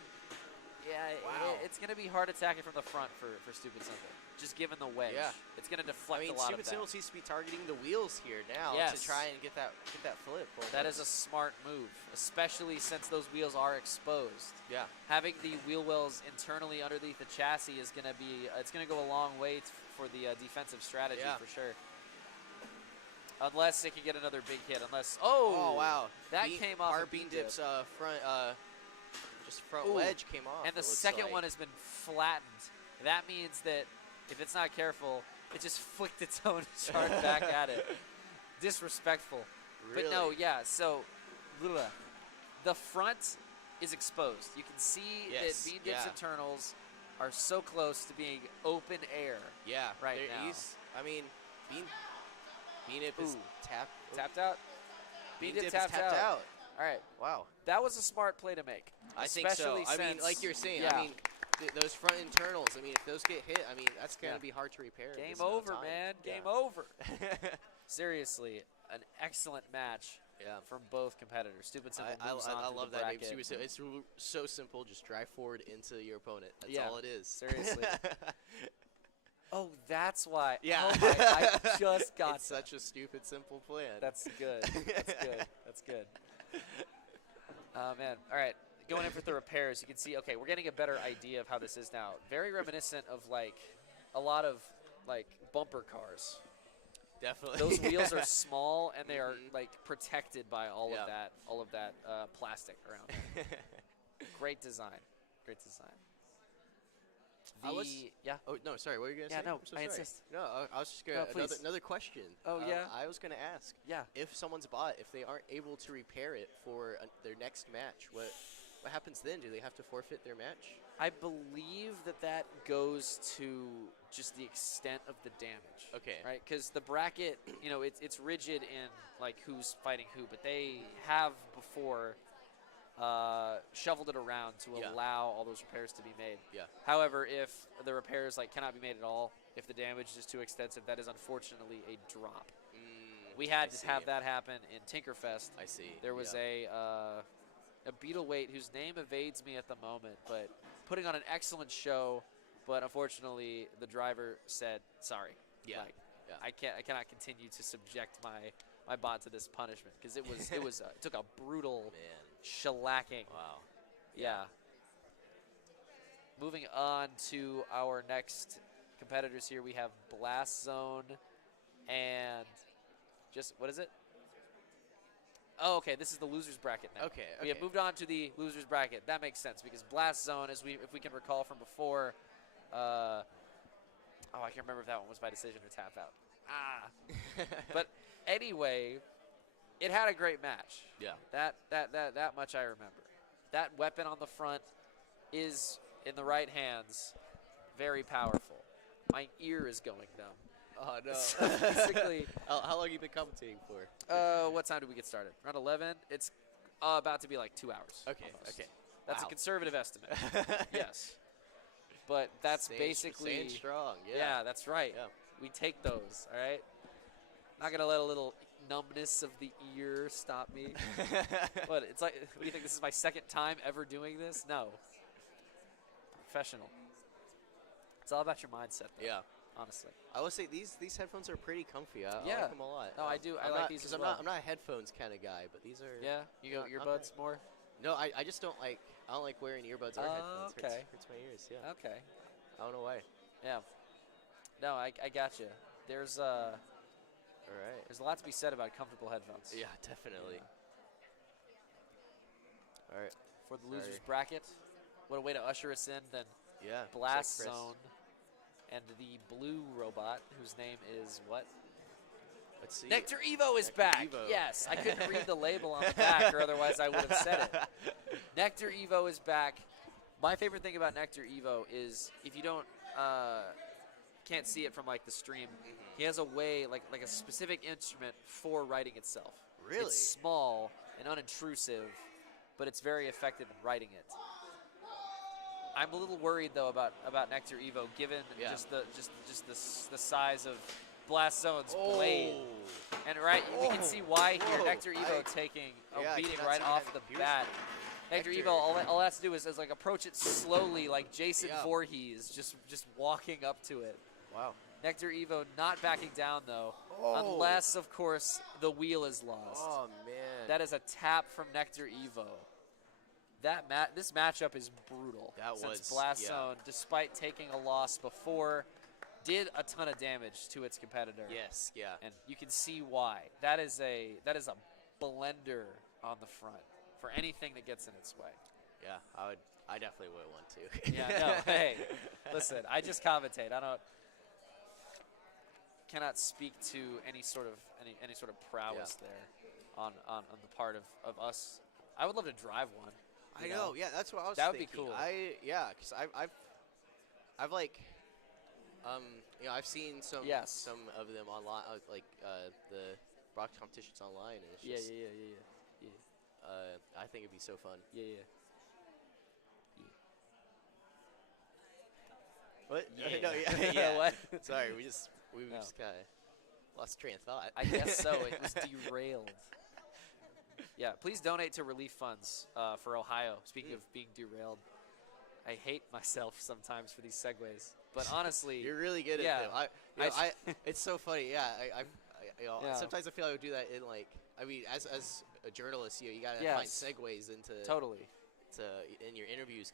yeah, Wow. it's going to be hard attacking from the front for Stupid Simple, just given the wedge. Yeah. It's going to I deflect mean, a lot Stupid of that. Simple seems to be targeting the wheels here now Yes. to try and get that flip. That is a smart move, especially since those wheels are exposed. yeah. Having the wheel wells internally underneath the chassis is going to be, it's going to go a long way for the defensive strategy Yeah. for sure. Unless it can get another big hit, Oh wow, that came off Our of Bean Bean Dip. Dip's front Ooh. wedge came off. And the it looks second like. one has been flattened. That means that if it's not careful, it just flicked its own shard back at it. Disrespectful. Really? But no, yeah, so the front is exposed. You can see Yes, that Bean Dip's yeah. internals are so close to being open air. Yeah, right there- now. I mean, Bean Dip is Ooh. tapped Tapped out? Bean Dip Dip is tapped tapped out. All right. Wow. That was a smart play to make. I think so. especially I mean, since- like you're saying, yeah. I mean, those front internals, I mean, if those get hit, I mean, that's going to Yeah. be hard to repair. in Game this amount of over, time. man. Yeah. Game over. Seriously, an excellent match Yeah. from both competitors. Stupid Simple I moves on through love the that. bracket. It's so simple. Just drive forward into your opponent. That's Yeah, all it is. seriously. Oh, that's why. Yeah. Oh my, I just got It's that. such a stupid, simple plan. That's good. That's good. That's good. Oh, man. All right. Going in for the repairs, you can see, okay, we're getting a better idea of how this is now. Very reminiscent of, like, a lot of, like, bumper cars. Definitely. Those wheels are small, and they are, Mhm. like, protected by all Yeah. of that plastic around them. Great design. Great design. Yeah. Oh no, sorry. What were you gonna Yeah, say? no, I'm so I sorry. insist. No, I was just gonna No, please. another question. Oh, yeah? I was gonna ask Yeah. if someone's bought, if they aren't able to repair it for their next match, what happens then? Do they have to forfeit their match? I believe that goes to just the extent of the damage. Okay. Right? Because the bracket, you know, it's rigid in, like, who's fighting who, but they have before shoveled it around to Yeah. allow all those repairs to be made. Yeah. However, if the repairs, like, cannot be made at all, if the damage is too extensive, that is unfortunately a drop. We had I to see. have that happen in Tinkerfest. I see. There was yeah. a Beetleweight whose name evades me at the moment, but putting on an excellent show. But unfortunately, the driver said, "Sorry, Yeah. like, Yeah. I cannot continue to subject my bot to this punishment because it took a brutal Man. shellacking." Wow. Yeah. Moving on to our next competitors here, we have Blast Zone and just what is it? Oh, okay. This is the losers bracket now. Okay. We have moved on to the losers bracket. That makes sense because Blast Zone, if we can recall from before, I can't remember if that one was by decision or tap out. But anyway, it had a great match. Yeah. That much I remember. That weapon on the front is in the right hands very powerful. My ear is going numb. Oh no. So basically, how long have you been commentating for? what time did we get started? Around 11. It's about to be like 2 hours. Okay. almost. Okay. That's Wow. a conservative estimate. Yes. But that's basically staying strong. Yeah. Yeah, that's right. Yeah. We take those, all right? Not gonna let a little numbness of the ear stop me. What? It's like, what do you think? This is my second time ever doing this? No. Professional. It's all about your mindset, though, Yeah. honestly. I will say these headphones are pretty comfy. I Yeah. like them a lot. No, I do. I I'm like not- these 'cause as well. I'm not a headphones kind of guy, but these are. Yeah, you go not earbuds bad. more. No, I just don't like. I don't like wearing earbuds or Oh, headphones. okay. Hurts my ears. Yeah. Okay. I don't know why. Yeah. No, I got you. There's All right. there's a lot to be said about comfortable headphones. Yeah, definitely. All right. For the losers Sorry. bracket, what a way to usher us in. Then Yeah. Blast check press. Zone and the blue robot, whose name is what? Let's see. Nectar Evo is Nectar back. Evo. Yes, I couldn't read the label on the back, or otherwise I would have said it. Nectar Evo is back. My favorite thing about Nectar Evo is if you don't can't see it from like the stream, he has a way like a specific instrument for writing itself. Really? It's small and unintrusive, but it's very effective in writing it. I'm a little worried though about Nectar Evo, given Yeah. just the size of Blast Zone's blade. Oh. And we can see why here. Whoa. Nectar Evo taking a Yeah, I beating cannot right see off that. the Here's bat. Nectar Nectar. Evo, all it has to do is like approach it slowly, like Jason Yeah. Voorhees, just walking up to it. Wow. Nectar Evo not backing down though, Oh. unless of course the wheel is lost. Oh man. That is a tap from Nectar Evo. This matchup is brutal. That since was- Blast yeah. Zone, despite taking a loss before, did a ton of damage to its competitor. Yes. Yeah. And you can see why. That is a blender on the front for anything that gets in its way. Yeah. I definitely would want to. Yeah, no, hey, listen, I just commentate. Cannot speak to any sort of prowess there on the part of us. I would love to drive one. I you know. Yeah, that's what I was That would be thinking. cool. Because I've like, I've seen some Yes. some of them online, the rock competitions online, and it's Yeah, just, yeah. I think it'd be so fun. Yeah. What? Yeah. No, yeah. What? Sorry, we just No. kind of lost train of thought. I guess so. It was derailed. Yeah, please donate to relief funds for Ohio. Speaking of being derailed, I hate myself sometimes for these segues. But honestly, You're really good yeah, at them. It's so funny. Yeah, Yeah. sometimes I feel I would do that in like, I mean, as a journalist, you gotta find Yes. segues into totally. in your interviews.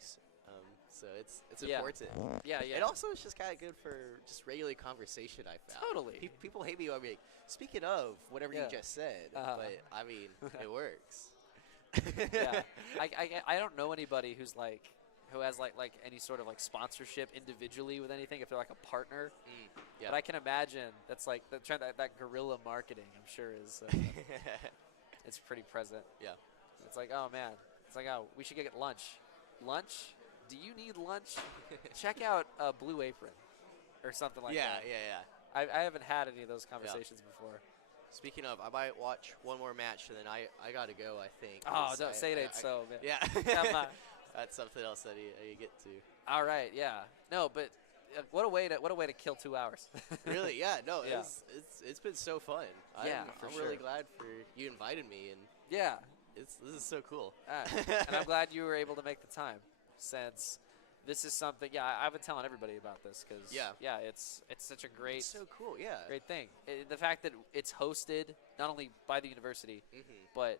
So it's Yeah. important. Yeah, yeah. And also, it's just kind of good for just regular conversation. I found Totally. People hate me when I'm like, speaking of whatever you Yeah. just said, but I mean, it works. Yeah. I don't know anybody who has like any sort of like sponsorship individually with anything if they're like a partner. Yeah. But I can imagine that's like that guerrilla marketing. I'm sure is it's pretty present. Yeah. It's like, oh man, it's like, oh, we should get lunch. Lunch? Do you need lunch? Check out Blue Apron or something like that. Yeah. I haven't had any of those conversations before. Speaking of, I might watch one more match and then I gotta go. I think. Oh, 'cause don't say it ain't so, man. Yeah. Come on. That's something else that you get to. All right, yeah. No, but what a way to kill 2 hours. Really? Yeah. No. Yeah. It's been so fun. Yeah, I'm for really sure. glad for you invited me, and Yeah. this is so cool. And I'm glad you were able to make the time, since this is something. Yeah, I've been telling everybody about this because it's such a great, It's so cool. Yeah. great thing. The fact that it's hosted not only by the university, but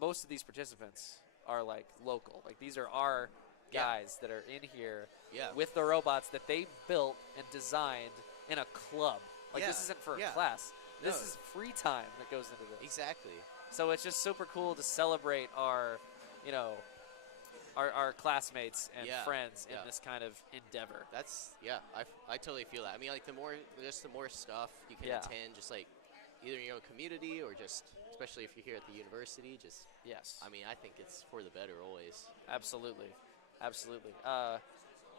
most of these participants are like local. Like these are our guys that are in here Yeah. with the robots that they built and designed in a club. Like this Yeah, isn't for a yeah. class. This No. is free time that goes into this. Exactly. So it's just super cool to celebrate our, our classmates and friends in this kind of endeavor. That's I totally feel that. I mean, like the more stuff you can attend, just like either in your own community or just especially if you're here at the university, just Yes. I mean, I think it's for the better always. Absolutely. Absolutely.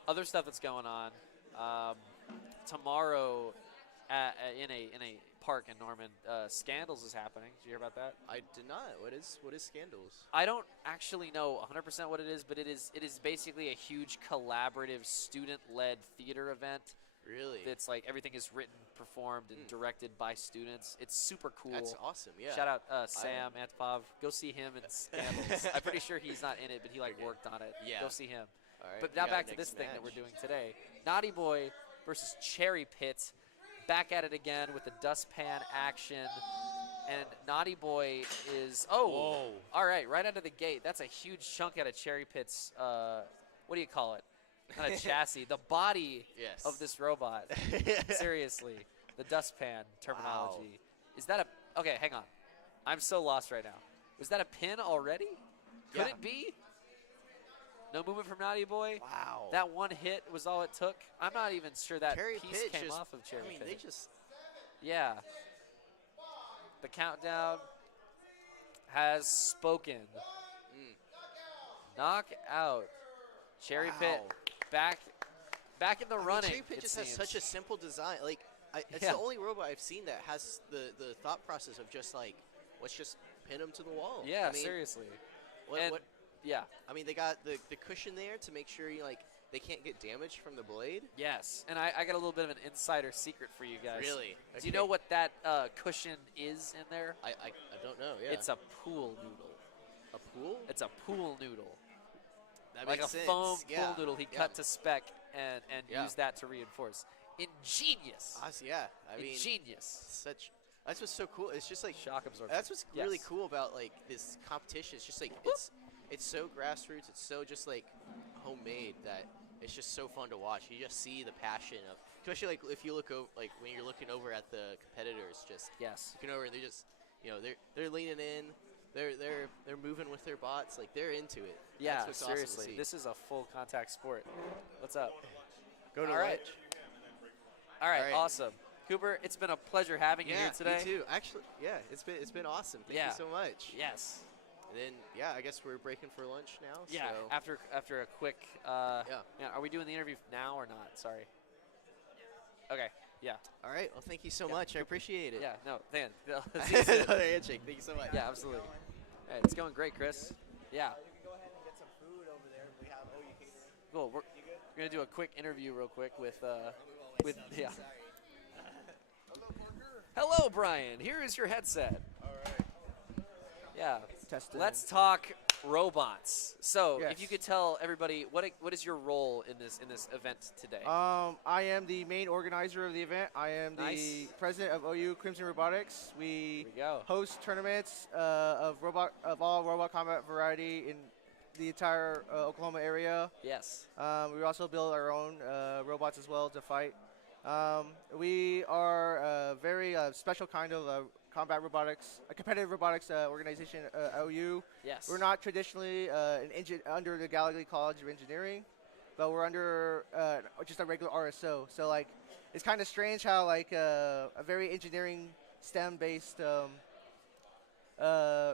Other stuff that's going on. Tomorrow in a park in Norman, Scandals is happening. Did you hear about that? I did not. What is Scandals? I don't actually know 100% what it is, but it is basically a huge collaborative student-led theater event. Really? It's like everything is written, performed, and directed by students. It's super cool. That's awesome. Yeah. Shout out Sam Antipov. Go see him in Scandals. I'm pretty sure he's not in it, but he worked on it. Yeah. Go see him. All right. But we now got back our to this next thing that match. we're doing today. Naughty Boy versus Cherry Pit. Back at it again with the dustpan action. And Naughty Boy is all right out of the gate. That's a huge chunk out of Cherry Pit's what do you call it? Not a chassis. The body of this robot. Seriously. The dustpan terminology. Is that a okay, hang on. I'm so lost right now. Was that a pin already? Could it be? No movement from Naughty Boy? Wow. That one hit was all it took? I'm not even sure that Cherry piece Pit came just, off of Cherry I mean, Pit. they just Yeah. The countdown has spoken. Knock out. Cherry Pit back in the running. Cherry Pit it just has seems. such a simple design. Like, it's Yeah. the only robot I've seen that has the thought process of just like, let's just pin him to the wall. Yeah, I mean, seriously. What, Yeah. I mean, they got the cushion there to make sure they can't get damaged from the blade. Yes. And I got a little bit of an insider secret for you guys. Really? Do you know what that cushion is in there? I don't know. Yeah. It's a pool noodle. a pool. It's a pool noodle. That Like makes a sense. foam yeah. pool noodle he cut to spec and Yeah. used that to reinforce. Ingenious. Yeah. I mean, Ingenious. that's what's so cool. It's just like Shock absorption. that's what's really Yes. cool about like this competition. It's just like it's so grassroots. It's so just like homemade that it's just so fun to watch. You just see the passion of, especially like if you look over, like when you're looking over at the competitors, just Yes. looking over, they just they're leaning in. They're moving with their bots. Like they're into it. Yeah, That's what's seriously. Awesome to see. This is a full contact sport. What's up? Go to All right. lunch. All right, All right. awesome. Cooper, it's been a pleasure having you Yeah, here today. me too. Actually, yeah, it's been awesome. Thank Yeah. you so much. Yes. And then I guess we're breaking for lunch now. Yeah. So. After a quick. Yeah. Are we doing the interview now or not? Sorry. Okay. Yeah. All right. Well, thank you so Yeah. much. I appreciate it. Yeah. No. Dan. Another handshake. Thank you so much. Yeah. Absolutely. All right, it's going great, Chris. Yeah. We can go ahead and get some food over there. We have OU catering. Cool. We're gonna do a quick interview real quick with yeah. Hello, Brian. Here is your headset. All right. Yeah. Testing. Let's talk robots. So, if you Yes. could tell everybody what is your role in this event today? I am the main organizer of the event. I am the Nice. president of OU Crimson Robotics. We Here we go. host tournaments of all robot combat variety in the entire Oklahoma area. Yes. We also build our own robots as well to fight. We are a very special kind of combat robotics, a competitive robotics organization at OU. Yes. We're not traditionally under the Gallagher College of Engineering, but we're under just a regular RSO. So like, it's kind of strange how like a very engineering STEM-based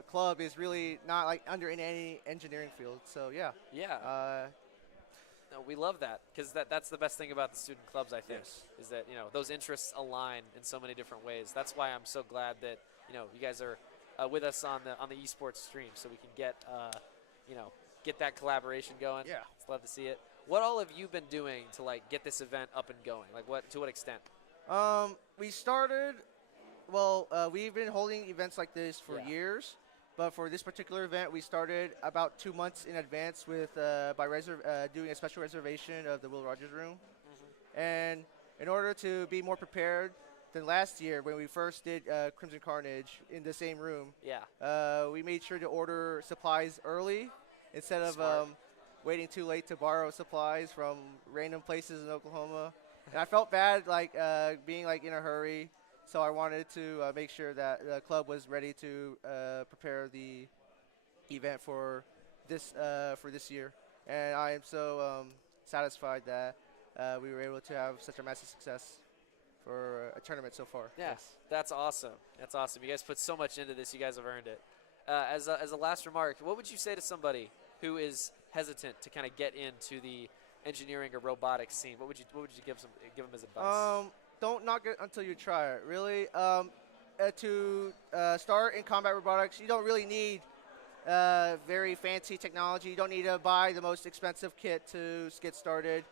club is really not like under in any engineering field. So yeah. Yeah. No, we love that because that's the best thing about the student clubs. I think Yes. is that those interests align in so many different ways. That's why I'm so glad that you guys are with us on the esports stream, so we can get that collaboration going. Yeah. It's love to see it. What all have you been doing to like get this event up and going? Like to what extent? We started. Well, we've been holding events like this for Yeah. years, but for this particular event, we started about 2 months in advance with doing a special reservation of the Will Rogers Room. And in order to be more prepared than last year when we first did Crimson Carnage in the same room, Yeah. we made sure to order supplies early instead of Smart. waiting too late to borrow supplies from random places in Oklahoma. And I felt bad being like in a hurry, so I wanted to make sure that the club was ready to prepare the event for this year. And I am so satisfied that we were able to have such a massive success for a tournament so far. Yeah, Yes. that's awesome. That's awesome. You guys put so much into this. You guys have earned it. As a last remark, what would you say to somebody who is hesitant to kind of get into the engineering or robotics scene? What would you give them as advice? Don't knock it until you try it. Really, to start in combat robotics, you don't really need very fancy technology. You don't need to buy the most expensive kit to get started.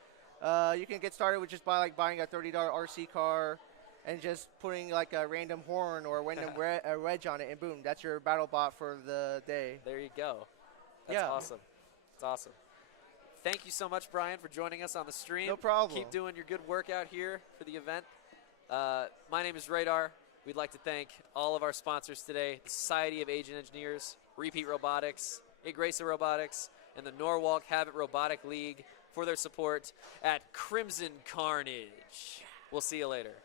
You can get started with just buying a $30 RC car and just putting like a random horn or a random wedge on it, and boom, that's your battle bot for the day. There you go. That's Yeah. awesome. That's awesome. Thank you so much, Brian, for joining us on the stream. No problem. Keep doing your good work out here for the event. My name is Radar. We'd like to thank all of our sponsors today, the Society of Agent Engineers, Repeat Robotics, Igresa Robotics, and the Norwalk Habit Robotic League for their support at Crimson Carnage. We'll see you later.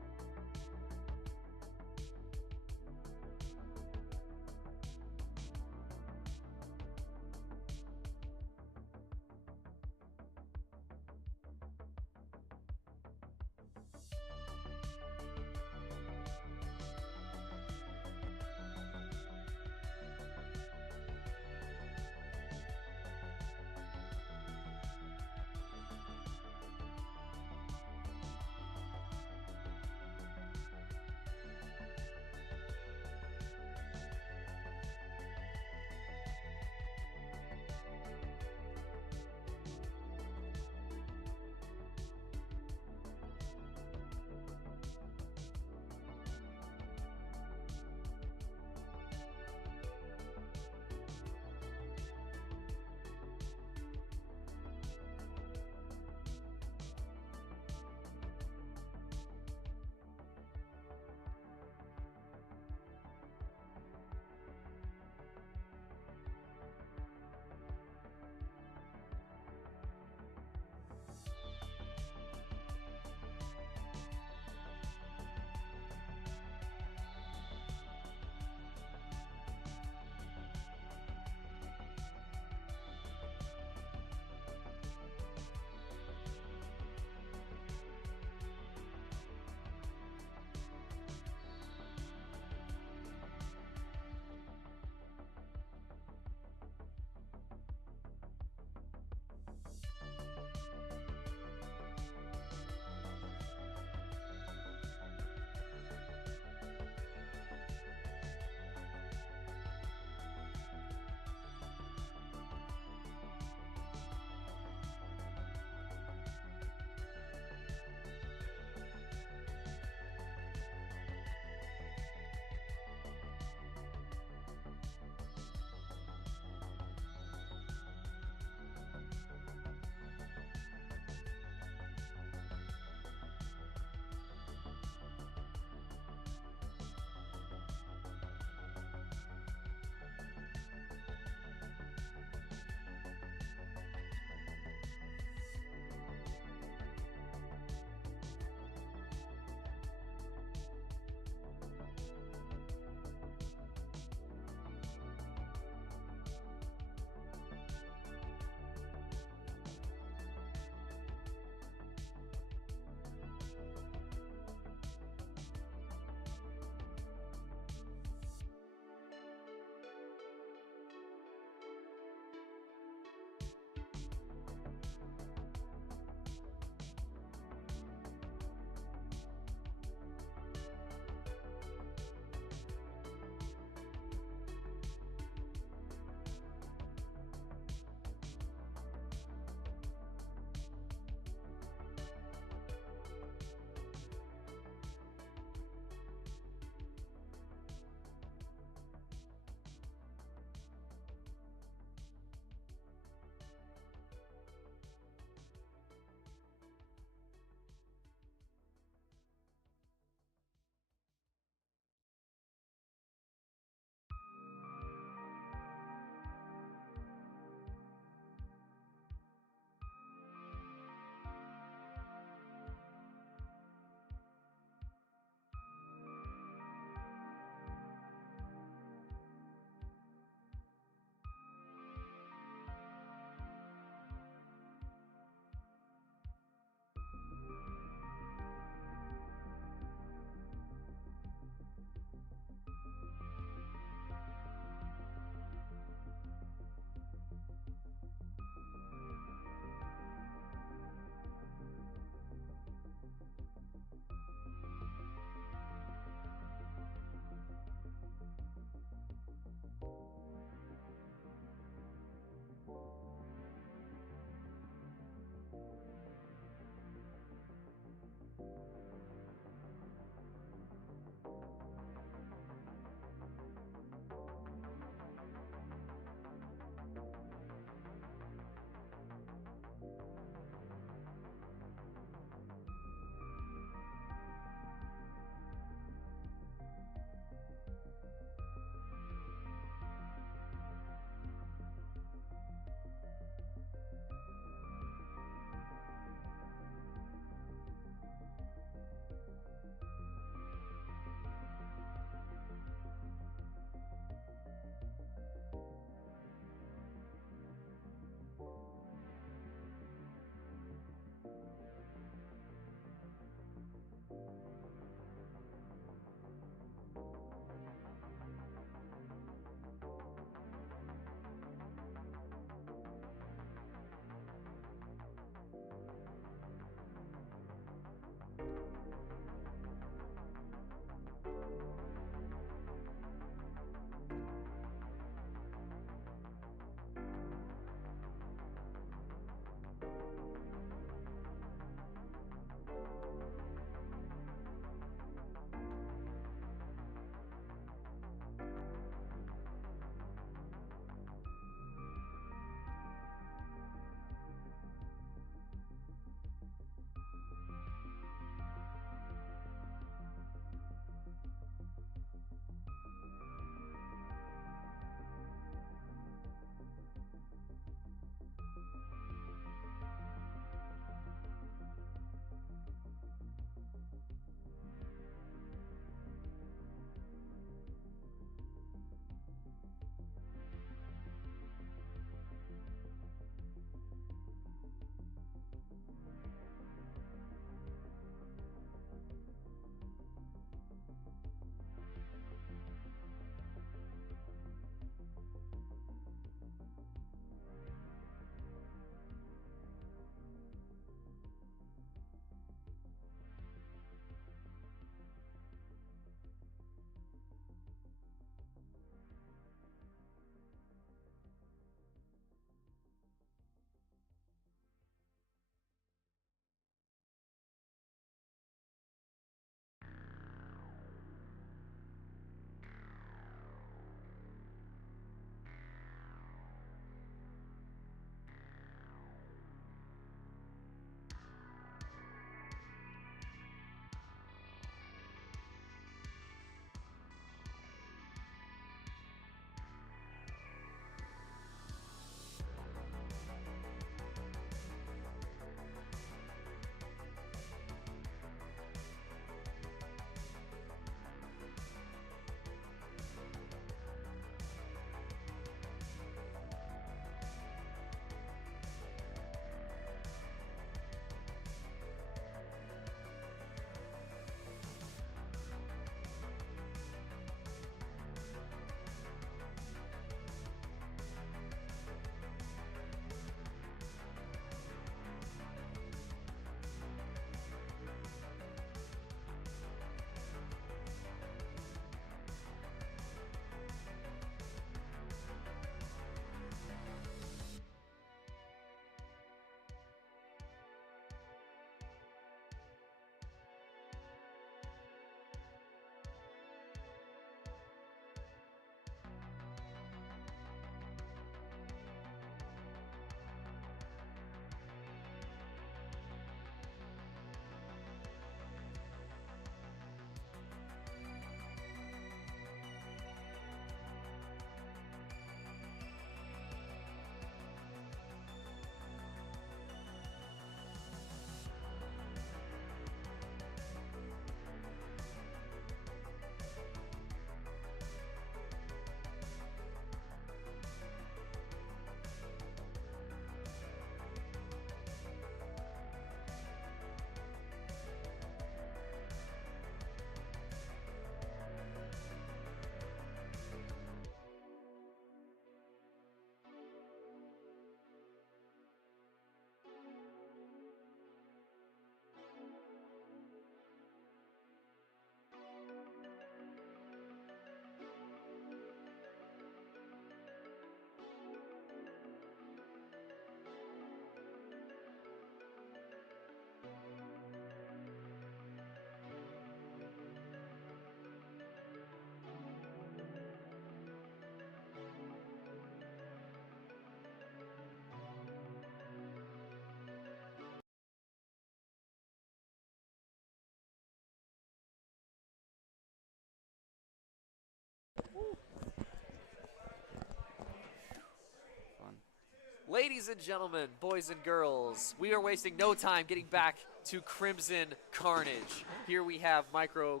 Ladies and gentlemen, boys and girls, we are wasting no time getting back to Crimson Carnage. Here we have Mega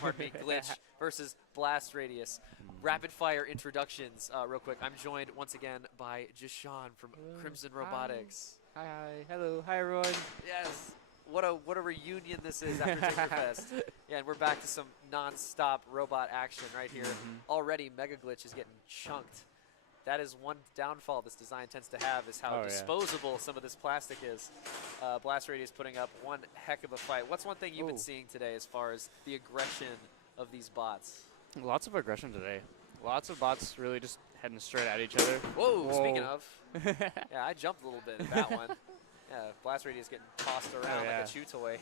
Glitch versus Blast Radius. Rapid fire introductions real quick. I'm joined once again by Jishan from Crimson Robotics. Hi. Hello. Hi, everyone. Yes. What a reunion this is after Tinkerfest. Yeah, and we're back to some non-stop robot action right here. Already Mega Glitch is getting chunked. That is one downfall this design tends to have, is how disposable some of this plastic is. Blast Radius putting up one heck of a fight. What's one thing you've been seeing today as far as the aggression of these bots? Lots of aggression today. Lots of bots really just heading straight at each other. Whoa. Speaking of. Yeah, I jumped a little bit in that one. Yeah, Blast Radius getting tossed around like a chew toy.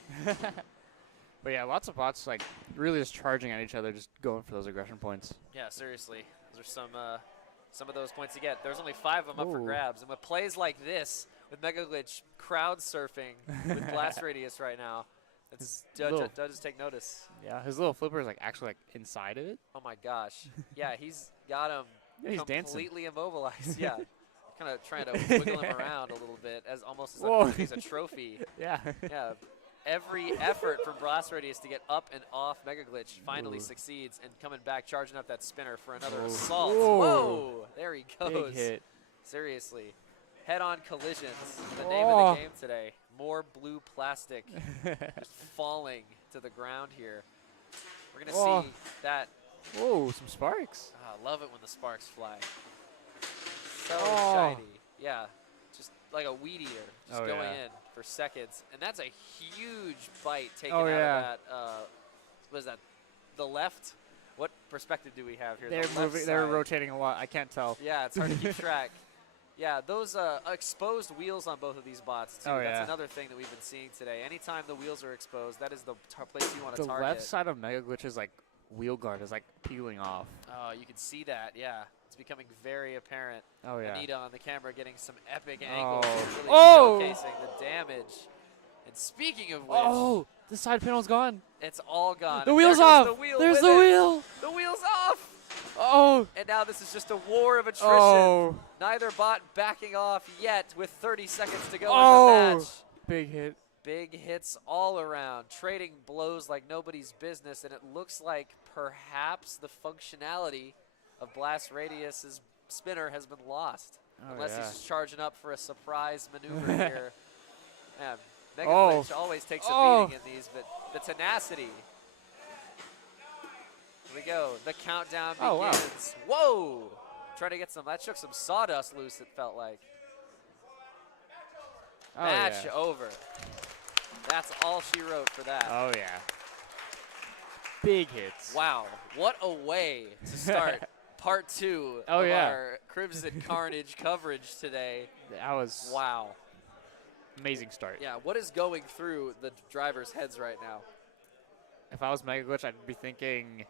But yeah, lots of bots like really just charging at each other, just going for those aggression points. Yeah, seriously. Those are some of those points to get. There's only 5 of them up for grabs. And with plays like this, with Mega Glitch crowd surfing with Blast Radius right now, judges take notice. Yeah, his little flipper is like actually like inside of it. Oh my gosh. Yeah, he's got him completely immobilized. Yeah. Kind of trying to wiggle him around a little bit as almost as if he's a trophy. Yeah. Yeah. Every effort from Blast Radius to get up and off Mega Glitch finally succeeds, and coming back, charging up that spinner for another assault. Whoa! There he goes. Big hit. Seriously. Head-on collisions, the name of the game today. More blue plastic just falling to the ground here. We're going to see that. Whoa, some sparks. I love it when the sparks fly. So shiny. Yeah, just like a weed eater, just going in for seconds. And that's a huge bite taken out of that. What is that? The left? What perspective do we have here? They're moving. They're rotating a lot. I can't tell. Yeah, it's hard to keep track. Yeah, those exposed wheels on both of these bots, too. That's another thing that we've been seeing today. Anytime the wheels are exposed, that is the place you want to target. The left side of Mega Glitch's like wheel guard is like peeling off. Oh, you can see that, yeah. It's becoming very apparent. Oh, yeah. Anita on the camera getting some epic angles. Really showcasing the damage. And speaking of which. The side panel's gone. It's all gone. The wheel's off. There's the wheel. The wheel's off. Oh. And now this is just a war of attrition. Neither bot backing off yet with 30 seconds to go in the match. Big hit. Big hits all around, trading blows like nobody's business, and it looks like perhaps the functionality of Blast Radius's spinner has been lost. Unless he's just charging up for a surprise maneuver here. Man, Mega Glitch always takes a beating in these, but the tenacity. Here we go. The countdown begins. Whoa! Trying to get some. That shook some sawdust loose, it felt like. Match over. That's all she wrote for that. Oh, yeah. Big hits. Wow. What a way to start part 2 of our Crimson Carnage coverage today. That was amazing start. Yeah, what is going through the drivers' heads right now? If I was Mega Glitch, I'd be thinking,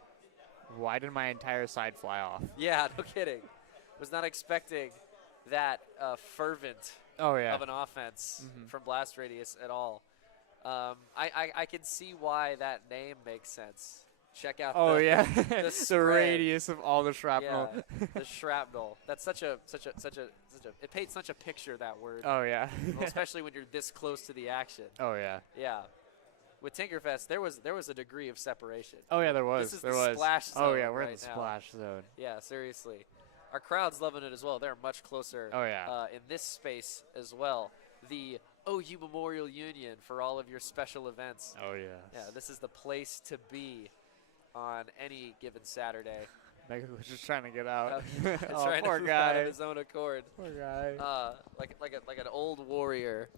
why did my entire side fly off? Yeah, no kidding. Was not expecting that fervent of an offense from Blast Radius at all. I can see why that name makes sense. Check out the radius of all the shrapnel. Yeah, the shrapnel. That's such a it paints such a picture, that word. Oh yeah. Well, especially when you're this close to the action. Oh yeah. Yeah. With Tinkerfest, there was a degree of separation. Oh yeah, there was. This is the splash zone. Oh yeah, we're right in the now. splash zone. Yeah, seriously. Our crowd's loving it as well. They're much closer in this space as well. The OU Memorial Union for all of your special events. Oh yeah. Yeah, this is the place to be on any given Saturday. Mega was just trying to get out. Trying poor to move guy. out of his own accord. Poor guy. Like an old warrior.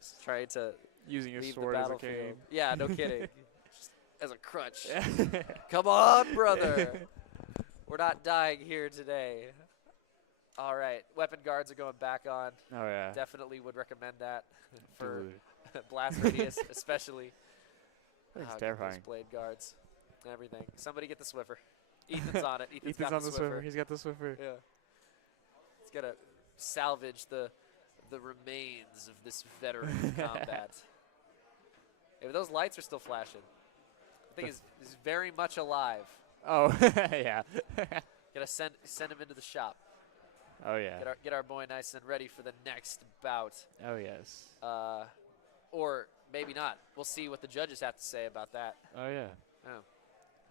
Just trying to using his leave sword the as a battlefield. cane. Yeah, no kidding. Just as a crutch. Come on, brother. We're not dying here today. All right, weapon guards are going back on. Oh yeah. Definitely would recommend that for Blast Radius, especially. It's terrifying. Blade guards, everything. Somebody get the Swiffer. Ethan's on it. Ethan's got on the the Swiffer. He's got the Swiffer. Yeah. He's got to salvage the remains of this veteran combat. Yeah, but those lights are still flashing. I think he's very much alive. Oh, yeah. Gotta send him into the shop. Oh yeah. Get our boy nice and ready for the next bout. Oh yes. Or maybe not. We'll see what the judges have to say about that. Oh yeah. Oh.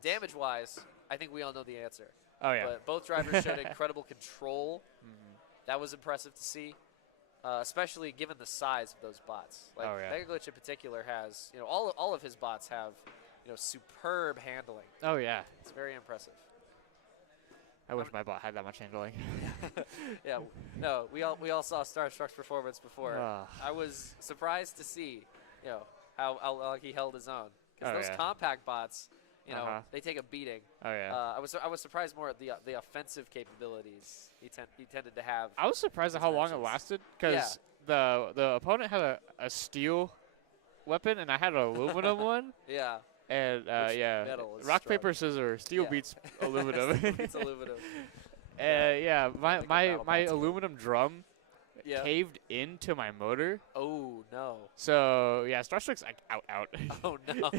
Damage-wise, I think we all know the answer. Oh yeah. But both drivers showed incredible control. That was impressive to see, especially given the size of those bots. Like Oh, yeah. Megaglitch in particular has, all of his bots have, superb handling. Oh yeah. It's very impressive. I wish my bot had that much handling. Yeah, no, we all saw Starstruck's performance before. Ah. I was surprised to see, how long he held his own. Because Oh, those yeah. compact bots, Uh-huh. they take a beating. Oh yeah. I was surprised more at the offensive capabilities he tended to have. I was surprised at those how long it matches. lasted because the opponent had a steel weapon and I had an aluminum one. Yeah. And Which yeah, metal is rock strong? paper scissors. Steel Yeah. beats aluminum. It's aluminum. Yeah, my Like a my battle my bots. aluminum drum Yeah. caved into my motor. Oh no. So yeah, Starstruck's like out. Oh no.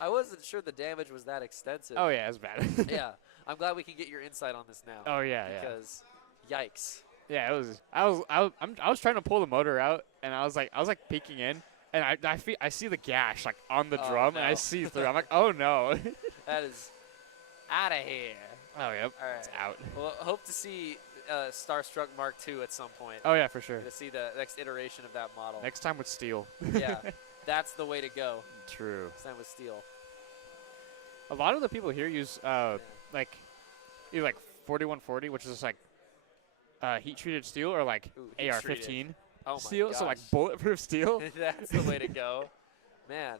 I wasn't sure the damage was that extensive. Oh yeah, it's bad. Yeah. I'm glad we can get your insight on this now. Oh yeah, yeah. Because, yikes. Yeah, it was. I was trying to pull the motor out, and I was like peeking in, and I see the gash like on the Oh, drum, and I no. see through. I'm like, oh no. That is out of here. Oh yep. All right. It's out. Well, hope to see Starstruck Mark II at some point. Oh yeah, for sure. To see the next iteration of that model. Next time with steel. Yeah. That's the way to go. True. Next time with steel. A lot of the people here use like either like 4140, which is just like heat treated steel, or like Ooh, heat-treated. AR-15 Oh my steel, so like gosh. bulletproof steel. That's the way to go. Man.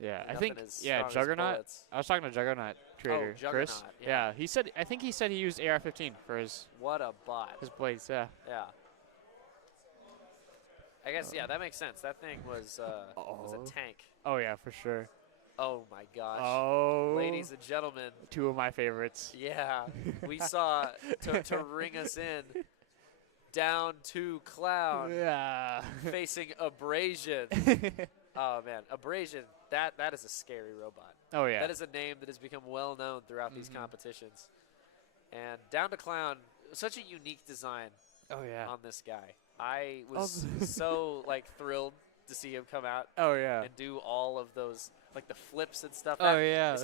Yeah, I Nothing think as yeah, strong as Juggernaut. bullets. I was talking to Juggernaut trader Chris. Juggernaut, yeah. He said I think he said he used AR-15 for his What a bot. blades. Yeah. Yeah. I guess, yeah, that makes sense. That thing was a tank. Oh yeah, for sure. Oh my gosh. Oh, Ladies and gentlemen, two of my favorites. yeah, we saw to ring us in, down to Clown Yeah. facing Abrasion. Oh man, Abrasion, that is a scary robot. Oh yeah. That is a name that has become well known throughout these competitions. And down to Clown, such a unique design Oh yeah. on this guy. I was so thrilled to see him come out Oh yeah. and do all of those the flips and stuff. Oh That yeah. is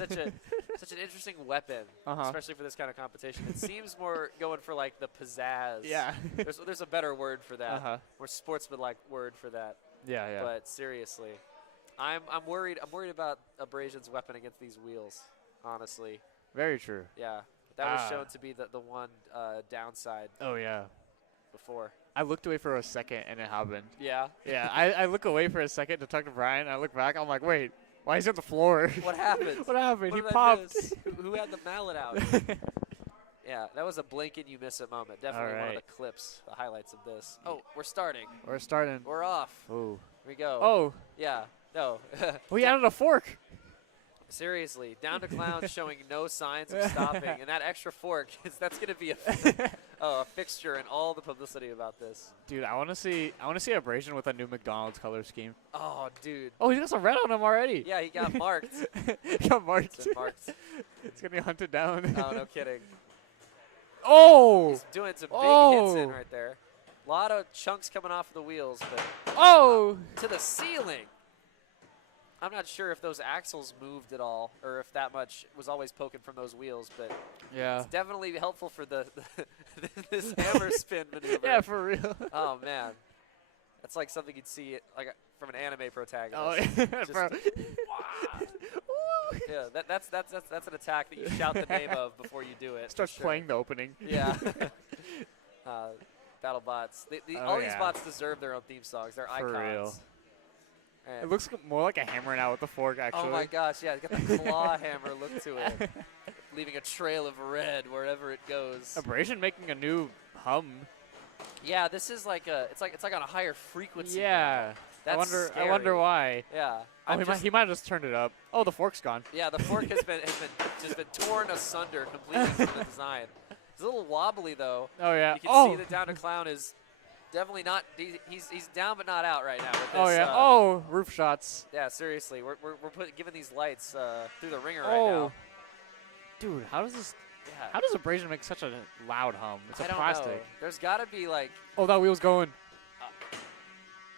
such an interesting weapon, Uh-huh. especially for this kind of competition. It seems more going for the pizzazz. Yeah. There's a better word for that. Uh-huh. More sportsmanlike word for that. Yeah, yeah. But seriously, I'm worried. I'm worried about Abrasion's weapon against these wheels. Honestly, Very true. yeah. That was Ah. shown to be the one downside Oh yeah. before. I looked away for a second and it happened. Yeah. Yeah, I look away for a second to talk to Brian, and I look back. I'm like, wait, why is he on the floor? What happened? What happened? What He did I popped. miss? Who had the mallet out? Yeah, that was a blink and you miss it moment. Definitely one of Alright. the clips, the highlights of this. Oh, we're starting. We're starting. We're off. Oh. Here we go. Oh, Yeah. No. we added a fork. Seriously, down to Clown showing no signs of stopping, and that extra fork that's going to be a fixture in all the publicity about this. Dude, I want to see Abrasion with a new McDonald's color scheme. Oh, dude. Oh, he's got some red on him already. Yeah, he got marked. He got marked. It's been marked. It's gonna be hunted down. Oh, no kidding. Oh. He's doing some big hits in Oh. right there. A lot of chunks coming off of the wheels, but Oh. to the ceiling. I'm not sure if those axles moved at all, or if that much was always poking from those wheels, but Yeah. it's definitely helpful for this hammer spin maneuver. Yeah, for real. Oh man, that's like something you'd see from an anime Oh, protagonist. yeah, Just- bro. Yeah, that's an attack that you shout the name of before you do it. for Starts sure. playing the opening. Yeah. Battle bots. Oh, All these yeah. bots deserve their own theme songs. They're For icons. real. And- It looks more like a hammer now with the fork, actually. oh my gosh, yeah, it's got the claw hammer look to it, leaving a trail of red wherever it goes. Abrasion making a new hum. Yeah, this is it's like on a higher frequency. Yeah. That's I wonder scary. why. Yeah. Oh, he might have just turned it up. Oh, the fork's gone. Yeah, the fork has been torn asunder completely from the design. It's a little wobbly though. Oh yeah. You can Oh. see that Down to Clown is definitely not. He's down but not out right now. With this, Oh yeah. Oh, roof shots. Yeah, seriously, we're giving these lights through the ringer right Oh. now. Dude, how does this? Yeah. How does abrasion make such a loud hum? It's a I don't plastic. know. There's got to be like Oh, that wheel's going.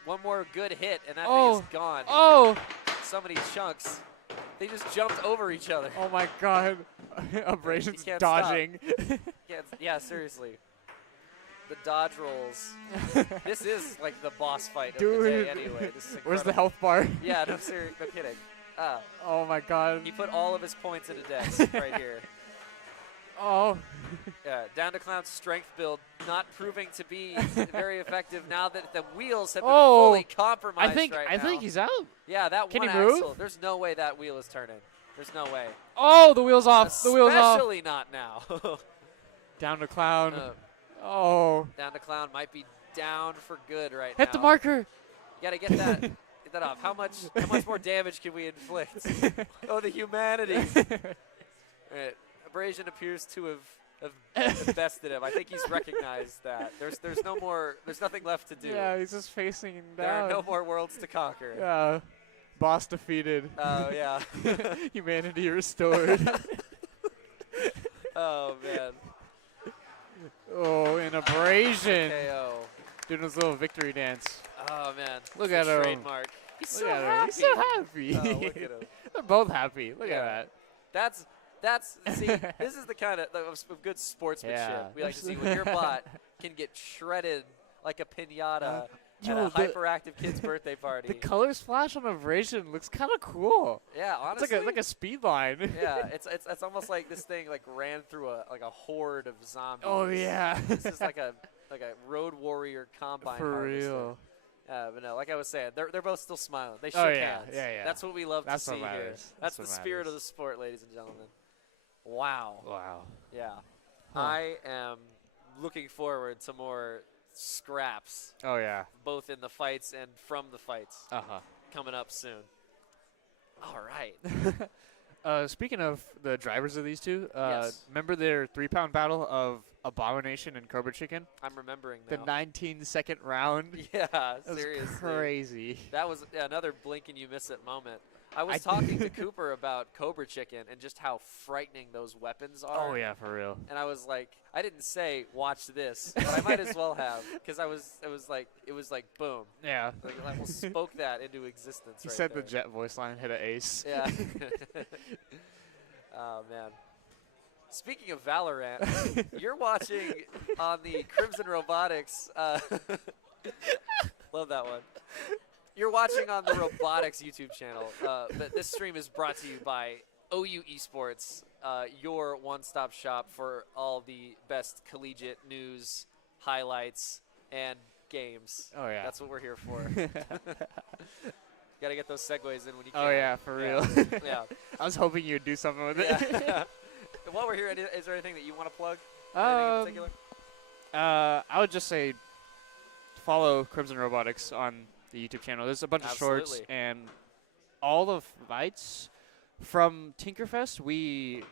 one more good hit, and that Oh. thing is gone. Oh. So many chunks. They just jumped over each other. Oh my God. Abrasion's can't dodging. Yeah, seriously. The dodge rolls. This is like the boss fight of the Dude. day anyway. This is Where's the incredible. health bar? Yeah, no, serious, no kidding. Oh my God. He put all of his points into dex right here. Oh. Yeah, down to Clown's strength build, not proving to be very effective now that the wheels have been Oh. fully compromised I think right now. he's out. Yeah, that Can one he move? axle. There's no way that wheel is turning. There's no way. Oh, the wheel's off. The wheel's off. Especially not now. Down to Clown. Uh, Oh. down to Clown might be down for good right Hit now. the marker. You gotta get that. Get that off. How much more damage can we inflict? Oh, the humanity. Right. Abrasion appears to have bested him. I think he's recognized that. There's no more. There's nothing left to do. Yeah, he's just facing down. There are no more worlds to conquer. Yeah. Boss defeated. Oh yeah. Humanity restored. Oh man. Oh, an abrasion. KO. Doing his little victory dance. Oh man. Look It's at a him. trademark. He's Look so at him. happy. He's so happy. Oh, look at him. They're both happy. Look Yeah. at that. That's see, this is the kind of good sportsmanship Yeah. we like to see. When your bot can get shredded like a pinata at yo, a hyperactive kid's birthday party. The color splash on abrasion looks kind of cool. Yeah, honestly. It's like a speed line. Yeah, it's almost like this thing like ran through a horde of zombies. Oh yeah. This is like a road warrior combine For harvester. real. But no, like I was saying, they're both still smiling. They shook Oh, yeah, hands. yeah, yeah. That's what we love That's to what see here. matters. That's That's the what spirit of the matters. sport, ladies and gentlemen. Wow. Wow. Yeah. Huh. I am looking forward to more scraps, Oh yeah. both in the fights and from the fights, Uh-huh. coming up soon. All right. Speaking of the drivers of these two, Yes. remember their 3-pound battle of Abomination and Cobra Chicken? I'm remembering The now. 19-second round? Yeah, That was seriously. crazy. That was another blink and you miss it moment. I was talking to Cooper about Cobra Chicken and just how frightening those weapons are. Oh yeah, for real. And I was like, I didn't say watch this, but I might as well have, because it was like boom, Yeah. like I almost spoke that into existence. He right said there. the jet voice line hit an ace. Yeah. Oh man. Speaking of Valorant, you're watching on the Crimson Robotics. Love that one. You're watching on the Robotics YouTube channel. But this stream is brought to you by OU Esports, your one-stop shop for all the best collegiate news, highlights, and games. Oh yeah. That's what we're here for. Got to get those segues in when you can. Oh yeah, for real. Yeah. I was hoping you'd do something with it. Yeah. While we're here, is there anything that you want to plug? Anything in particular? I would just say follow Crimson Robotics on the YouTube channel. There's a bunch of shorts Absolutely. and all the fights from Tinkerfest. We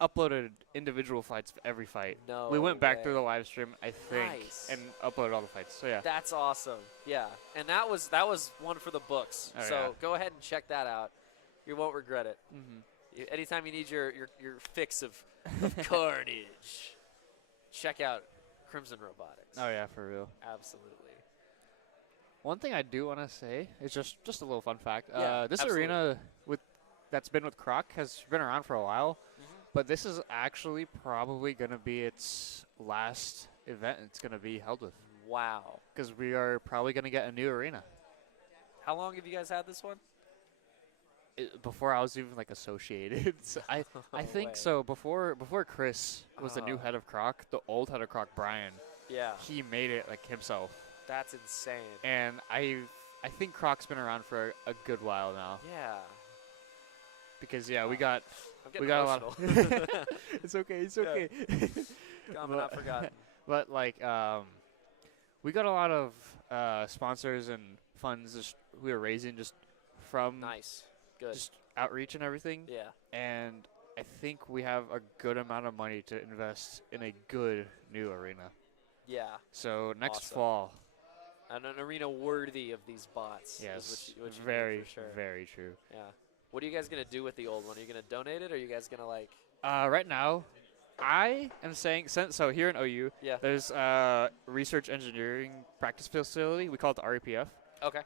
uploaded individual fights for every fight. No We went back way. through the live stream, I think, Nice. and uploaded all the fights. So yeah. That's awesome. Yeah, and that was one for the books. Oh, so yeah. go ahead and check that out. You won't regret it. Mm-hmm. Anytime you need your fix of carnage, check out Crimson Robotics. Oh yeah, for real. Absolutely. One thing I do want to say is just a little fun fact. Yeah, This absolutely. arena that's been with Croc has been around for a while, Mhm. but this is actually probably going to be its last event it's going to be held with, Wow. because we are probably going to get a new arena. How long have you guys had this one? Before I was even like associated, so I No think way. so. Before Chris was the new Oh. head of Croc, the old head of Croc, Brian, Yeah, he made it like himself, that's insane. and I think Croc's been around for a good while now, Yeah. because we got. I'm getting We got a lot emotional. It's okay. It's Yeah. okay. Common, not forgotten. But like, we got a lot of sponsors and funds we were raising just from Nice. Good. just outreach and everything. Yeah. And I think we have a good amount of money to invest in a good new arena. Yeah. So next Awesome. fall, And an arena worthy of these bots. is yes, what you need very, for sure. very true. Yeah. What are you guys gonna do with the old one? Are you gonna donate it, or are you guys gonna like? Right now, I am saying, so here in OU, Yeah. there's a research engineering practice facility. We call it the REPF. Okay.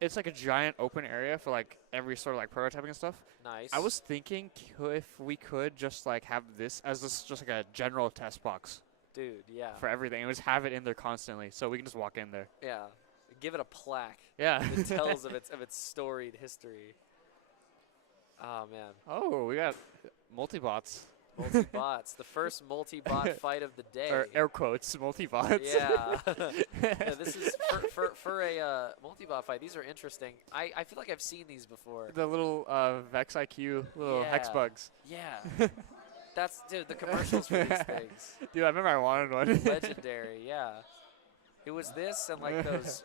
It's like a giant open area for like every sort of like prototyping and stuff. Nice. I was thinking if we could just like have this as just like a general test box Dude, yeah. for everything and just have it in there constantly so we can just walk in there. Yeah. Give it a plaque Yeah. that tells of its storied history. Oh, man. Oh, we got multi-bots. Multi-bots. The first multi-bot fight of the day. Or air quotes, multi-bots. Yeah. Yeah, this is for a multi-bot fight. These are interesting. I feel like I've seen these before. The little Vex IQ, little hex Yeah. bugs. Yeah. That's, dude, the commercials for these things. Dude, I remember I wanted one. Legendary, yeah. It was this and like those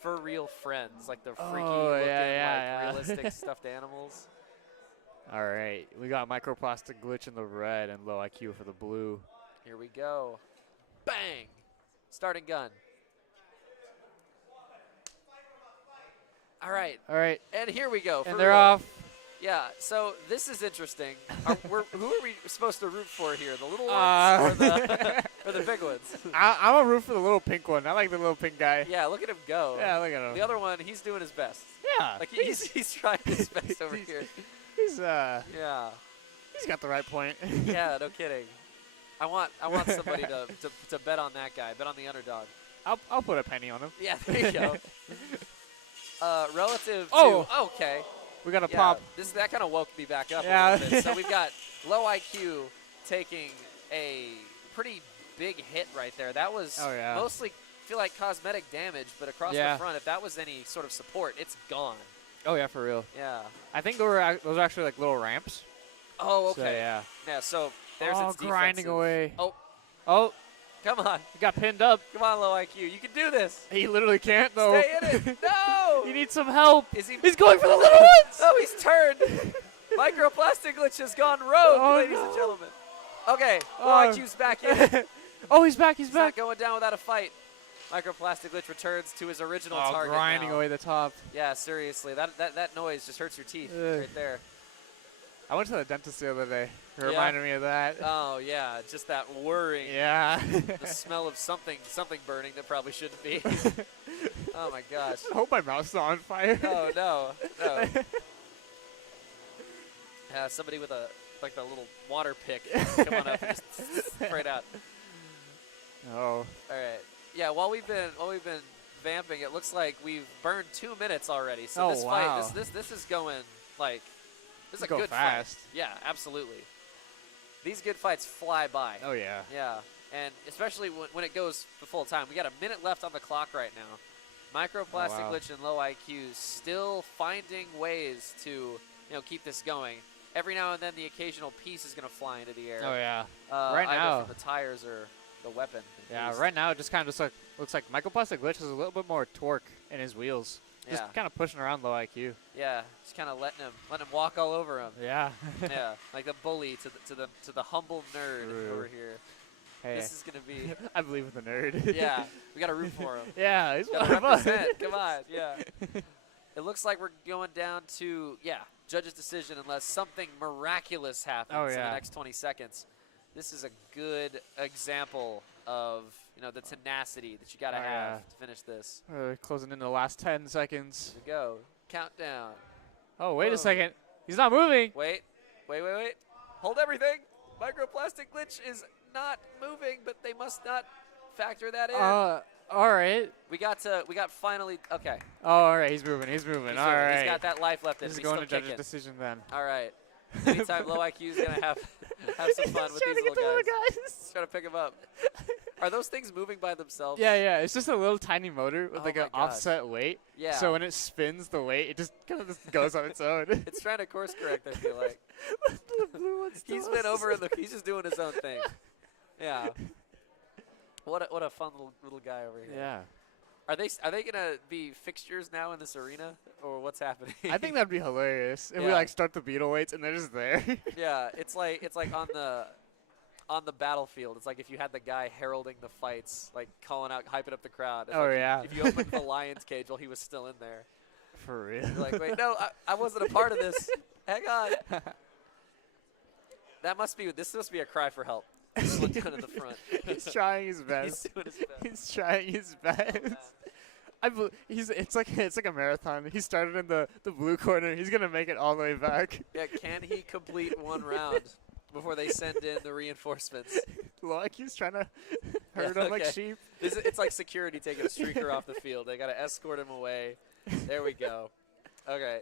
for real friends, like the freaky looking yeah. realistic stuffed animals. All right, we got microplastic glitch in the red and low IQ for the blue. Here we go. Bang! Starting gun. All right, All right, and here we go. and for they're real. off. Yeah, so this is interesting. Who are we supposed to root for here? The little Uh, ones or the big ones? I'm a root for the little pink one. I like the little pink guy. Yeah, look at him go. Yeah, look at him. The other one, he's doing his best. Yeah, Like he's trying his best over here. he's Yeah. he's got the right point. Yeah, no kidding. I want somebody to bet on that guy. Bet on the underdog. I'll put a penny on him. Yeah, there you go. Relative Oh. to okay. We got a Yeah, pop. that kind of woke me back up Yeah. a little bit. So we've got low IQ taking a pretty big hit right there. That was mostly feel like cosmetic damage, but across the front, if that was any sort of support, it's gone. Oh yeah, for real. Yeah. I think those are actually like little ramps. Oh, okay. So, yeah. Yeah. So there's its grinding defensive. away. Oh, Oh, come on, he got pinned up. come on, low IQ. You can do this. He literally can't though. Stay in it. No. He needs some help. Is he? He's going for the little ones. Oh, he's turned. Microplastic glitch has gone rogue, ladies and gentlemen. Okay, low IQ's back in. Oh, he's back. He's He's not back. going down without a fight. Microplastic glitch returns to his original Oh, target grinding now. away the top. Yeah, seriously, that noise just hurts your teeth Ugh. right there. I went to the dentist the other day. It Yeah. reminded me of that. Oh yeah, just that whirring. Yeah. The smell of something burning that probably shouldn't be. Oh my gosh. I hope my mouth's not on fire. Oh no. Yeah, somebody with a little water pick. Come on up, and just spray it out. Oh. All right. Yeah, while we've been vamping, it looks like we've burned 2 minutes already. So Oh, this wow. fight, this is going like this is a Go good fast. fight. Yeah, absolutely. These good fights fly by. Oh yeah. Yeah, and especially when it goes the full time. We got a minute left on the clock right now. Microplastic glitch and low IQ still finding ways to keep this going. Every now and then, the occasional piece is going to fly into the air. Oh yeah. Right Right either now. from the tires or the weapon. Yeah. used. Right now, it just kind of looks like microplastic glitch has a little bit more torque in his wheels. Just Yeah. kind of pushing around low IQ. Yeah, just kind of letting him walk all over him. Yeah. Yeah, like the bully to the humble nerd True. over here. Hey. This is gonna be. I believe in the nerd. Yeah, we gotta root for him. Yeah. He's Gotta one of us. represent. Come on, yeah. It looks like we're going down to judge's decision unless something miraculous happens in the next 20 seconds. This is a good example of the tenacity that you gotta have to finish this. Closing in the last 10 seconds. Here we go. Countdown. Oh, wait Whoa. a second. He's not moving. Wait. Hold everything. Microplastic glitch is not moving, but they must not factor that in. All right. We got finally. Okay. Oh, all right. He's moving. He's All moving. right. He's got that life left in This him. is He's going to still judge's kicking. decision then. All right. Anytime low IQ is gonna have some fun with Trying these to get little the guys. guys. Trying to pick them up. Are those things moving by themselves? Yeah. It's just a little tiny motor with Oh like my an gosh. offset weight. Yeah. So when it spins the weight, it just kind of just goes on its own. It's trying to course correct. I feel like The blue one's he's still been over in the. He's just doing his own thing. Yeah. What a fun little guy over here. Yeah. Are they gonna be fixtures now in this arena, or what's happening? I think that'd be hilarious if we Yeah. like start the beetle weights and they're just there. Yeah, it's like on the battlefield. It's like if you had the guy heralding the fights, like calling out, hyping up the crowd. It's Oh, like yeah. If you opened the lion's cage while he was still in there, For real. you're like, wait, no, I wasn't a part of this. Hang on. That must be. This must be a cry for help. Just look down at the front. He's trying his He's best. doing his best. He's trying his best. It's like a marathon. He started in the blue corner. He's gonna make it all the way back. Yeah, can he complete one round before they send in the reinforcements? Look, he's trying to herd him like okay. sheep. It's like security taking a streaker off the field. They got to escort him away. There we go. Okay.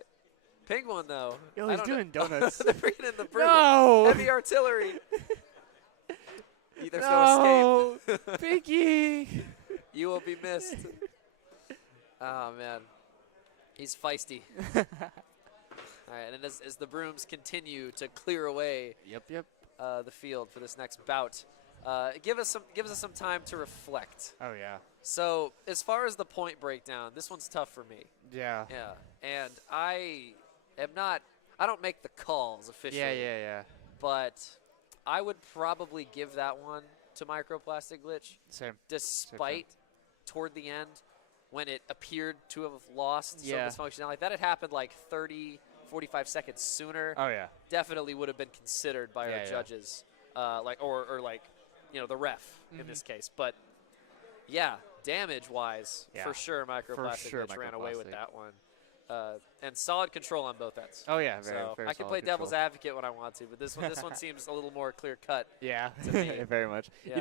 Pink one, though. Yo, I he's don't know- doing donuts. They're bringing in the broom. No! Heavy artillery. There's no escape. No! Pinky! You will be missed. Oh, man. He's feisty. All right, and as the brooms continue to clear away Yep. the field for this next bout, give us some time to reflect. Oh, yeah. So as far as the point breakdown, this one's tough for me. Yeah. Yeah, and I don't make the calls officially. Yeah. But I would probably give that one to Microplastic Glitch, Same. despite toward the end when it appeared to have lost Yeah. some of its functionality. That had happened like 30, 45 seconds sooner. Oh, yeah. Definitely would have been considered by our Yeah. judges, or like, the ref in this case. But yeah, damage-wise, Yeah. for sure, Microplastic sure, Glitch ran away with Microplastic. that one. And solid control on both ends. Oh, yeah. Very, So very I can solid play devil's control. advocate when I want to, but this one seems a little more clear cut. Yeah. to me. Very much. Yeah.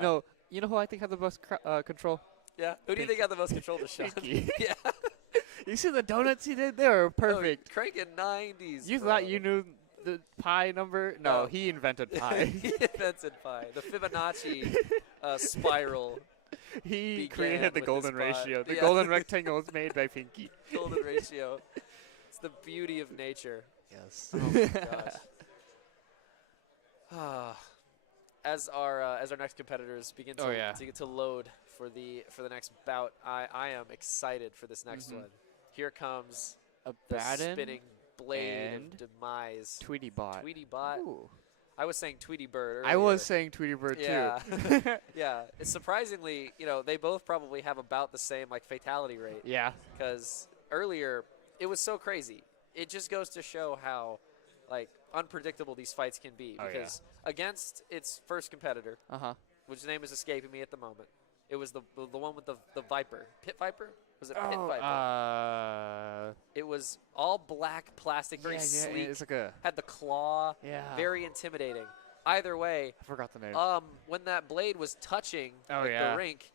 You know who I think had the most control? Yeah. Who do you think had the most control to Sean? Pinky. Yeah. You see the donuts he did? They were perfect. Oh, cranking 90s. You bro. thought you knew the pi number? No, No. he invented pi. He invented pi. The Fibonacci spiral. He began created the with golden this pi. ratio. The Yeah. golden rectangle was made by Pinky. Golden ratio. It's the beauty of nature. Yes. Oh my gosh. As our next competitors begin to, Oh, yeah. to get to load for the next bout, I am excited for this next one. Here comes A the Batten spinning blade and of demise. Tweety Bot. Tweety Bot. Ooh. I was saying Tweety Bird. I was earlier. saying Tweety Bird Yeah. too. Yeah. It's surprisingly, they both probably have about the same fatality rate. Yeah. Because earlier it was so crazy. It just goes to show how unpredictable these fights can be. Oh, yeah. Because against its first competitor, Uh-huh. which name is escaping me at the moment, it was the one with the Viper. Pit Viper? Was it Pit Oh, Viper? It was all black plastic, very yeah, sleek. it's like a Had the claw. Yeah. Very intimidating. Either way, I forgot the name. when that blade was touching Oh, the yeah. rink,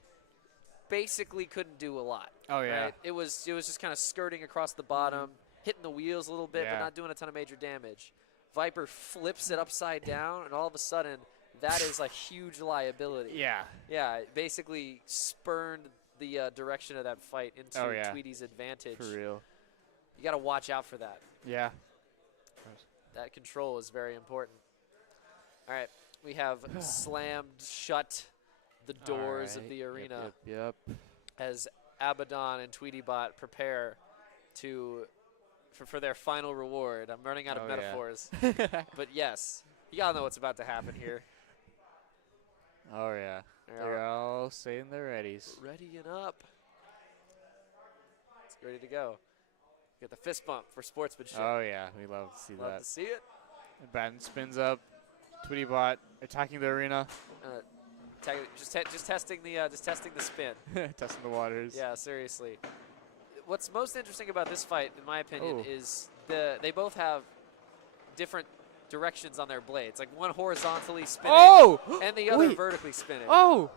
basically couldn't do a lot. Oh, yeah. Right? It was just kind of skirting across the bottom, hitting the wheels a little bit, but Yeah. not doing a ton of major damage. Viper flips it upside down, and all of a sudden, that is a huge liability. Yeah. Yeah, it basically spurned the direction of that fight into Oh, yeah. Tweety's advantage. For real. You got to watch out for that. Yeah. That control is very important. All right, we have slammed shut the doors of Alright. the arena Yep. as Abaddon and Tweetybot prepare for their final reward. I'm running out of Oh, yeah. metaphors, but yes, y'all know what's about to happen here. Oh, yeah. They're all saying their readies. Readying up. It's ready to go. Get the fist bump for sportsmanship. Oh, yeah. We love to see Love that. to see it. Batten spins up. Tweety Bot attacking the arena. Just testing the spin. Testing the waters. Yeah, seriously. What's most interesting about this fight, in my opinion, Oh. is they both have different directions on their blades. Like one horizontally spinning Oh! and the other Wait. vertically spinning. Oh!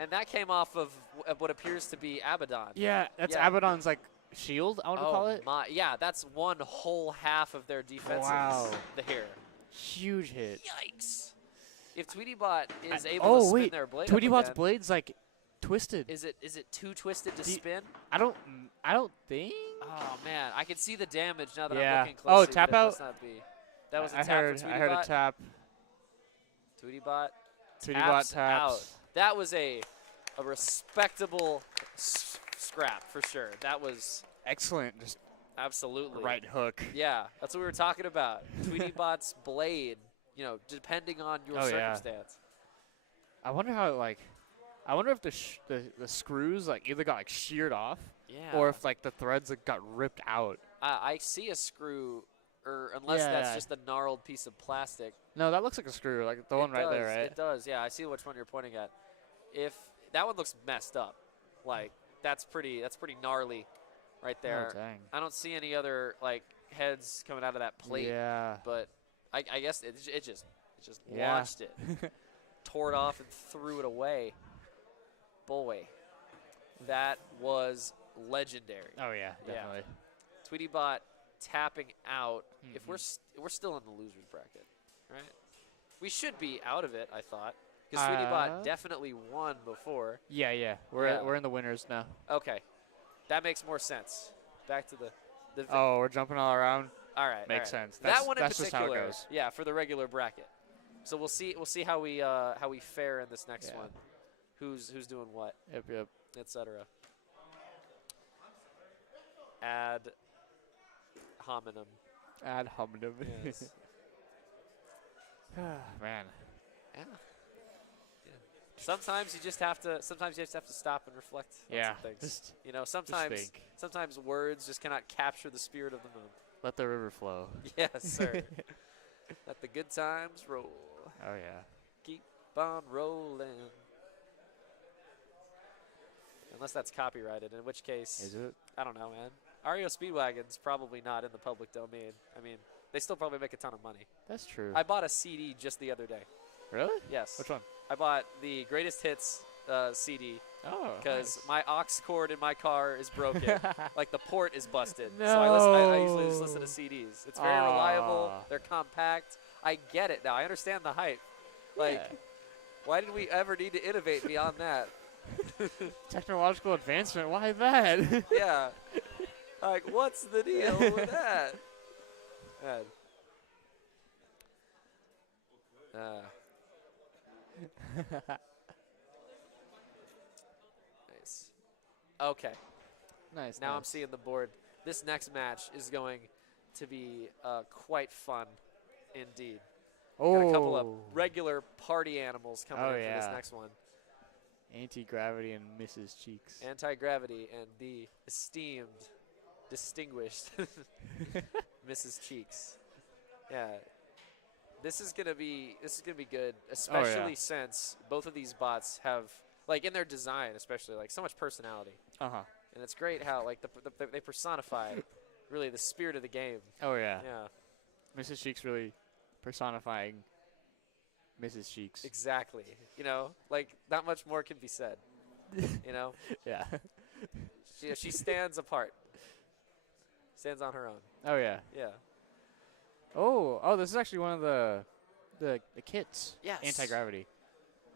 And that came off of what appears to be Abaddon. Yeah, that's Yeah. Abaddon's shield, I want to call it. Yeah, that's one whole half of their defenses Wow. here. Huge hit. Yikes. If Tweetybot is able Oh, to spin wait. their blade Tweety up Bot's again, blade's twisted. is it too twisted to Do you- spin? I don't think. Oh man, I can see the damage now that Yeah. I'm looking Oh, closely. tap but it out? must not be. That was a I tap heard, for I heard a Tweetybot. tap. Tweetybot Tweety Bot taps out. taps. That was a respectable scrap for sure. That was Excellent. Just absolutely right hook. Yeah, that's what we were talking about. Tweetybot's blade, depending on your Oh, yeah. circumstance. I wonder how I wonder if the screws either got sheared off Yeah. or if the threads got ripped out. I see a screw or unless Yeah, that's yeah. just a gnarled piece of plastic. No, that looks like a screw, like the one right there, right? It does. Yeah, I see which one you're pointing at. If that one looks messed up, like that's pretty gnarly, right there. Oh, dang. I don't see any other like heads coming out of that plate. Yeah. But I guess it just Yeah. launched it, tore it off, and threw it away. Boy, that was legendary. Oh yeah, Yeah. definitely. TweetyBot tapping out. If Mm-hmm. we're still in the losers bracket, right? We should be out of it, I thought, because TweetyBot definitely won before. Yeah, yeah. Yeah. We're in the winners now. Okay, that makes more sense. Back to the. Oh, we're jumping all around. All right, Makes all right. sense. That one in that's just how it particular, goes. yeah, for the regular bracket. So we'll see how we fare in this next Yeah. one. Who's doing what, Yep. etc. Ad hominem. Ad hominem. Yes. Man. Yeah. Sometimes you just have to stop and reflect on Yeah. some things. Just You know, sometimes think. words just cannot capture the spirit of the moment. Let the river flow. Yes, sir. Let the good times roll. Oh yeah. Keep on rolling. Unless that's copyrighted, in which case, Is it? I don't know, man. REO Speedwagon's probably not in the public domain. I mean, they still probably make a ton of money. That's true. I bought a CD just the other day. Really? Yes. Which one? I bought the Greatest Hits CD Oh. because nice. my aux cord in my car is broken. Like the port is busted. No. So I usually just listen to CDs. It's very reliable. Aw. They're compact. I get it now. I understand the hype. Like, Yeah. why did we ever need to innovate beyond that? Technological advancement. Why that? Yeah. Like, what's the deal with that? Man. Nice. Okay. Nice. Now I'm nice. seeing the board. This next match is going to be quite fun indeed. Oh. Got a couple of regular party animals coming Oh, in for this yeah. next one. Anti-gravity and Mrs. Cheeks. Anti-gravity and the esteemed, distinguished Mrs. Cheeks. Yeah. This is gonna be good, especially since both of these bots have, like, in their design especially, like, so much personality. Uh-huh. And it's great how, like, they personify really the spirit of the game. Oh yeah. Yeah, Mrs. Cheeks really personifying Mrs. Cheeks. exactly. You know, like, not much more can be said. You know, Yeah. she stands apart, stands on her own. Oh yeah. Yeah. Oh, this is actually one of the kits. Yes. Anti-gravity.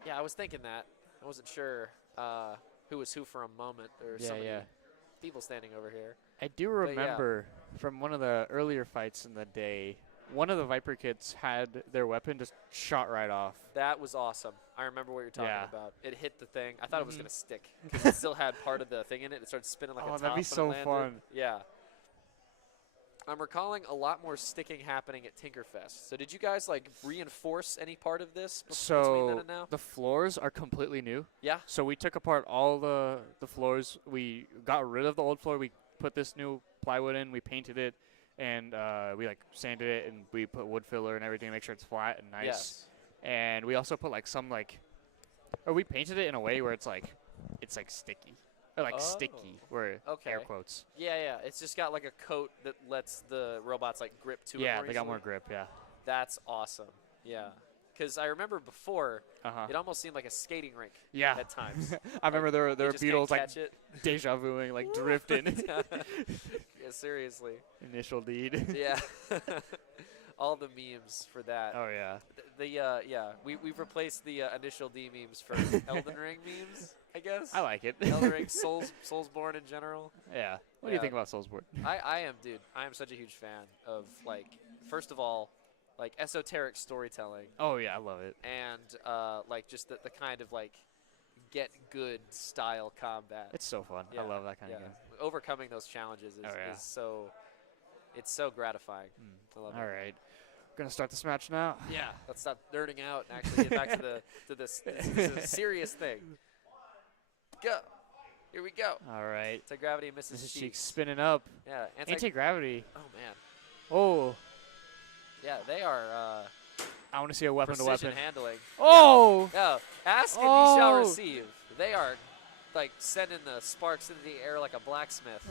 Yeah, I was thinking that. I wasn't sure who was who for a moment. There were so many Yeah. people standing over here. I do yeah. remember from one of the earlier fights in the day, one of the Viper kits had their weapon just shot right off. That was awesome. I remember what you're talking Yeah. about. It hit the thing. I thought it was Mhm. going to stick because it still had part of the thing in it. It started spinning like a Oh, top that'd be when it so landed. fun. Yeah. I'm recalling a lot more sticking happening at Tinkerfest. So did you guys, like, reinforce any part of this between then So and now? the floors are completely new. Yeah? So we took apart all the floors. We got rid of the old floor. We put this new plywood in. We painted it, and we like sanded it, and we put wood filler and everything to make sure it's flat and nice. Yes. And we also put like some or we painted it in a way where it's like sticky or like sticky, where Okay. air quotes. Yeah. It's just got, like, a coat that lets the robots, like, grip to it Yeah, more they got easily. more grip. Yeah. That's awesome. Yeah. Because I remember before, Uh-huh. it almost seemed like a skating rink Yeah. at times. I remember there They were just can't beetles like catch it. deja vuing, like drifting. Yeah, seriously. Initial deed. Yeah. All the memes for that. Oh yeah. We've replaced the initial D memes for Elden Ring memes, I guess. I like it. Elden Ring, Soulsborne in general. Yeah. What do you think about Soulsborne? I am such a huge fan of, like, first of all, like, esoteric storytelling, Oh yeah, I love it. and like, just the kind of, like, get good style combat. It's so fun. Yeah, I love that kind yeah. of game. Overcoming those challenges is, Oh, yeah. is so, it's so gratifying. I love All it. right. Gonna start this match now. Yeah, let's stop nerding out and actually get back to this serious thing. Go. Here we go. All right. To gravity, Mrs. Mrs. Cheeks Cheeks. spinning up. Yeah, Anti-gravity. Oh man. Oh. Yeah, they are I want to see a weapon to precision weapon. handling. Oh! No, ask and ye shall Oh. receive. They are like sending the sparks into the air like a blacksmith.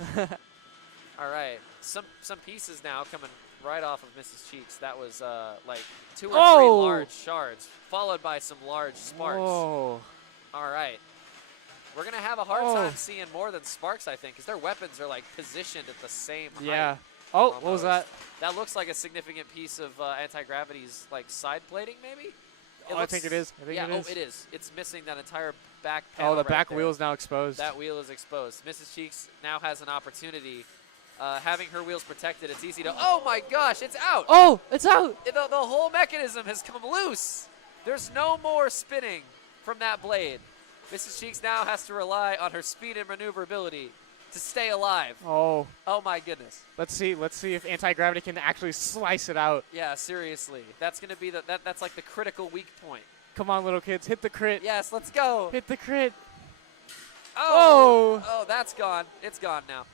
All right, some pieces now coming right off of Mrs. Cheeks. That was like 2 or 3 Oh. large shards, followed by some large sparks. Whoa. All right. We're going to have a hard Oh. time seeing more than sparks, I think, because their weapons are like positioned at the same height. Yeah. Oh, what was almost. that? That looks like a significant piece of anti-gravity's like side plating, maybe? Oh, I think it is. I think yeah, it is. oh, it is. It's missing that entire back panel. Oh, the right back there. wheel is now exposed. That wheel is exposed. Mrs. Cheeks now has an opportunity. Having her wheels protected, it's easy to. Oh my gosh, it's out! Oh, it's out! The whole mechanism has come loose. There's no more spinning from that blade. Mrs. Cheeks now has to rely on her speed and maneuverability to stay alive. Oh, Oh my goodness. let's see if anti-gravity can actually slice it out. Yeah, seriously. That's gonna be that's like the critical weak point. Come on, little kids, hit the crit. Yes, let's go. Hit the crit. Oh, Oh. oh, that's gone. It's gone now.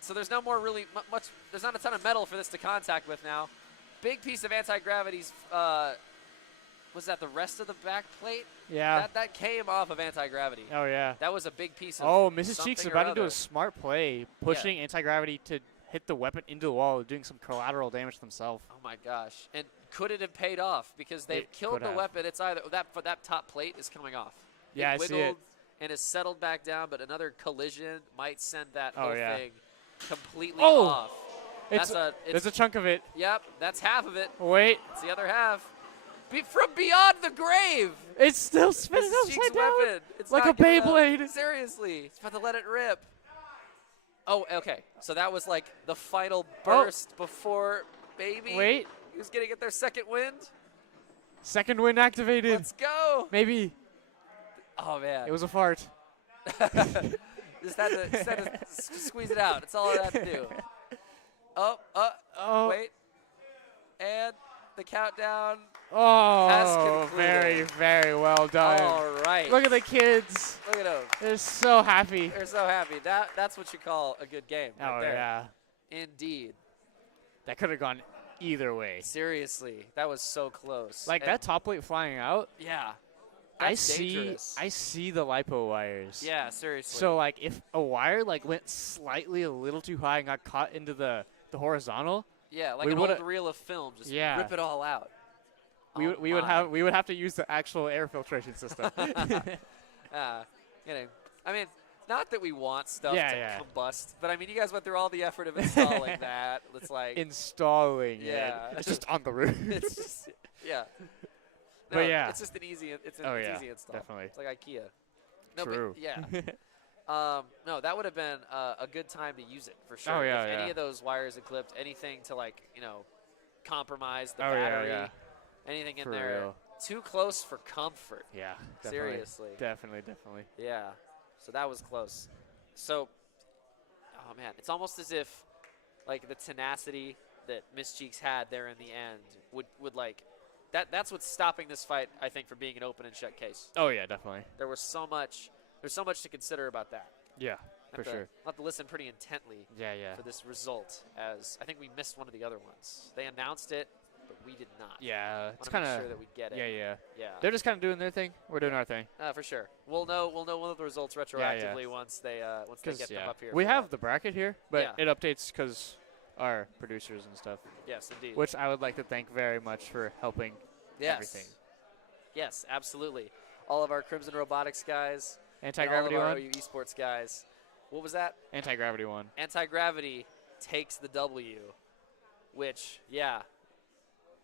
So there's no more really much. There's not a ton of metal for this to contact with now. Big piece of anti-gravity's. Was that the rest of the back plate? Yeah. That came off of anti-gravity. Oh, yeah. That was a big piece of. Oh, Mrs. something Cheeks or about to do other. a smart play, pushing anti-gravity to hit the weapon into the wall, doing some collateral damage themselves. Oh my gosh! And could it have paid off? Because they've It killed could the have. weapon. It's either that top plate is coming off. Yeah, I it see wiggled it. and is settled back down, but another collision might send that Oh, whole yeah. thing completely Oh! off. There's a chunk of it. Yep, that's half of it. Wait, It's the other half. From beyond the grave. it's still spinning Mrs. Cheeks' upside down. weapon. It's Like not a giving up. Beyblade. Seriously, it's about to let it rip. Oh, okay. So that was like the final Oh. burst before baby. Wait, Who's gonna get their second wind? second wind activated. Let's go. Maybe. Oh man. It was a fart. just had to squeeze it out. That's all I had to do. Oh. Wait. And the countdown. Oh, concluded. very, very well done. All right. Look at the kids. Look at them. They're so happy. They're so happy. That's what you call a good game. Right Oh, there. yeah. Indeed. That could have gone either way. Seriously, that was so close. Like And- that top plate flying out, Yeah. I That's dangerous. see the lipo wires. Yeah, seriously. So like if a wire like went slightly a little too high and got caught into the horizontal, yeah, like we an woulda- old reel of film, just Yeah. rip it all out. we Oh would my. we would have to use the actual air filtration system. You know, I mean, not that we want stuff Yeah, to yeah. combust, but I mean, you guys went through all the effort of installing that. It's like, Installing Yeah. it. It's just on the roof. it's just, yeah. But No, yeah. it's just an easy, it's Oh, it's yeah, easy install. definitely. It's like IKEA. No, True. But yeah. No, that would have been a good time to use it for sure. Oh, yeah, if any yeah. of those wires had clipped, anything to like, compromise the Oh, yeah, battery, yeah. anything in For there, real. too close for comfort. Yeah, definitely. Seriously. Definitely. Yeah. So that was close. So, oh man, it's almost as if like the tenacity that Miss Cheeks had there in the end would like that's what's stopping this fight, I think, from being an open and shut case. Oh yeah, definitely. There's so much to consider about that. Yeah, for Have to- sure. I'll have to listen pretty intently Yeah, yeah. for this result, as I think we missed one of the other ones. They announced it, but we did not. Yeah, it's Wanna kind make of. sure that we get it. Yeah, yeah. Yeah. They're just kind of doing their thing. We're doing our thing. For sure. We'll know one of the results retroactively once they get them up here. We for have that. the bracket here, but Yeah. it updates because our producers and stuff, Yes, indeed. which I would like to thank very much for helping Yes. everything. Yes, absolutely. All of our Crimson Robotics guys, and Anti-gravity all of our one. OU Esports guys. What was that? Anti-gravity one. Anti-gravity takes the W, which, yeah,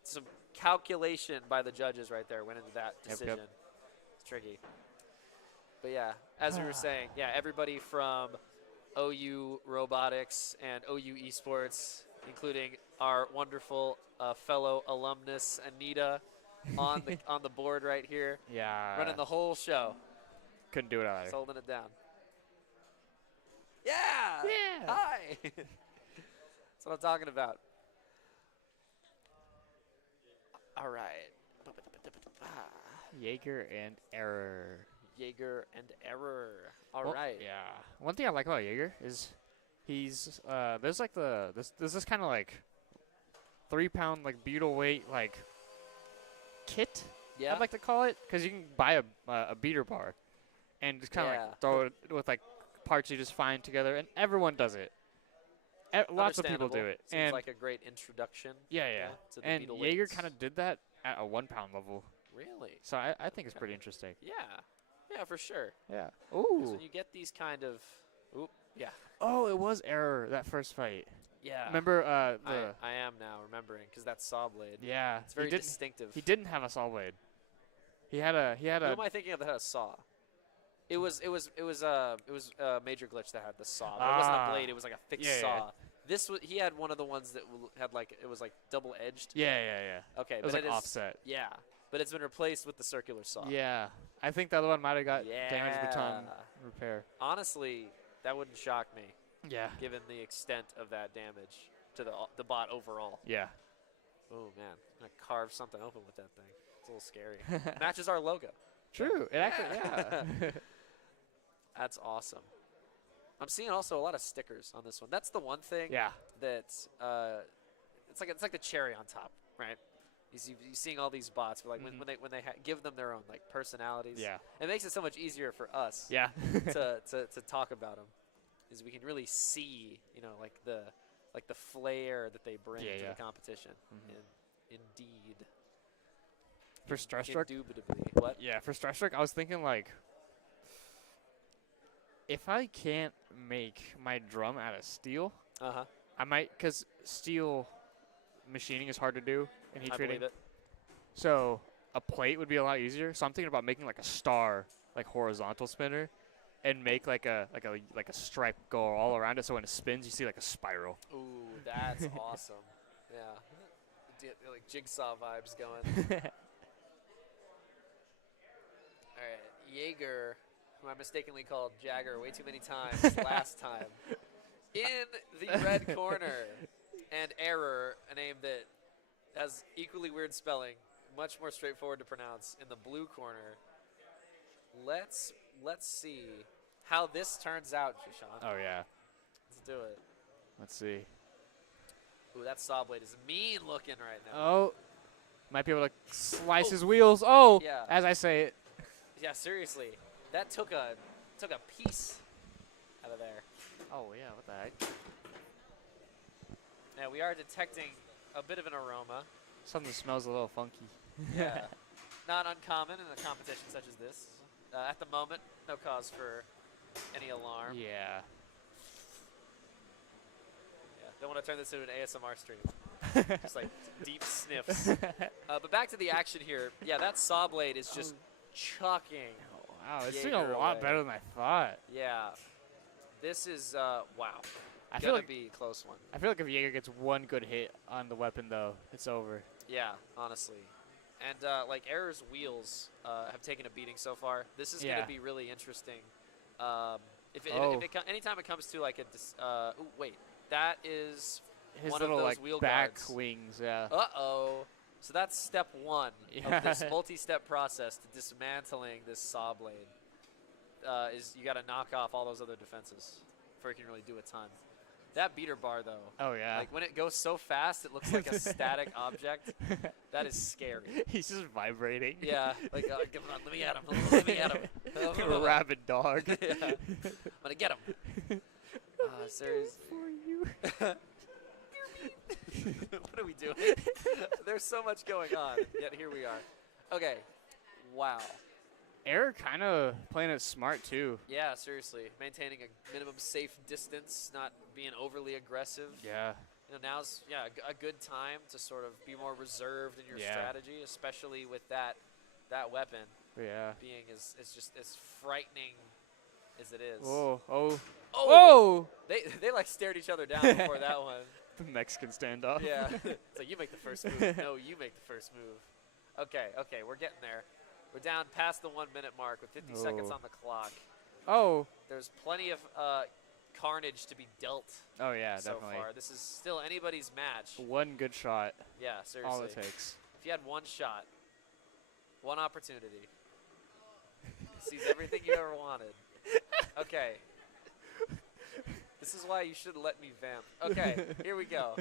some calculation by the judges right there went into that Yep, decision. yep. It's tricky. But yeah, as we were saying, yeah, everybody from OU Robotics and OU Esports, including our wonderful fellow alumnus Anita on the board right here, Yeah. running the whole show, Couldn't do it either. just holding it down. Yeah. Yeah. Hi. That's what I'm talking about. All right. Jaeger and Error. Jaeger and Error. All Well, right. Yeah. One thing I like about Jaeger is he's there's like there's this kind of like 3-pound like beetle weight like kit. Yeah. I'd like to call it, because you can buy a beater bar, and just kind of Yeah. like throw it with like parts you just find together, and everyone does it. Lots of people do Understandable. it, Seems and like a great introduction. yeah, To the and beetle Jaeger weights. kind of did that at a 1-pound level, Really? so I think it's pretty interesting. Yeah. Yeah, for sure. Yeah. 'Cause Ooh. when you get these kind of, yeah, Oh, it was Error that first fight. yeah. Remember I am now remembering because that's saw blade. yeah. It's very distinctive. He didn't have a saw blade. He had a Who am I thinking of that had a saw? It was Major Glitch that had the saw. But it wasn't a blade. It was like a fixed Yeah, yeah. saw. He had one of the ones that had like it was like double edged. yeah. Okay, It was but like offset. Yeah, but it's been replaced with the circular saw. Yeah. I think the other one might have got damage baton Yeah. repair. Honestly, that wouldn't shock me, Yeah. given the extent of that damage to the bot overall. Yeah. Oh man, I'm gonna carve something open with that thing. It's a little scary. Matches our logo. True. It actually yeah. That's awesome. I'm seeing also a lot of stickers on this one. That's the one thing yeah. that it's like the cherry on top, right? You seeing all these bots, but like when they give them their own like personalities. Yeah. It makes it so much easier for us Yeah. to talk about them, is we can really see like the flair that they bring to the competition. Indeed. For Starstruck. Indubitably. What? Yeah, for Starstruck, I was thinking like, if I can't make my drum out of steel, I might, because steel machining is hard to do in heat I treating. believe it. So a plate would be a lot easier. So I'm thinking about making like a star, like horizontal spinner, and make like a stripe go all around it. So when it spins, you see like a spiral. Ooh, that's awesome. Yeah. Like jigsaw vibes going. All right, Jaeger, who I mistakenly called Jagger way too many times last time, in the red corner, and Error, a name that has equally weird spelling, much more straightforward to pronounce, in the blue corner. Let's see how this turns out, Jishan. Oh yeah. Let's do it. Let's see. Ooh, that saw blade is mean looking right now. Oh, might be able to slice his wheels. Oh, Yeah. as I say it. Yeah, seriously, that took a piece out of there. Oh yeah, what the heck? Yeah, we are detecting a bit of an aroma. Something smells a little funky. Yeah, not uncommon in a competition such as this. At the moment, no cause for any alarm. Yeah. Yeah, don't want to turn this into an ASMR stream. Just like deep sniffs. But back to the action here. Yeah, that saw blade is just chucking. Wow, it's doing Jaeger a lot away. better than I thought. Yeah, this is wow. I feel Gonna like be a close one. I feel like if Jaeger gets one good hit on the weapon, though, it's over. Yeah, honestly. And like Error's wheels have taken a beating so far. This is Yeah. going to be really interesting. Anytime it comes to like ooh, wait, that is His one of little those like wheel back guards. wings, yeah. Uh-oh. So that's step one Yeah. of this multi-step process to dismantling this saw blade. Is you got to knock off all those other defenses before it can really do a ton. That beater bar, though, Oh yeah. like when it goes so fast, it looks like a static object. That is scary. He's just vibrating. Yeah, like come on, let me at him. Let me at him. A rabid dog. Yeah. I'm gonna get him. Serious. For you. What are we doing? There's so much going on, yet here we are. Okay. Wow. Error kind of playing it smart too. Yeah, seriously. Maintaining a minimum safe distance, not being overly aggressive. Yeah. Now's a good time to sort of be more reserved in your Yeah. strategy, especially with that weapon Yeah. being as just as frightening as it is. Oh. Oh. Oh! Oh! They like stared each other down before that one. The Mexican standoff. Yeah. It's like, you make the first move. No, you make the first move. Okay, we're getting there. We're down past the 1 minute mark with 50 seconds Oh. on the clock. Oh. There's plenty of carnage to be dealt Oh yeah, so definitely. far. This is still anybody's match. One good shot. Yeah, seriously. All it takes. If you had one shot, one opportunity, sees everything you ever wanted. Okay. This This is why you shouldn't let me vamp. Okay, here we go.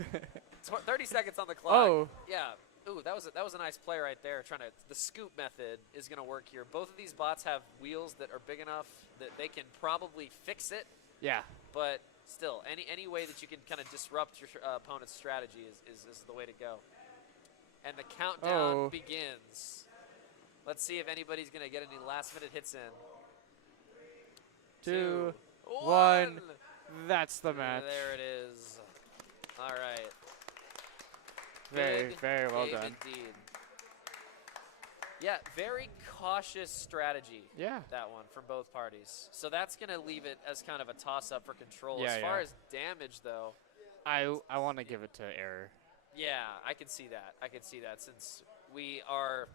30 seconds on the clock. Oh. Yeah. Ooh, that was a nice play right there. The scoop method is gonna work here. Both of these bots have wheels that are big enough that they can probably fix it. Yeah. But still, any way that you can kind of disrupt your opponent's strategy is the way to go. And the countdown begins. Let's see if anybody's gonna get any last-minute hits in. 2, 1. 1. That's the match. There it is. All right. Very, very well game done. Indeed. Yeah, very cautious strategy. Yeah. That one from both parties. So that's going to leave it as kind of a toss-up for control. Yeah, as far yeah. as damage, though. I want to give it to Error. Yeah, I can see that. I can see that since we are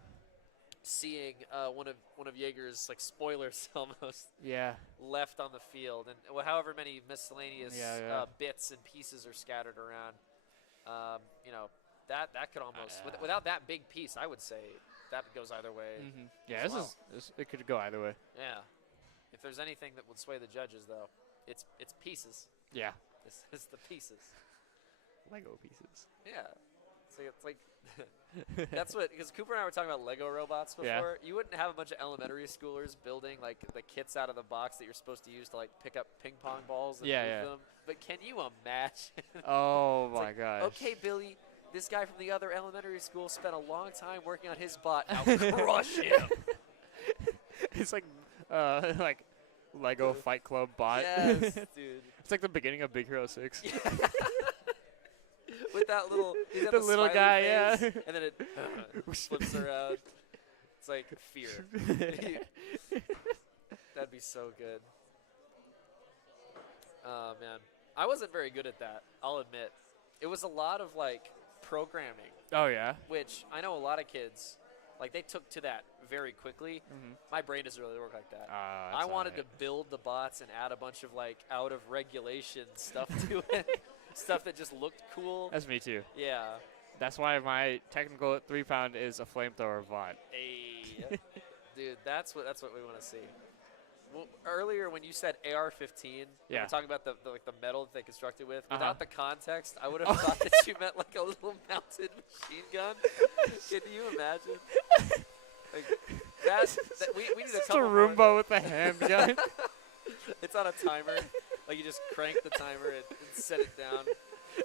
seeing one of Jaeger's like spoilers almost Yeah. left on the field, and however many miscellaneous Yeah. bits and pieces are scattered around. You know, that could almost without that big piece, I would say that goes either way. Mm-hmm. Yeah, as it could go either way. Yeah. If there's anything that would sway the judges, though, it's pieces. Yeah. It's the pieces. Lego pieces. Yeah. It's like that's what, because Cooper and I were talking about Lego robots before. Yeah. You wouldn't have a bunch of elementary schoolers building like the kits out of the box that you're supposed to use to like pick up ping pong balls and move them. But can you imagine? Oh It's my like, gosh. okay, Billy, this guy from the other elementary school spent a long time working on his bot. Now crush him. It's like Lego Fight Club bot. Yes, dude. It's like the beginning of Big Hero 6. With that little, he's got The little smiley guy, face, yeah. and then it flips around. It's like fear. That'd be so good. Oh man, I wasn't very good at that. I'll admit, it was a lot of like programming, Oh yeah. which I know a lot of kids like they took to that very quickly. Mm-hmm. My brain doesn't really work like that. I wanted to build the bots and add a bunch of like out of regulation stuff to it, stuff that just looked cool. That's me too. Yeah. That's why my technical 3-pound is a flamethrower bot. Hey, dude, that's what we want to see. Well, earlier when you said AR-15, we were talking about the metal that they constructed with. Without the context, I would have thought that you meant like a little mounted machine gun. Can you imagine? Like we need a It's a couple Roomba more. with a handgun. It's on a timer. Like you just crank the timer and set it down.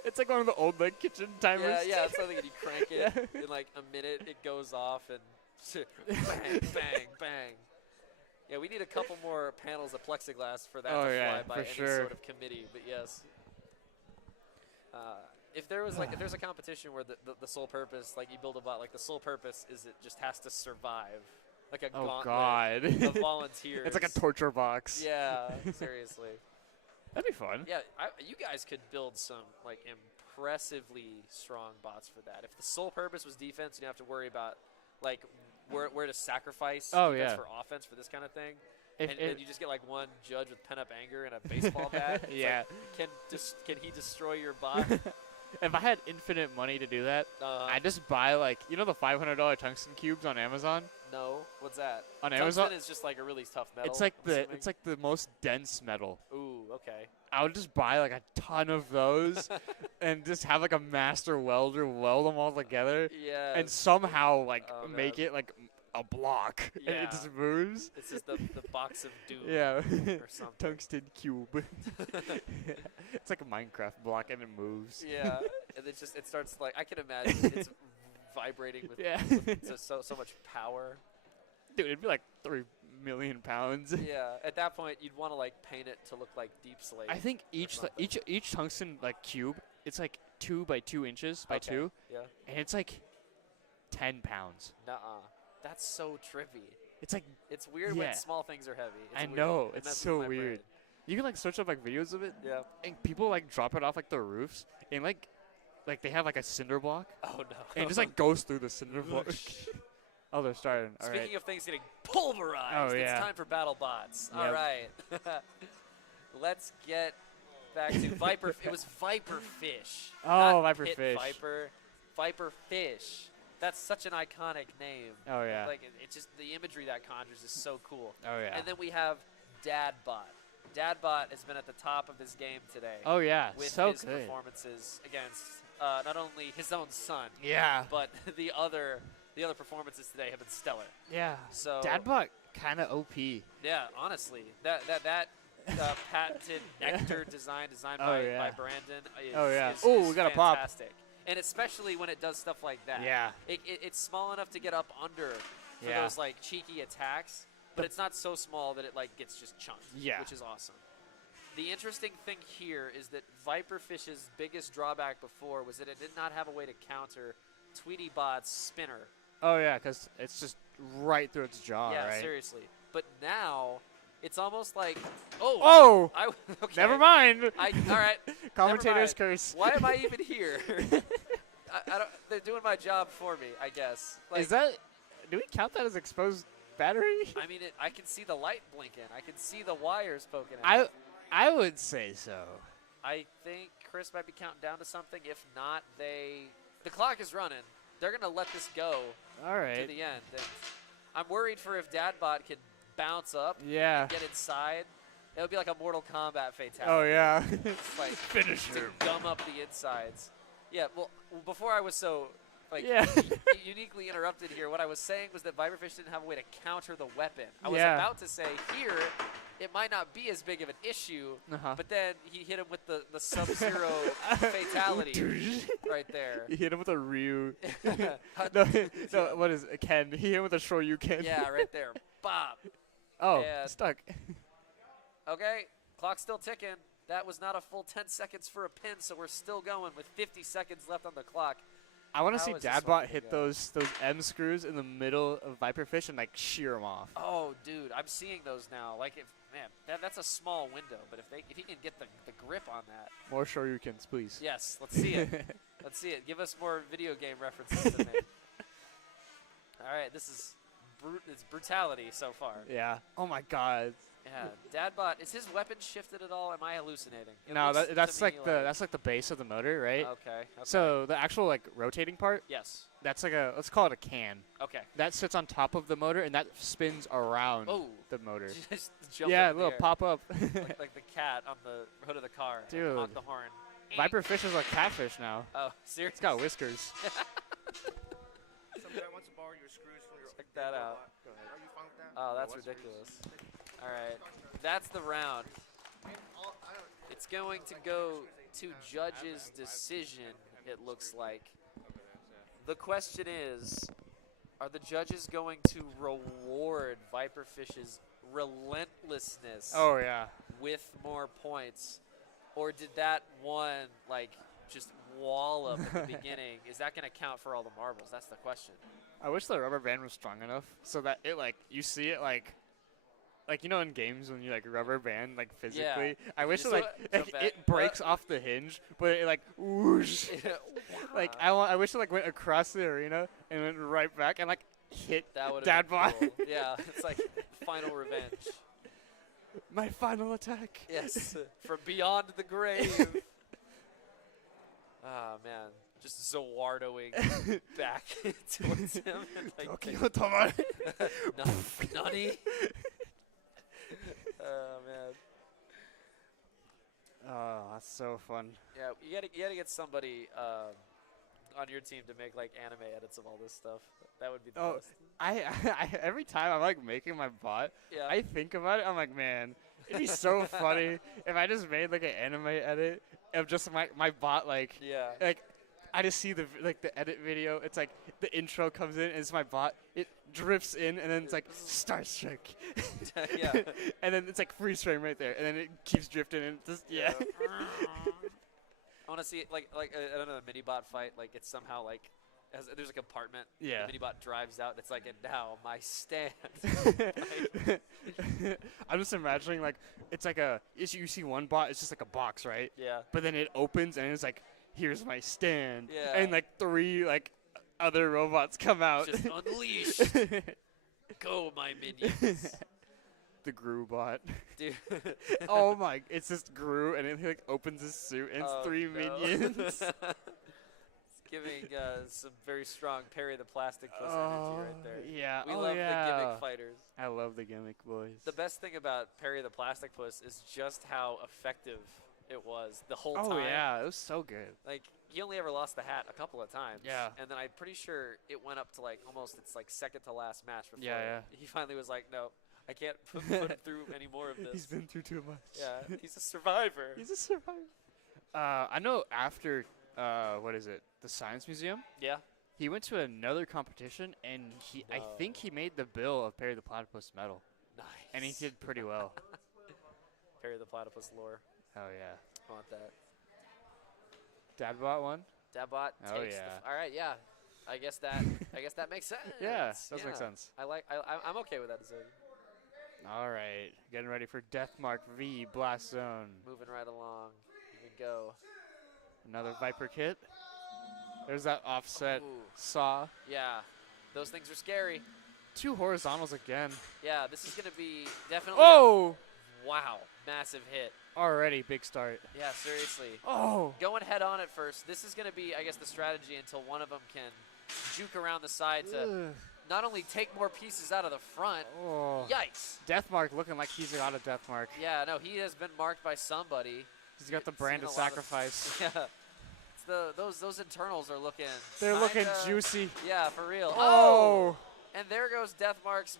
It's like one of the old like kitchen timers. Yeah, it's something, and you crank it in like a minute, it goes off and bang, bang, bang. Yeah, we need a couple more panels of plexiglass for that to fly by any sort of committee. But yes, if there's a competition where the sole purpose, like you build a bot, like the sole purpose is it just has to survive, like a gauntlet of volunteers. It's like a torture box. Yeah, seriously. That'd be fun. Yeah, you guys could build some like impressively strong bots for that. If the sole purpose was defense, you don't have to worry about like where to sacrifice defense for offense for this kind of thing. And you just get like one judge with pent up anger and a baseball bat. Yeah. Like, can he destroy your bot? If I had infinite money to do that, I'd just buy like the $500 tungsten cubes on Amazon. No, what's that? On Tungsten Amazon, is just like a really tough metal. it's like the most dense metal. Ooh, okay. I would just buy like a ton of those and just have like a master welder weld them all together Yeah. and somehow like Oh, make man. it like a block and Yeah. it just moves. This is the box of doom. Yeah. Or something. Tungsten cube. It's like a Minecraft block and it moves. Yeah, and it starts like I can imagine it's vibrating with, Yeah. with so much power. Dude, it'd be like 3 million pounds. Yeah, at that point you'd want to like paint it to look like Deep Slate. I think each tungsten like cube, it's like 2 by 2 inches by 2, Yeah. and it's like 10 pounds. Nuh-uh. That's so trippy. It's like It's weird when small things are heavy. It's I weird. know, It it's messes so with my brain. weird. You can like search up like videos of it, Yeah. and people like drop it off like the roofs, and like they have like a cinder block, Oh no. and it just like goes through the cinder block. Oh, they're starting. All Speaking right. of things getting pulverized, Oh, it's yeah. time for battle bots. All Yep. right. Let's get back to Viper. It was Viper Fish. Oh, not Viper Pit Fish. Viper Fish. That's such an iconic name. Oh yeah. Like it just the imagery that conjures is so cool. Oh yeah. And then we have Dad Bot. Dadbot has been at the top of his game today. Oh yeah, with so his good. performances against not only his own son, Yeah. but the other performances today have been stellar. Yeah. So Dadbot kind of OP. yeah, honestly, that patented nectar design Oh, by yeah. Brandon is, Oh, yeah. is, Ooh, is we got a pop. fantastic. And especially when it does stuff like that. Yeah. It's small enough to get up under for Yeah. those like cheeky attacks, but it's not so small that it like gets just chunked, Yeah. which is awesome. The interesting thing here is that Viperfish's biggest drawback before was that it did not have a way to counter Tweetybot's spinner. Oh yeah, because it's just right through its jaw, yeah, right? seriously. But now it's almost like, oh, Oh! okay. Never mind. All right. Commentator's never mind. curse. Why am I even here? I don't. They're doing my job for me, I guess. Like, Is that? Do we count that as exposed battery? I mean, I can see the light blinking. I can see the wires poking out. I would say so. I think Chris might be counting down to something. If not, the clock is running. They're gonna let this go All to right. the end. And I'm worried for if Dadbot can bounce up, Yeah. get inside. It would be like a Mortal Kombat fatality. Oh yeah. It's like Finish to him. gum up the insides. Yeah. Well, before I was so like Yeah. uniquely interrupted here, what I was saying was that Viperfish didn't have a way to counter the weapon. I was Yeah. about to say here, it might not be as big of an issue, Uh-huh. but then he hit him with the Sub-Zero fatality right there. You hit him with a Ryu. no, what is it? Ken? He hit him with a Shoryuken. Yeah, right there. Bob. Oh, And- stuck. Okay, clock's still ticking. That was not a full 10 seconds for a pin, so we're still going with 50 seconds left on the clock. I want to How see is this one Dadbot gonna hit go? those M screws in the middle of Viperfish and like shear him off. Oh, dude, I'm seeing those now. Like, that's a small window, but if he can get the grip on that. More Shoryukens, please. Yes, let's see it. Let's see it. Give us more video game references to me. All right, this is it's brutality so far. Yeah. Oh my God. Yeah, Dadbot, is his weapon shifted at all? Am I hallucinating? It No, looks to that's me like the base of the motor, right? Okay. So the actual like rotating part, yes. that's like let's call it a can. Okay. That sits on top of the motor and that spins around Oh. the motor. Just jump Yeah, a up in the little air. pop up. like the cat on the hood of the car. Dude. Honk the horn. Viperfish is like catfish now. Oh, It's seriously? got whiskers. Some guy wants to borrow your screws from your Check that out. Go ahead. Are you fine with that? Oh, that's ridiculous. All right. That's the round. It's going to go to judge's decision, it looks like. The question is, are the judges going to reward Viperfish's relentlessness Oh yeah. with more points? Or did that one, like, just wallop at the beginning? Is that going to count for all the marbles? That's the question. I wish the rubber band was strong enough so that it like you see it like you know in games when you like rubber band like physically. I wish just it jump back. it breaks off the hinge, but it like whoosh. Like I wish it like went across the arena and went right back and like hit That would have been Dadbot. cool. Yeah, it's like final revenge. My final attack. Yes, from beyond the grave. Oh man, just Zawardoing back towards him. Like, Okay, Otama. Nani? Oh man. Oh, that's so fun. Yeah, you gotta get somebody on your team to make like anime edits of all this stuff. That would be the Oh, best. I every time I'm like making my bot, Yeah. I think about it. I'm like, man, it'd be so funny if I just made like an anime edit of just my bot like Yeah. I just see the edit video. It's like the intro comes in and it's my bot. It drifts in and then it's like Starstruck. Yeah. And then it's like freeze frame right there and then it keeps drifting and just yeah. I want to see like I don't know, the mini bot fight. Like it's somehow like there's a compartment. Yeah. The mini bot drives out. And it's like, and now my stand. I'm just imagining like it's like you see one bot. It's just like a box, right? Yeah. But then it opens and it's like, here's my stand. Yeah. And like 3 like other robots come out. Just unleash. Go, my minions. The Gru bot. Dude. Oh my! It's just Gru and it like opens his suit and it's Oh, 3 no. minions. giving some very strong Perry the Plastic Puss energy right there. Yeah. We oh, love yeah. the gimmick fighters. I love the gimmick boys. The best thing about Perry the Plastic Puss is just how effective it was the whole time. Oh, yeah. It was so good. Like, he only ever lost the hat a couple of times. Yeah. And then I'm pretty sure it went up to, like, almost its, like, second to last match before Yeah. he finally was like, no, I can't put him through any more of this. He's been through too much. Yeah, he's a survivor. He's a survivor. I know after, what is it, the Science Museum, Yeah. he went to another competition, and I think he made the bill of Perry the Platypus medal. Nice. And he did pretty well. Perry the Platypus lore. Oh, yeah. I want that. Dad bought one? Dadbot Oh, takes yeah. all right, yeah. I guess that makes sense. Yeah, does make sense. I'm okay with that decision. All right. Getting ready for Deathmark v Blast Zone. Moving right along. Here we go. Another Viper kit. There's that offset Ooh. saw. Yeah. Those things are scary. 2 horizontals again. Yeah, this is going to be definitely Oh! wow, massive hit. Already big start. Yeah, seriously. Oh! Going head on at first. This is going to be, I guess, the strategy until one of them can juke around the side to Ugh. not only take more pieces out of the front. Oh. Yikes. Deathmark looking like he's got a Deathmark. Yeah, no, he has been marked by somebody. He's got the Seen brand a of lot sacrifice. Yeah. It's those internals are looking. They're looking kinda- juicy. Yeah, for real. Oh! And there goes Deathmark's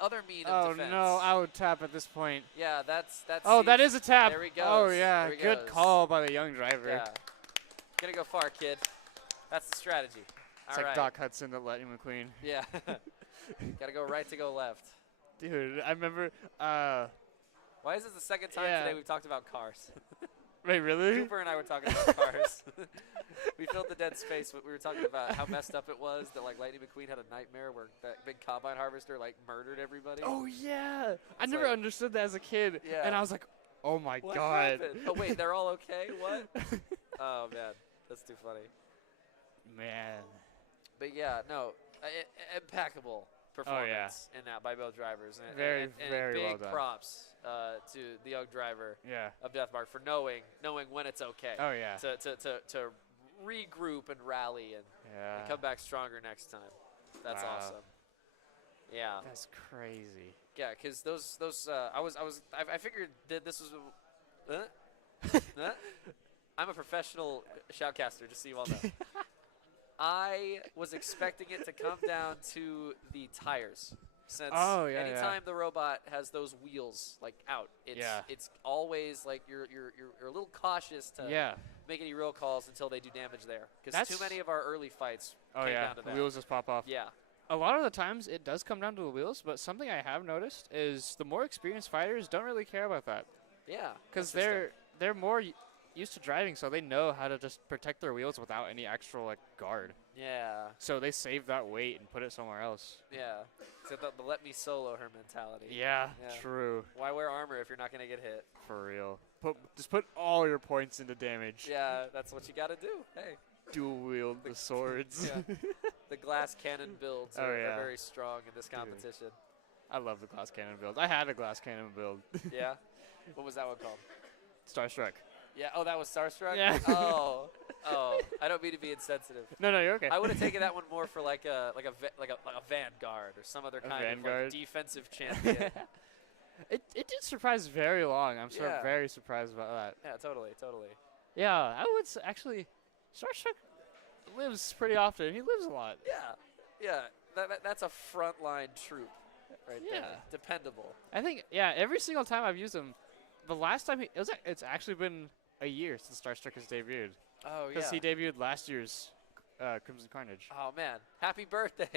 other mean Oh, of defense. no. I would tap at this point. Yeah, that's. Oh, that is a tap. There he goes. Oh, yeah. There he Good goes. call by the young driver. Yeah. Gonna go far, kid. That's the strategy. It's All like right. Doc Hudson to Lightning McQueen. Yeah. Gotta go right to go left. Dude, I remember. Why is this the second time Yeah. today we've talked about cars? Wait, really? Cooper and I were talking about cars. We filled the dead space. We were talking about how messed up it was that like Lightning McQueen had a nightmare where that big combine harvester like murdered everybody. Oh, yeah. I It's never like- understood that as a kid. Yeah. And I was like, oh, my What God. happened? Oh wait, they're all okay? What? Oh man, that's too funny. Man. But yeah, no, impeccable performance in that by both drivers. And, Very, and very big well done. props to the young driver Yeah. of Deathmark for knowing when it's okay. Oh, yeah. To regroup and rally and Yeah. come back stronger next time. That's Wow. awesome. Yeah, That's crazy. yeah, because those I figured that this was. Huh? I'm a professional shoutcaster, just so you all know. I was expecting it to come down to the tires. Since Oh, yeah, anytime the robot has those wheels like out, it's always like you're a little cautious to Yeah. make any real calls until they do damage there. Because That's- too many of our early fights Oh, came yeah. down to The that. wheels just pop off. Yeah. A lot of the times it does come down to the wheels, but something I have noticed is the more experienced fighters don't really care about that. Yeah. Because interesting. they're more used to driving, so they know how to just protect their wheels without any extra like guard. Yeah. So they save that weight and put it somewhere else. Yeah. So the let me solo her mentality. Yeah, Yeah. true. Why wear armor if you're not going to get hit? For real. Just put all your points into damage. Yeah, that's what you got to do. Hey. Dual wield the swords. Yeah. The glass cannon builds Oh, are yeah. very strong in this competition. I love the glass cannon build. I had a glass cannon build. Yeah? What was that one called? Starstruck. Yeah. Oh, that was Starstruck? Yeah. Oh. I don't mean to be insensitive. No, you're okay. I would have taken that one more for like a vanguard or some other kind of vanguard? like defensive champion. It did surprise very long. I'm Yeah. very surprised about that. Yeah, totally. Yeah, I would actually. Starstruck lives pretty often. He lives a lot. Yeah. That's a frontline troop right there. Yeah. Dependable. I think every single time I've used him, the last time it's actually been a year since Starstruck has debuted. Oh, yeah. Because he debuted last year's Crimson Carnage. Oh, man. Happy birthday.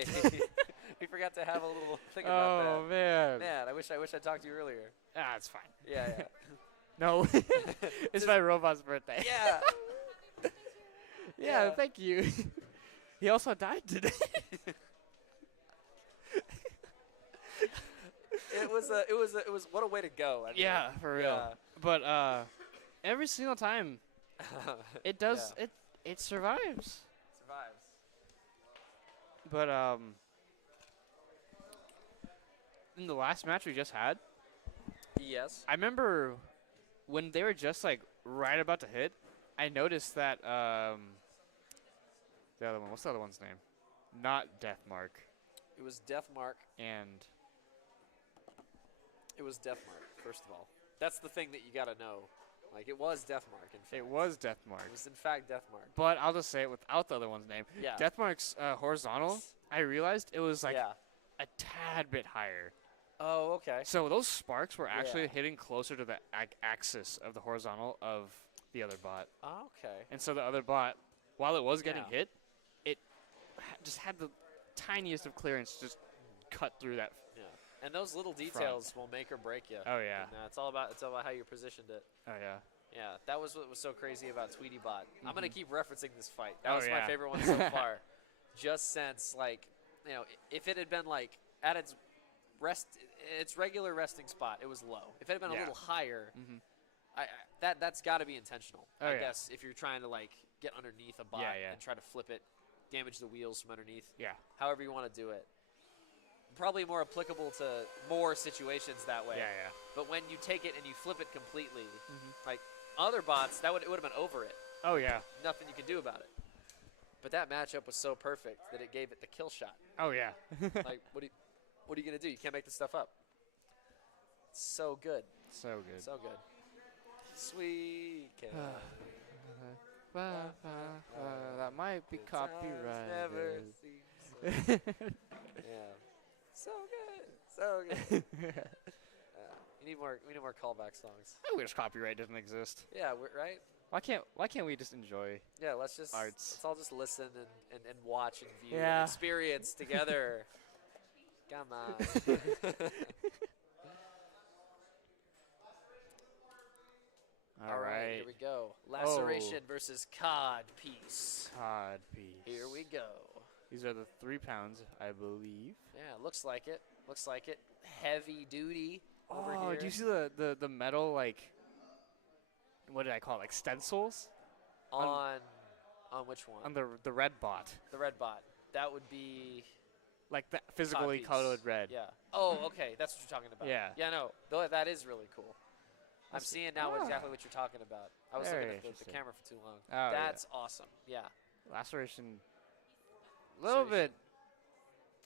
We forgot to have a little thing about Oh that. man. Man, I wish I talked to you earlier. Ah, it's fine. Yeah. No, it's my robot's birthday. Yeah. Yeah, Yeah. thank you. He also died today. It was what a way to go. I mean, Yeah, for real. But every single time it does it survives. Survives. But in the last match we just had, Yes. I remember when they were just like right about to hit, I noticed that the other one. What's the other one's name? Not Deathmark. It was Deathmark. And It was Deathmark, first of all. That's the thing that you got to know. Like, it was Deathmark, in fact. it was Deathmark. It was, in fact, Deathmark. But I'll just say it without the other one's name. Yeah. Deathmark's horizontal, I realized it was like yeah. a tad bit higher. Oh, okay. So those sparks were actually Yeah. hitting closer to the axis of the horizontal of the other bot. Oh, okay. And so the other bot, while it was getting Yeah. hit, it just had the tiniest of clearance just cut through that. Yeah. And those little details will make or break you. Oh, yeah. And, it's all about how you positioned it. Oh, yeah. Yeah, that was what was so crazy about TweetyBot. I'm going to keep referencing this fight. That Oh, was my yeah. favorite one so far. Just since, like, you know, if it had been, like, at its regular resting spot, it was low. If it had been a Yeah. little higher, Mhm. that's got to be intentional. Oh, I yeah. guess if you're trying to, like, get underneath a bot Yeah, yeah. and try to flip it, damage the wheels from underneath. Yeah. However you want to do it. Probably more applicable to more situations that way. Yeah, yeah. But when you take it and you flip it completely, Mhm. like other bots, it would have been over it. Oh, yeah. Nothing you could do about it. But that matchup was so perfect that it gave it the kill shot. Oh, yeah. Like, what are you gonna do? You can't make this stuff up. So good, So good. so good. Sweet Caroline. That might be Good times never copyrighted. seem so- Yeah. So good, so good. We need more callback songs. I wish copyright doesn't exist. Yeah, right. Why can't we just enjoy? Yeah, let's Arts. all just listen and watch and view Yeah. and experience together. Come on. All right. Here we go. Laceration versus Cod Piece. Cod piece. Here we go. These are the 3 pounds, I believe. Yeah, looks like it. Looks like it. Heavy duty over Oh, here. do you see the metal, like, what did I call it, like stencils? on which one? On the red bot. The red bot. That would be Like the physically Codpiece. colored red. Yeah. Oh, okay. That's what you're talking about. Yeah. Yeah, no. That is really cool. I'm That's- seeing now ah. exactly what you're talking about. I was Very looking at the interesting. camera for too long. Oh, That's awesome. Yeah. Laceration. A little bit.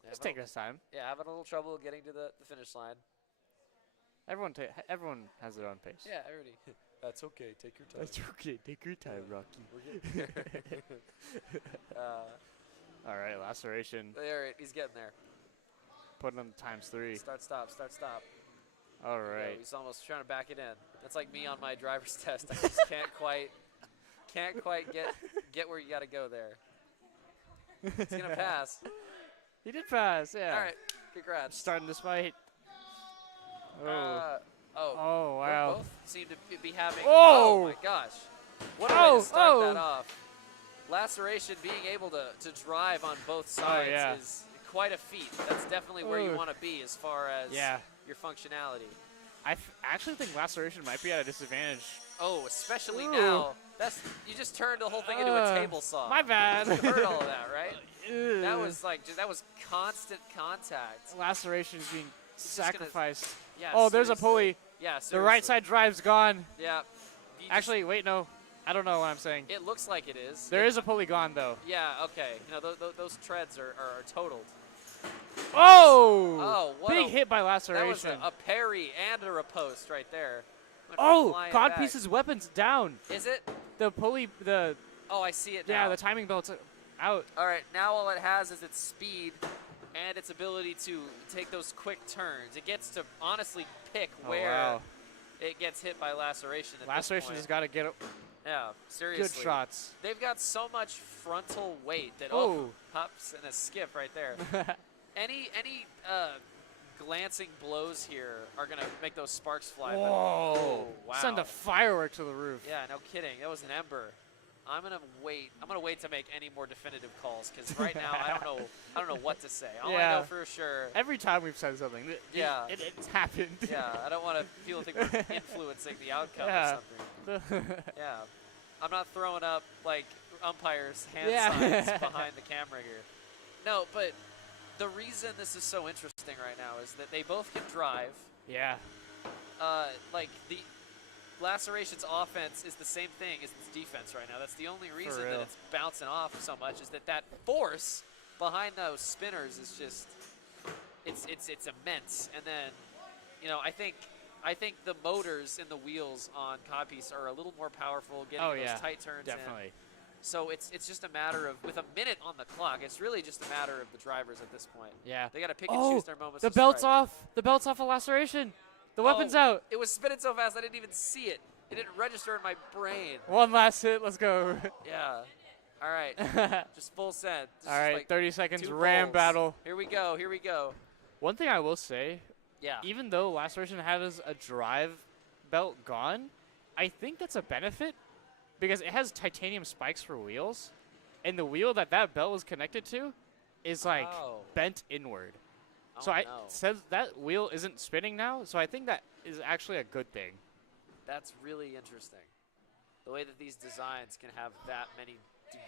Yeah, Just having take this time. having a little trouble getting to the finish line. Everyone has their own pace. Yeah, everybody. That's okay. Take your time. That's okay. Take your time, Rocky. We're getting there. All right, laceration. All right, he's getting there. Putting on _3. Start, stop, start, stop. All There we go. right. He's almost trying to back it in. That's like me on my driver's test. I just can't quite get where you got to go there. He's gonna pass. He did pass. Yeah. All right, congrats. Starting this fight. Oh. Oh, wow. We both seem to be having. Oh! Oh my gosh! What a way to start that Oh. off. Laceration being able to drive on both sides yeah. is quite a feat. That's definitely where you Ooh. want to be as far as Yeah. your functionality. I actually think laceration might be at a disadvantage. Oh, especially Ooh. now. You just turned the whole thing into a table saw. My bad. You heard all of that, right? That Ugh. was that was constant contact. Laceration is being just gonna- sacrificed. Yeah. Oh, there's a seriously. pulley. Yeah. The right seriously. side drive's gone. Yeah. You just- Actually, wait, no. I don't know what I'm saying. it looks like it is. There is a pulley gone, though. Yeah. Okay. You know those treads are totaled. Oh! Oh, what Big a- hit by That was laceration. a parry and a riposte right there. Went Oh, flying back. Codpiece's weapon's down. Is it? The pulley, Oh, I see it yeah, now. the timing belt's out. All right, now all it has is its speed and its ability to take those quick turns. It gets to honestly pick Oh, where wow. it gets hit by laceration. At Laceration this has point. got to get Yeah, seriously. good shots. They've got so much frontal weight that Oh. hops and a skip right there. any glancing blows here are gonna make those sparks fly. but- Whoa! Oh, wow. Send a firework to the roof. Yeah, no kidding. That was an ember. I'm gonna wait to make any more definitive calls because right now I don't know what to say. All I Yeah. know for sure. Every time we've said something, Yeah. it's happened. Yeah, I don't want to feel like we're influencing the outcome Yeah. or something. Yeah, I'm not throwing up like umpires' hand Yeah. signs behind the camera here. No, but the reason this is so interesting right now is that they both can drive. Yeah. Like Laceration's offense is the same thing as its defense right now. That's the only reason that real. it's bouncing off so much is that force behind those spinners is just it's immense. And then, you know, I think the motors in the wheels on Codpiece are a little more powerful, getting those tight turns definitely. in. So it's just a matter of, with a minute on the clock, it's really just a matter of the drivers at this point. Yeah. They got to pick and choose their moments. The to belt's strike. off. The belt's off of Laceration. The weapon's out. It was spinning so fast I didn't even see it. It didn't register in my brain. One last hit. Let's go. Yeah. All right. Just full send. Just All right, like 30 seconds, 2 ram volts. battle. Here we go. Here we go. One thing I will say, Yeah. even though Laceration has a drive belt gone, I think that's a benefit because it has titanium spikes for wheels, and the wheel that belt was connected to is like bent inward. So it says that wheel isn't spinning now, so I think that is actually a good thing. That's really interesting. The way that these designs can have that many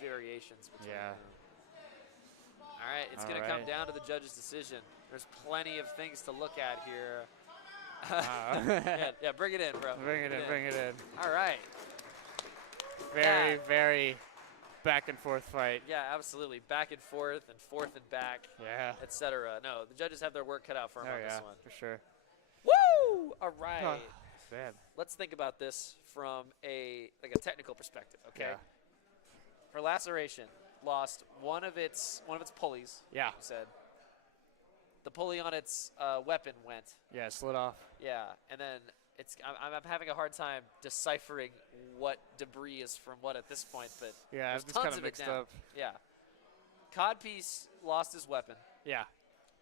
variations between them. All right, it's going to come down to the judge's decision. There's plenty of things to look at here. Yeah, bring it in, bro. Bring it in. All right. Very back and forth fight. Yeah, absolutely. Back and forth and back, etc. No, the judges have their work cut out for them on this one. For sure. Woo! All right. Oh, sad. Let's think about this from a technical perspective, okay? Yeah. For Laceration, lost one of its pulleys. Yeah. You said. The pulley on its weapon went. Yeah, slid off. Yeah, and then I'm having a hard time deciphering what debris is from what at this point, but yeah, there's it's tons kind of of it mixed down. up. Yeah. Codpiece lost his weapon, Yeah.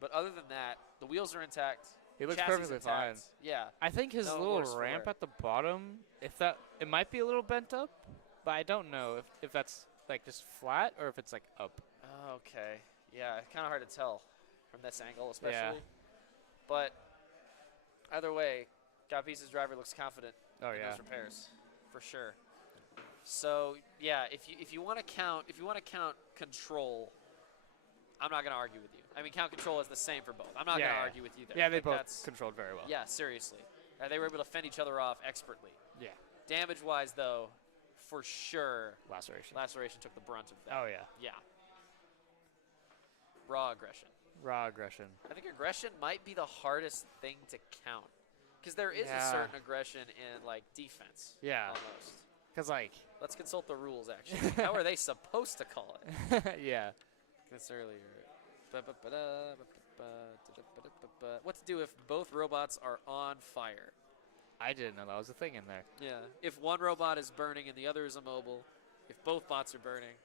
but other than that, the wheels are intact. He looks chassis perfectly fine. intact. Yeah. I think his No little worse for ramp wear. at the bottom, it might be a little bent up, but I don't know if that's like just flat or if it's like up. Okay. Yeah, kind of hard to tell from this angle, especially. Yeah. But either way, Codpiece's driver looks confident in those repairs, for sure. So yeah, if you want to count control, I'm not going to argue with you. I mean, count control is the same for both. I'm not going to argue with you there. Yeah, they Like, both that's- controlled very well. Yeah, seriously. They were able to fend each other off expertly. Yeah. Damage-wise, though, for sure, Laceration took the brunt of that. Oh, yeah. Yeah. Raw aggression. Raw aggression. I think aggression might be the hardest thing to count. Because there is a Yeah. certain aggression in, like, defense. Yeah. Almost. Because, like, Let's consult the rules, actually. How are they supposed to call it? yeah. This earlier. What to do if both robots are on fire? I didn't know that was a thing in there. Yeah. If one robot is burning and the other is immobile, if both bots are burning,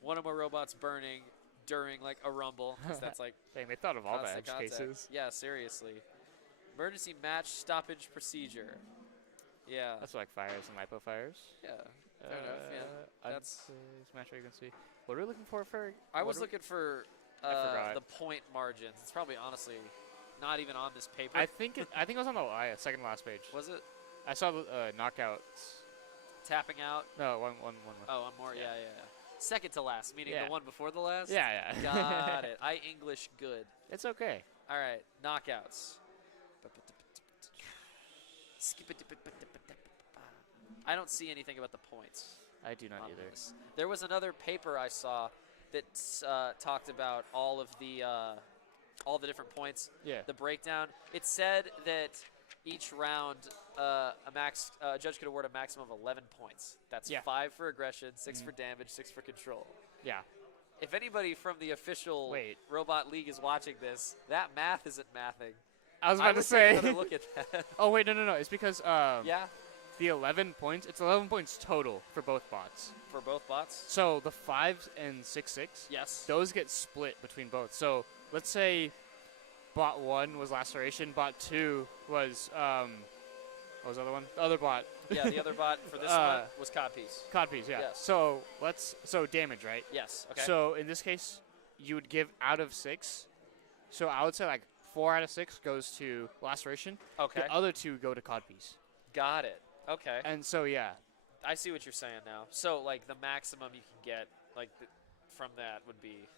one of my robots burning during like a rumble, 'cause that's like Dang, they thought of all the constant edge contact. cases. Yeah, seriously. Emergency match stoppage procedure. Yeah. That's like fires and lipo fires. Yeah. Fair enough. Yeah. That's. Smash frequency. What are we looking for? I was looking for forgot. the point margins. It's probably honestly not even on this paper. I think it was on the second to last page. Was it I saw the knockouts. tapping out? No, one more. Oh, one more. Yeah. Second to last, meaning Yeah. the one before the last. Yeah. Got it. I English good. It's okay. All right, knockouts. I don't see anything about the points. I do not on either. this. There was another paper I saw that talked about all the different points. Yeah. The breakdown. It said that each round a judge could award a maximum of 11 points. That's 5 for aggression, 6 for damage, 6 for control. Yeah. If anybody from the official Wait. Robot League is watching this, that math isn't mathing. I was about to would say. take another look at that. Oh wait, no. It's because Yeah, the 11 points. It's 11 points total for both bots. for both bots. So the 5 and 6-6. Yes. Those get split between both. So let's say bot 1 was Laceration, bot 2 was what was the other one? The other bot. Yeah, the other bot for this one was Codpiece. Codpiece, yeah. Yes. So damage, right? Yes. Okay. So in this case, you would give out of 6. So I would say like 4 out of 6 goes to Laceration. okay. The other 2 go to Codpiece. Got it. Okay. And so yeah, I see what you're saying now. So like the maximum you can get from that would be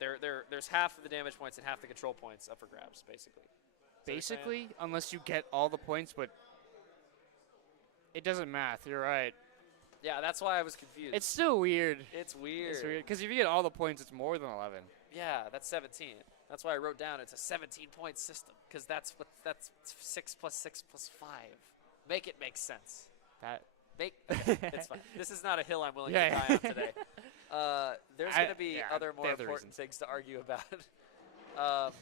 there's half of the damage points and half the control points up for grabs, basically. Is that what you're saying? basically, unless you get all the points, but It doesn't math. You're right. Yeah, that's why I was confused. It's still weird. It's weird. It's weird because if you get all the points, it's more than 11. Yeah, that's 17. That's why I wrote down it's a 17-point system because that's 6 plus 6 plus 5. Make it make sense. It's fine. This is not a hill I'm willing to die on today. There's going to be other more important things to argue about.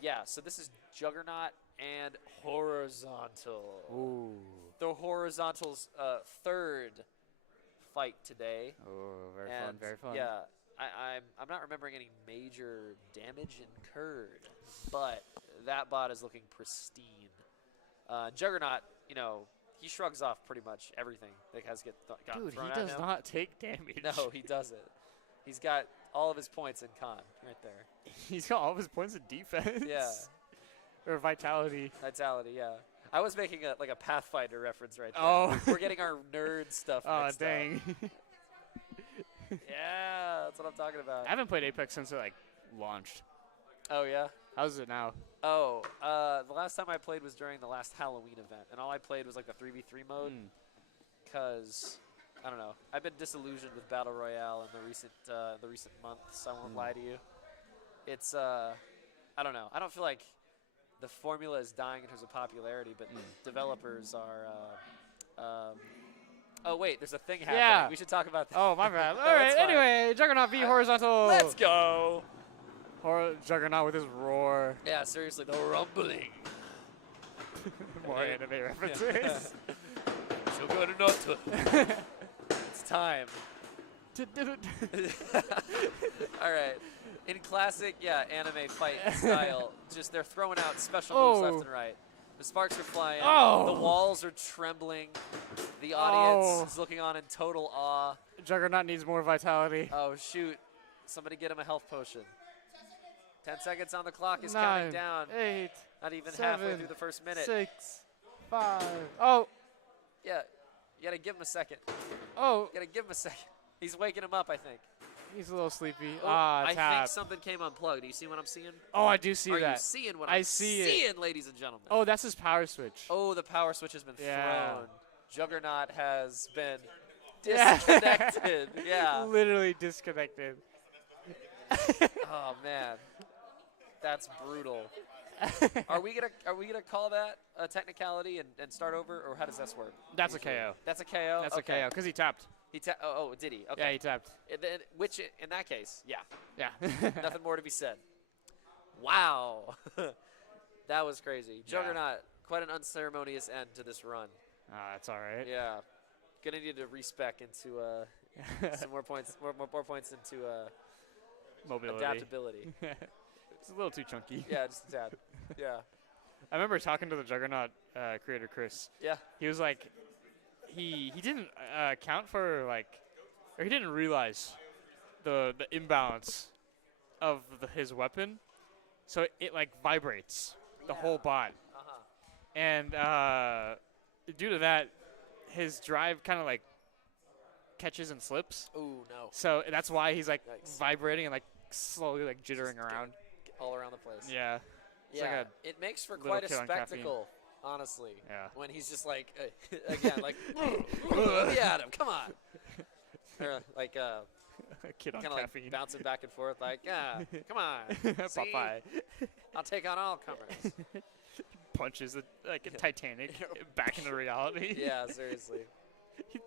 Yeah, so this is Juggernaut and Horizontal. Ooh. The Horizontal's third fight today. Oh, very and fun, very fun. Yeah, I'm not remembering any major damage incurred, but that bot is looking pristine. Juggernaut, he shrugs off pretty much everything that has gotten Dude, thrown he at him. does not take damage. No, he doesn't. He's got all of his points in con right there. He's got all of his points in defense. Yeah. Or vitality. Vitality, yeah. I was making a Pathfinder reference right there. Oh. We're getting our nerd stuff mixed dang. up. Yeah, that's what I'm talking about. I haven't played Apex since it launched. Oh, yeah? How's it now? Oh, the last time I played was during the last Halloween event, and all I played was the 3v3 mode, because, I don't know, I've been disillusioned with Battle Royale in the recent months, I won't lie to you. It's, I don't know, I don't feel like the formula is dying in terms of popularity, but developers are, oh, wait, there's a thing happening. Yeah. We should talk about that. Oh, my bad. No, All right, it's fine. anyway, Juggernaut v Horizontal. Let's go. Juggernaut with his roar. Yeah, seriously, the rumbling. More anime references. It's time. All right. In classic, anime fight style, just they're throwing out special moves left and right. The sparks are flying. The walls are trembling. The audience is looking on in total awe. Juggernaut needs more vitality. Oh, shoot. Somebody get him a health potion. 10 seconds on the clock is 9, counting down. 8, Not even 7, halfway through the first minute. 6, 5. Oh. Yeah, you got to give him a second. Oh. You got to give him a second. He's waking him up, I think. He's a little sleepy. Oh, I think something came unplugged. Do you see what I'm seeing? Oh, I do see that. Are you seeing what I'm seeing, ladies and gentlemen? Oh, that's his power switch. Oh, the power switch has been Yeah. thrown. Juggernaut has been disconnected. Yeah. Literally disconnected. Oh man, that's brutal. Are we gonna call that a technicality and start over, or how does this work? That's a KO. That's a KO. That's a KO because he tapped. He did he? Okay. Yeah, he tapped. Which in that case, yeah. Yeah. Nothing more to be said. Wow. That was crazy. Juggernaut, quite an unceremonious end to this run. That's all right. Yeah. Gonna need to respec into some more points more points into Mobility. adaptability. It's a little too chunky. Yeah, just a tad. Yeah. I remember talking to the Juggernaut creator, Chris. Yeah. He was like, he didn't account for or he didn't realize the imbalance of his weapon, so it vibrates the whole bot, and due to that, his drive kind of catches and slips. Ooh, no. So that's why he's Yikes. vibrating and slowly jittering around. All around the place. Yeah. It's Yeah. like It makes for little quite a kid on caffeine. spectacle, honestly. Yeah. When he's just again, let me at him, come on. Or a kid on kind of caffeine. bouncing back and forth, come on. See? Popeye I'll take on all comers. punches a Titanic back into reality. Yeah, seriously.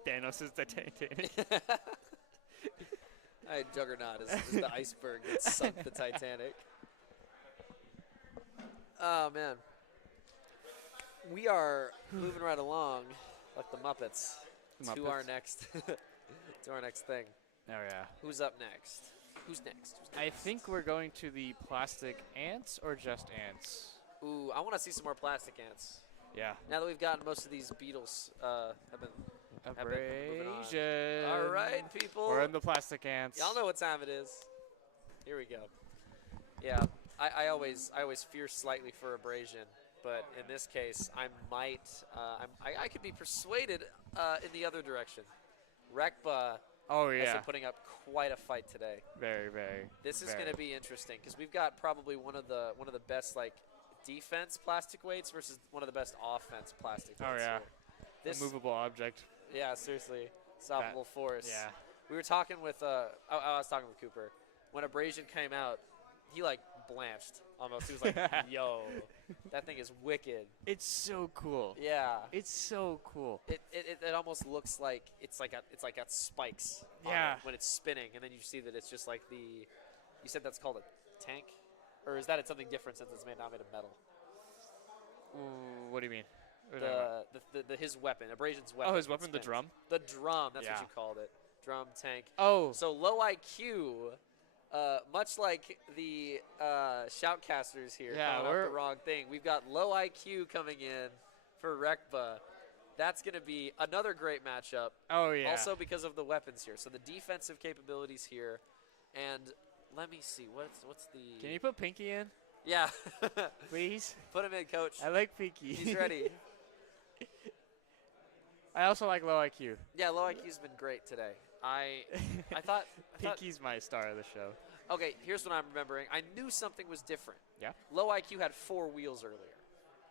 Thanos is the Titanic. Juggernaut is the iceberg that sunk the Titanic. Oh, man. We are moving right along like the Muppets, to our next thing. Oh, yeah. Who's up next? Who's next? I think we're going to the plastic ants or just ants. Ooh, I want to see some more plastic ants. Yeah. Now that we've gotten most of these beetles have been moving on. Abrasion. All right, people. We're in the plastic ants. Y'all know what time it is. Here we go. Yeah, I always fear slightly for abrasion, but in this case, I might. I could be persuaded in the other direction. Rekba has yeah. been putting up quite a fight today. Very, very. This is going to be interesting because we've got probably one of the best defense plastic weights versus one of the best offense plastic weights. Oh, yeah. Here. This, a movable object. yeah, seriously, stoppable force. Yeah. We were talking with, I was talking with Cooper. When Abrasion came out, he like blanched almost. He was like, yo, that thing is wicked. It's so cool. Yeah. It's so cool. It almost looks like it's got spikes on Yeah. it when it's spinning, and then you see that it's just like you said that's called a tank? Or is that it's something different since it's not made of metal? Ooh, what do you mean? What are you talking about? His weapon, Abrasion's weapon. Oh, his that weapon, the spins. drum? The drum, that's Yeah. what you called it. Drum, tank. Oh. So low IQ, much like the shoutcasters here Yeah, calling out we're- the wrong thing, we've got low IQ coming in for Rekba. That's going to be another great matchup. Oh, yeah. Also because of the weapons here. So the defensive capabilities here. And let me see. What's the... Can you put Pinky in, Yeah. please? Put him in, coach. I like Pinky. He's ready. I also like low IQ. Yeah, low IQ's been great today. I thought Pinky's my star of the show. okay, here's what I'm remembering. I knew something was different. Yeah. Low IQ had 4 wheels earlier.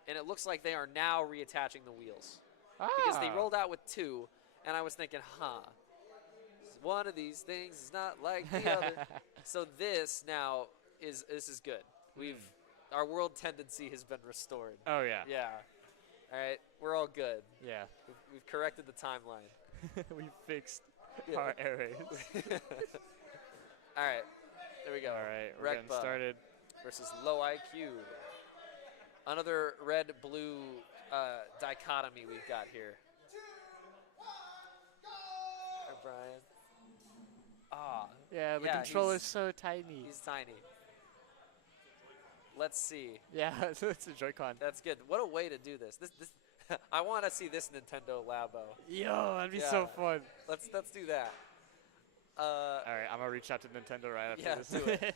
And it looks like they are now reattaching the wheels. Because they rolled out with 2, and I was thinking, one of these things is not like the other. So this now is good. Our world tendency has been restored. Oh, yeah. Yeah. All right, we're all good. Yeah. We've corrected the timeline. We fixed Yeah. our errors. All right, there we go. All right, we're getting Rekba started. versus low IQ. Another red-blue dichotomy we've got here. All right, Brian. Yeah, the Yeah, controller's so tiny. He's tiny. Let's see. Yeah, it's a Joy-Con. That's good. What a way to do this. This I want to see this Nintendo Labo. Yo, that'd be so Yeah. fun. Let's do that. All right, I'm gonna reach out to Nintendo right after Yeah, this. do it.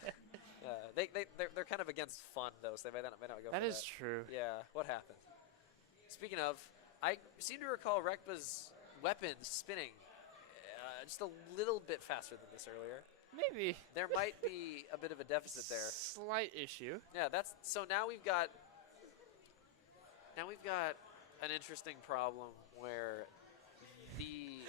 They're kind of against fun though, so they might not go That for is true. Yeah, what happened? Speaking of, I seem to recall Rekba's weapons spinning just a little bit faster than this earlier. Maybe. There might be a bit of a deficit there. Slight issue. Yeah, that's so now we've got an interesting problem where the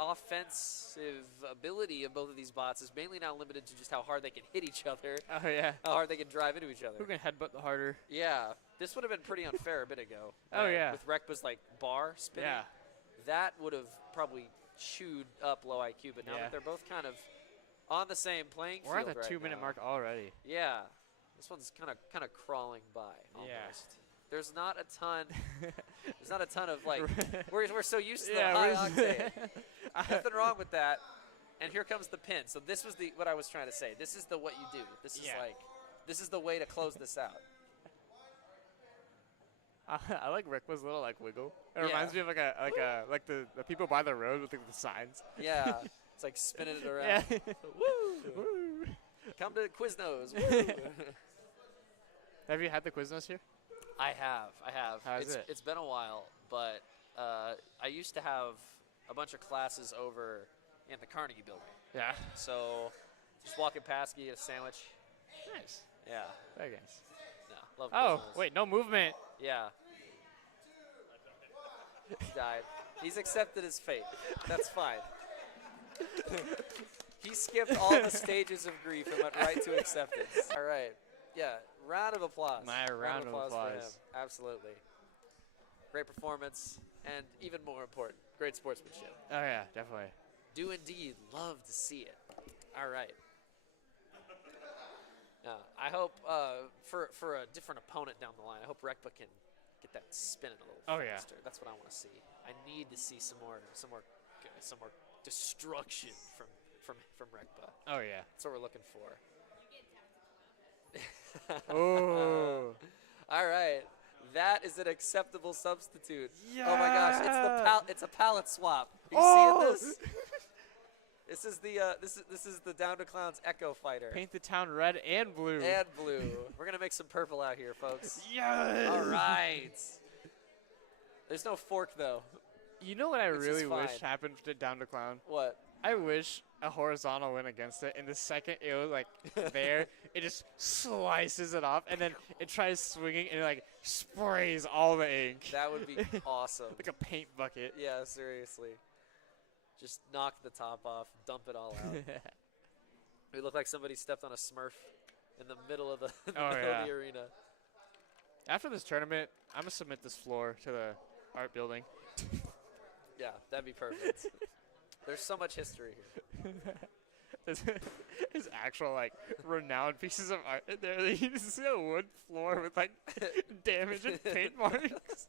offensive ability of both of these bots is mainly now limited to just how hard they can hit each other, Oh, yeah. how hard they can drive into each other. Who can headbutt the harder? Yeah, this would have been pretty unfair a bit ago. Oh, yeah. With Rekba's like bar spinning. Yeah. That would have probably chewed up low IQ, but now Yeah. that they're both kind of on the same playing We're at field the right 2-minute now. mark already. Yeah, this one's kind of crawling by almost. Yeah. There's not a ton. There's not a ton of like. we're so used to Yeah, the high we're- octane. Nothing wrong with that. And here comes the pin. So this was what I was trying to say. This is what you do. This is Yeah. this is the way to close this out. I like Rekba's little like wiggle. It Yeah. reminds me of like the people by the road with like, the signs. Yeah, it's like spinning it around. Yeah. Woo! Come to Quiznos. Woo! Have you had the Quiznos here? I have. How's It's it? It's been a while, but I used to have a bunch of classes over in the Carnegie building. Yeah. So just walking past, get a sandwich. Nice. Yeah. Very nice. No, love Oh, Quiznos. wait, no movement. Yeah. He died. He's accepted his fate. That's fine. He skipped all the stages of grief and went right to acceptance. All right. Yeah. Round of applause. My round of for him. applause. Absolutely. Great performance, and even more important, great sportsmanship. Oh yeah, definitely. Do indeed love to see it. All right. I hope for a different opponent down the line, I hope Rekba can get that spinning a little Oh, yeah. faster. That's what I want to see. I need to see some more destruction from Rekba. Oh yeah. That's what we're looking for. Oh. All right. That is an acceptable substitute. Oh my gosh, it's a palette swap. Are you seeing this? This is the Down to Clowns Echo Fighter. Paint the town red and blue. And blue. We're gonna make some purple out here, folks. Yes. All right. There's no fork though. You know what I Which is really wish fine. happened to Down to Clown? What? I wish a horizontal went against it, and the second it was like there, it just slices it off, and then it tries swinging, and it like sprays all the ink. That would be awesome. Like a paint bucket. Yeah, seriously. Just knock the top off, dump it all out. It looked like somebody stepped on a Smurf in the middle of the, middle of the arena. After this tournament, I'm gonna submit this floor to the art building. Yeah, that'd be perfect. There's so much history here. There's actual like renowned pieces of art in there. You just see a wood floor with like damage and paint marks.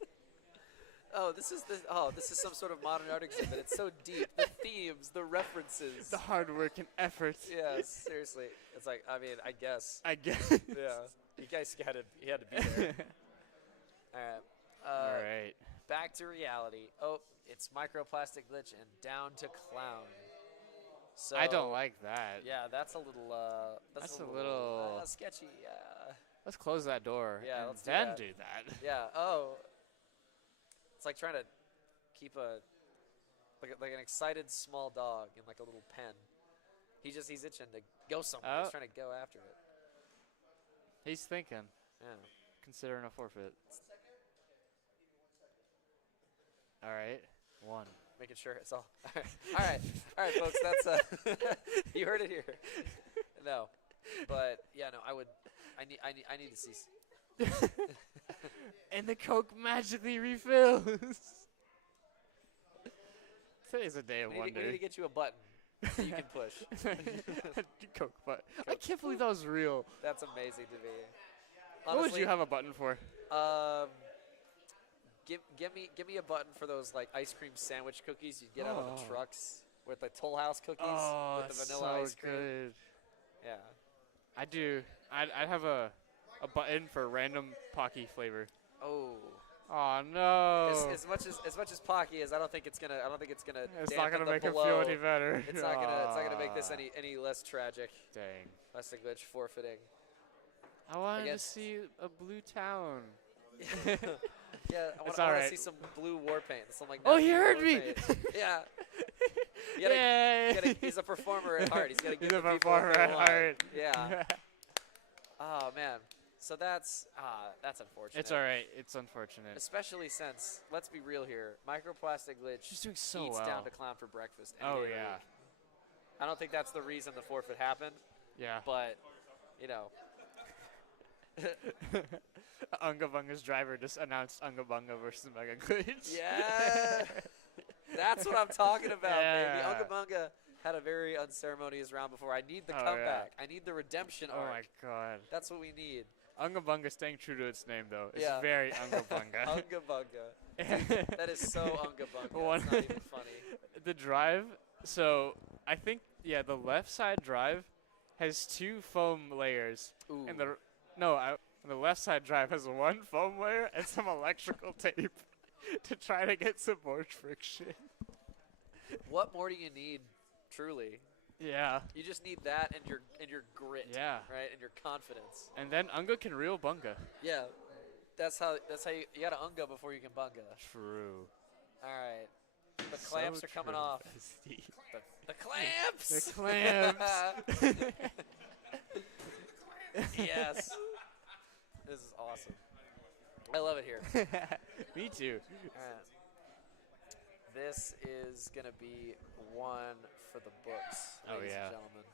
This is some sort of modern art exhibit. It's so deep. The themes, the references. The hard work and effort. Yeah, seriously. It's like, I mean, I guess. Yeah. You guys had to be there. All right. All right. Back to reality. Oh, it's microplastic glitch and down to clown. So I don't like that. Yeah, that's a little. That's a little sketchy. Let's close that door. Yeah, and let's then do do that. Yeah. Oh. It's like trying to keep like an excited small dog in like a little pen. He's itching to go somewhere. He's trying to go after it. He's thinking. Yeah. Considering a forfeit. All right. 1. Making sure it's all. All right, folks. That's you heard it here. No, but yeah, no. I need to see. And the Coke magically refills. Today's a day of wonder. We need to get you a button that you can push. Coke button. I can't believe that was real. That's amazing to me. Honestly, what would you have a button for? Give me a button for those like ice cream sandwich cookies you get out of the trucks with the Toll House cookies with the vanilla ice cream. Good. Yeah. I do. I'd have a button for random Pocky flavor. Oh. Oh no. As much as Pocky is, I don't think it's gonna. It's not gonna make it feel any better. It's not gonna make this any less tragic. Dang. Plastic glitch forfeiting. I wanted to see a blue town. Yeah, I want to see some blue war paint. Some like. Oh, he heard me. Yeah. He's a performer at heart. He's got to give the people what they want. Yeah. Oh man. So that's unfortunate. It's all right. It's unfortunate. Especially since, let's be real here, microplastic glitch She's doing so eats well. down to clown for breakfast. Oh yeah. I don't think that's the reason the forfeit happened. Yeah. But, you know. Unga Bunga's driver just announced Unga Bunga versus Mega Glitch. Yeah. That's what I'm talking about, yeah. baby. Unga Bunga had a very unceremonious round before. I need the comeback. I need the redemption arc. Oh my god. That's what we need. Unga Bunga staying true to its name though. It's Yeah. very Unga Bunga. Unga Bunga. That is so Unga Bunga. It's not even funny. The drive, so I think the left side drive has 2 foam layers. Ooh. And the left side drive has 1 foam layer and some electrical tape to try to get some more friction. What more do you need, truly? Yeah. You just need that and your grit. Yeah. Right, and your confidence. And then Unga can real Bunga. Yeah. That's how you gotta Unga before you can Bunga. True. All right. The clamps are coming off. The clamps. The clamps. Yes. This is awesome. I love it here. Me too. This is going to be one for the books, ladies and gentlemen.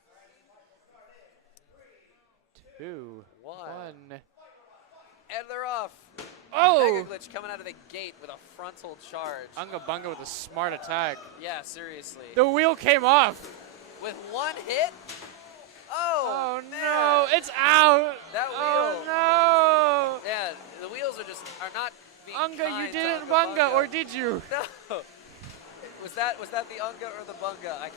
2. 1. 1. And they're off. Oh! Mega Glitch coming out of the gate with a frontal charge. Unga Bunga with a smart attack. Yeah, seriously. The wheel came off. With 1 hit? Oh, no, it's out. That wheel. Oh no. Yeah, the wheels are not being Unga, kind you to didn't Unga Bunga, or did you? No. Was that the Unga or the Bunga? I